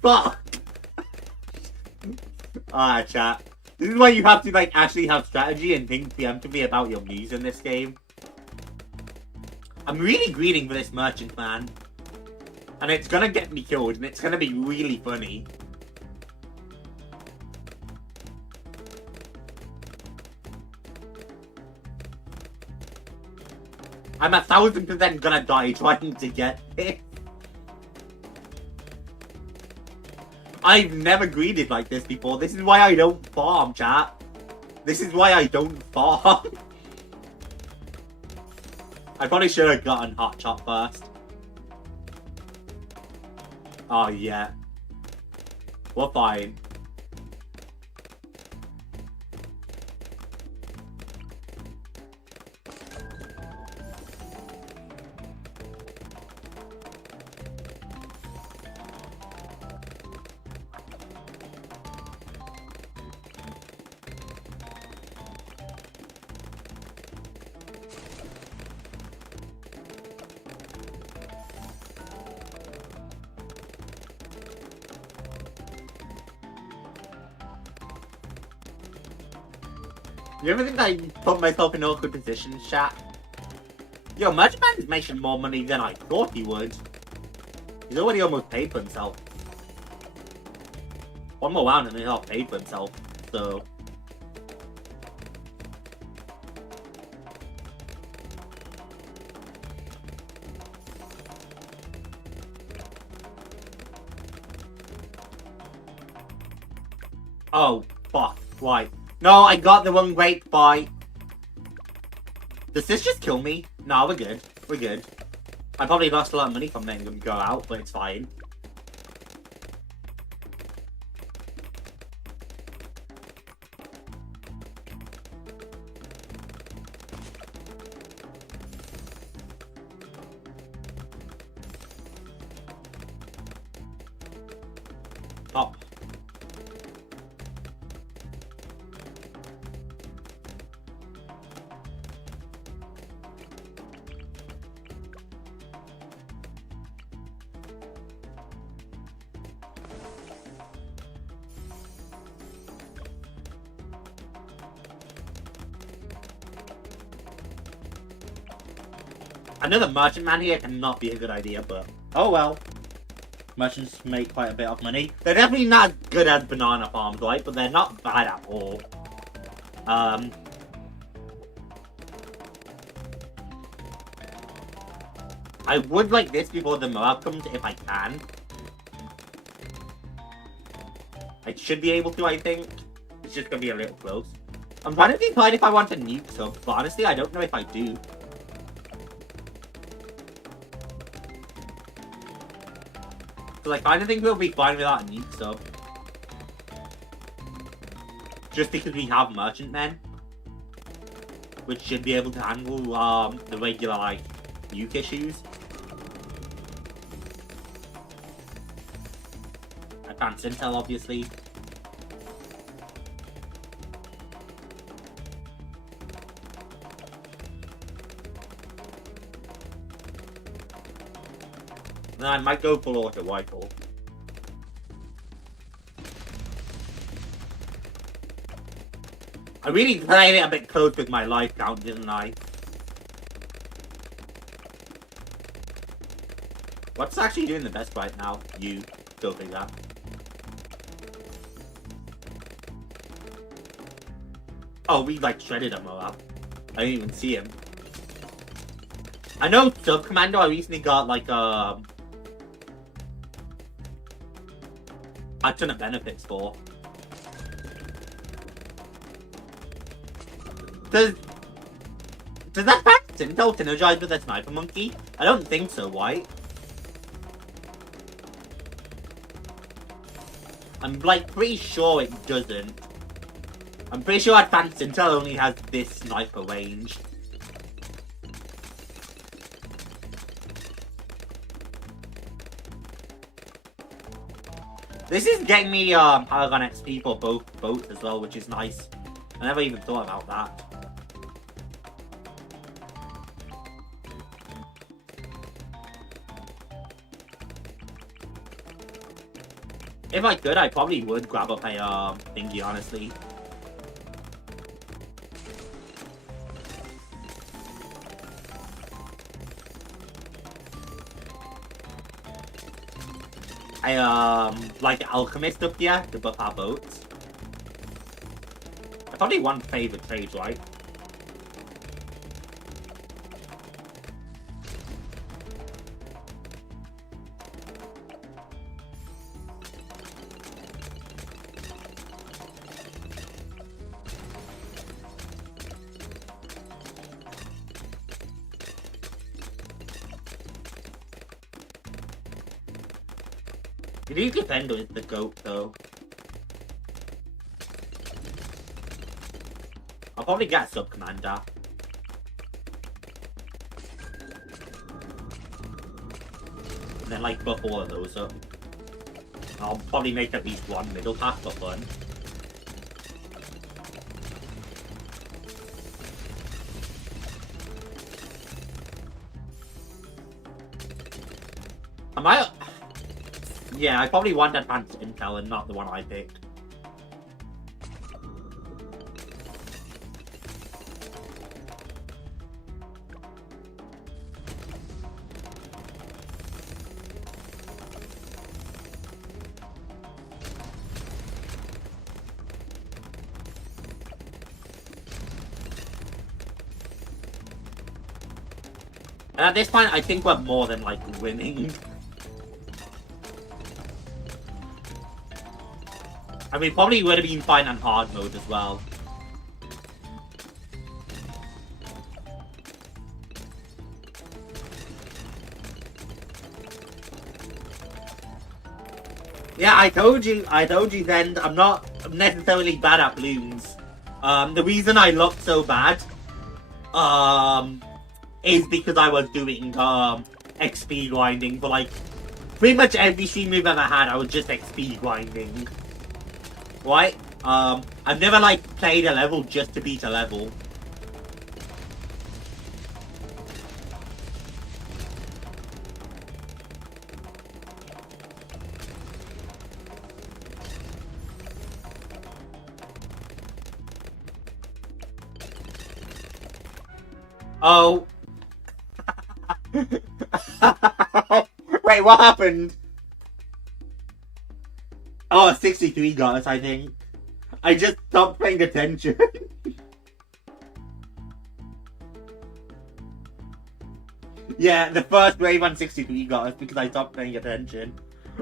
Fuck! Alright, chat. This is why you have to, like, actually have strategy and think preemptively about your moves in this game. I'm really greeting for this merchant, man. And it's gonna get me killed, and it's gonna be really funny. I'm 1000% gonna die trying to get this. I've never greeted like this before. This is why I don't farm, chat. This is why I don't farm. I probably should have gotten Hot Chop first. Oh, yeah. We're fine. You ever think I put myself in awkward positions, chat? Yo, Merchant Man is making more money than I thought he would. He's already almost paid for himself. One more round and he's not paid for himself, so... Oh, fuck. Right. No, I got the wrong weight by... Does this just kill me? No, we're good. We're good. I probably lost a lot of money from letting them go out, but it's fine. Oh. Another merchant man here cannot be a good idea, but oh well. Merchants make quite a bit of money. They're definitely not as good as banana farms, right? But they're not bad at all. I would like this before the morale comes if I can. I should be able to, I think. It's just gonna be a little close. I'm trying to decide if I want a nuke sub, but honestly, I don't know if I do. I kind of think we'll be fine without a nuke sub. Just because we have merchant men. Which should be able to handle the regular, like, nuke issues. Advanced intel, obviously. Then I might go full auto rifle. I really played it a bit close with my life count, didn't I? What's actually doing the best right now? You. Go figure that. Oh, we like shredded him all up. I didn't even see him. I know Sub Commando, I recently got like a ton of benefits for. Does that fact advanced intel synergize with a sniper monkey? I don't think so, right? I'm like pretty sure it doesn't. I'm pretty sure advanced intel only has this sniper range. This is getting me Paragon XP for both boats as well, which is nice. I never even thought about that. If I could, I probably would grab up a thingy, honestly. Like alchemist up here to buff our boats. I probably want favorite trades, right? Did you defend with the goat though? I'll probably get a sub-commander. And then like buff all of those up. I'll probably make at least one middle path for fun. Am I... Yeah, I probably want advanced intel and not the one I picked. And at this point, I think we're more than like winning. I mean, probably would have been fine on hard mode as well. Yeah, I told you then, I'm not necessarily bad at Bloons. The reason I looked so bad, is because I was doing, XP grinding for like, pretty much every stream we've ever had, I was just XP grinding. Right? I've never like played a level just to beat a level. Oh. Wait, what happened? Oh, 63 got us, I think. I just stopped paying attention. Yeah, the first wave on 63 got us because I stopped paying attention.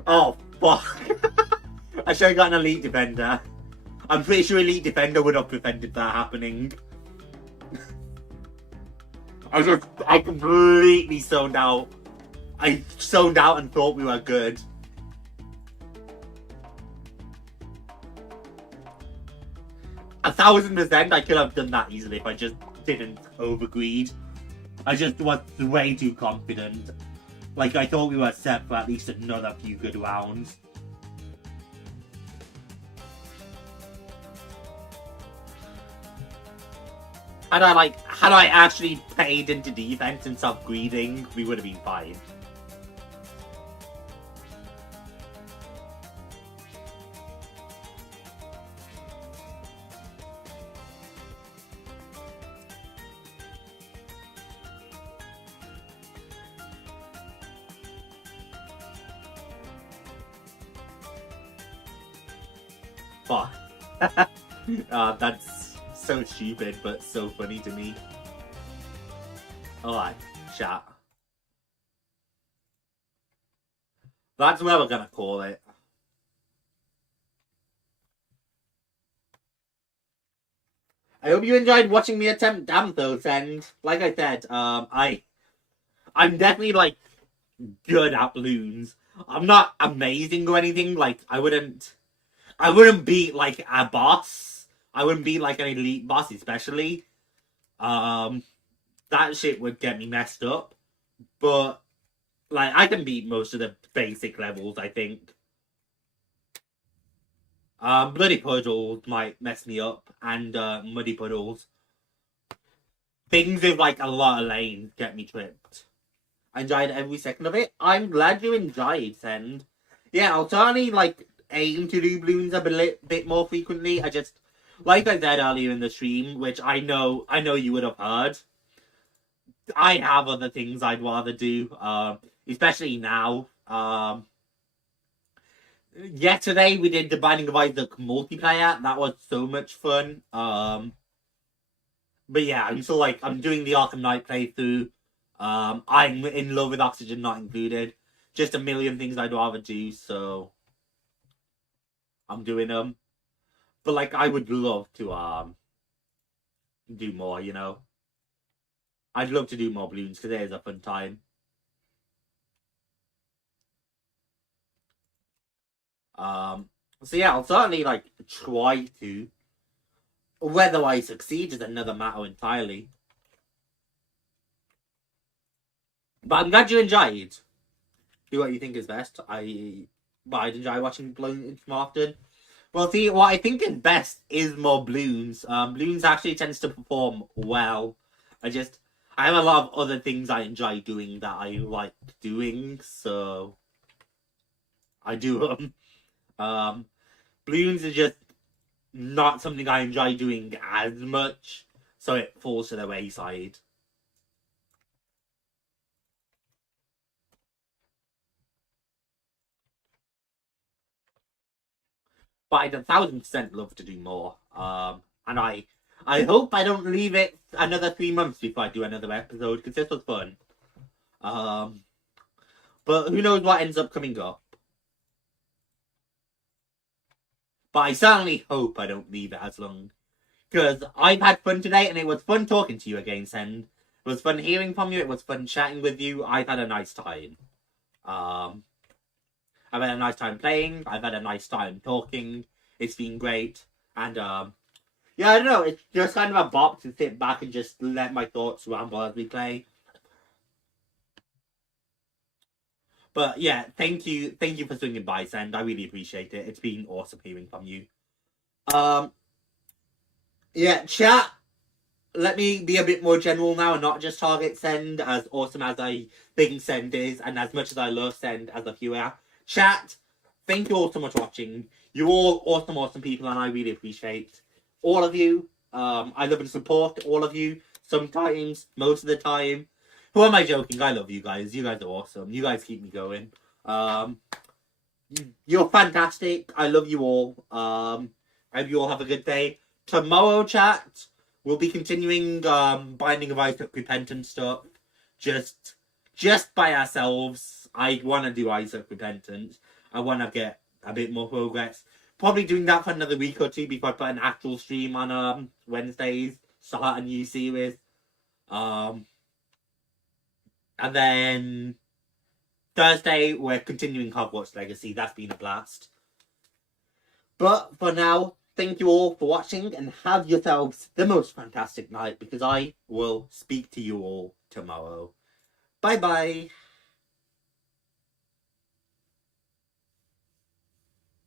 Oh, fuck. I should have got an Elite Defender. I'm pretty sure Elite Defender would have prevented that happening. I completely zoned out. I zoned out and thought we were good. A 1000% I could have done that easily if I just didn't overgreed. I just was way too confident. Like, I thought we were set for at least another few good rounds. Had I actually paid into defense and stopped greeding, we would have been fine. Fuck. That's so stupid, but so funny to me. Alright, chat. That's where we're gonna call it. I hope you enjoyed watching me attempt Damthos, and like I said, I'm definitely like good at balloons. I'm not amazing or anything. Like I wouldn't beat like a boss. I wouldn't beat like an elite boss, especially. That shit would get me messed up. But like I can beat most of the basic levels, I think. Bloody puddles might mess me up, and muddy puddles. Things with like a lot of lanes get me tripped. I enjoyed every second of it. I'm glad you enjoyed, Send. Yeah, I'll certainly like aim to do balloons a bit more frequently. I just, like I said earlier in the stream, which I know you would have heard. I have other things I'd rather do, especially now. Yesterday we did the Binding of Isaac multiplayer. That was so much fun. But yeah, I'm still like I'm doing the Arkham Knight playthrough. I'm in love with Oxygen Not Included. Just a million things I'd rather do, so I'm doing them. But like I would love to do more, you know. I'd love to do more balloons because it is a fun time. So yeah, I'll certainly like try to. Whether I succeed is another matter entirely. But I'm glad you enjoyed. Do what you think is best. I'd enjoy watching balloons more often. Well, see, what I think is best is more balloons. Balloons actually tends to perform well. I have a lot of other things I enjoy doing that I like doing, so I do them. Balloons are just not something I enjoy doing as much, so it falls to the wayside. But I'd 1,000% love to do more. And I hope I don't leave it another 3 months before I do another episode, because this was fun. But who knows what ends up coming up. But I certainly hope I don't leave it as long. Because I've had fun today, and it was fun talking to you again, Send. It was fun hearing from you, it was fun chatting with you. I've had a nice time. I've had a nice time playing, I've had a nice time talking. It's been great. And yeah, I don't know, it's just kind of a bop to sit back and just let my thoughts ramble as we play. But yeah, thank you for swinging by, Send. I really appreciate it. It's been awesome hearing from you. Yeah, chat. Let me be a bit more general now and not just target Send, as awesome as I think Send is, and as much as I love Send as a viewer. Chat, thank you all so much for watching. You're all awesome people, and I really appreciate all of you. I love and support all of you. Sometimes, most of the time. Who am I joking? I love you guys. You guys are awesome. You guys keep me going. You're fantastic. I love you all. I hope you all have a good day. Tomorrow, chat, we'll be continuing Binding of Isaac Repentance stuff. Just by ourselves. I want to do Isaac Repentance. I want to get a bit more progress. Probably doing that for another week or two before I put an actual stream on Wednesdays. Start a new series. And then Thursday, we're continuing Hogwarts Legacy. That's been a blast. But for now, thank you all for watching and have yourselves the most fantastic night, because I will speak to you all tomorrow. Bye-bye.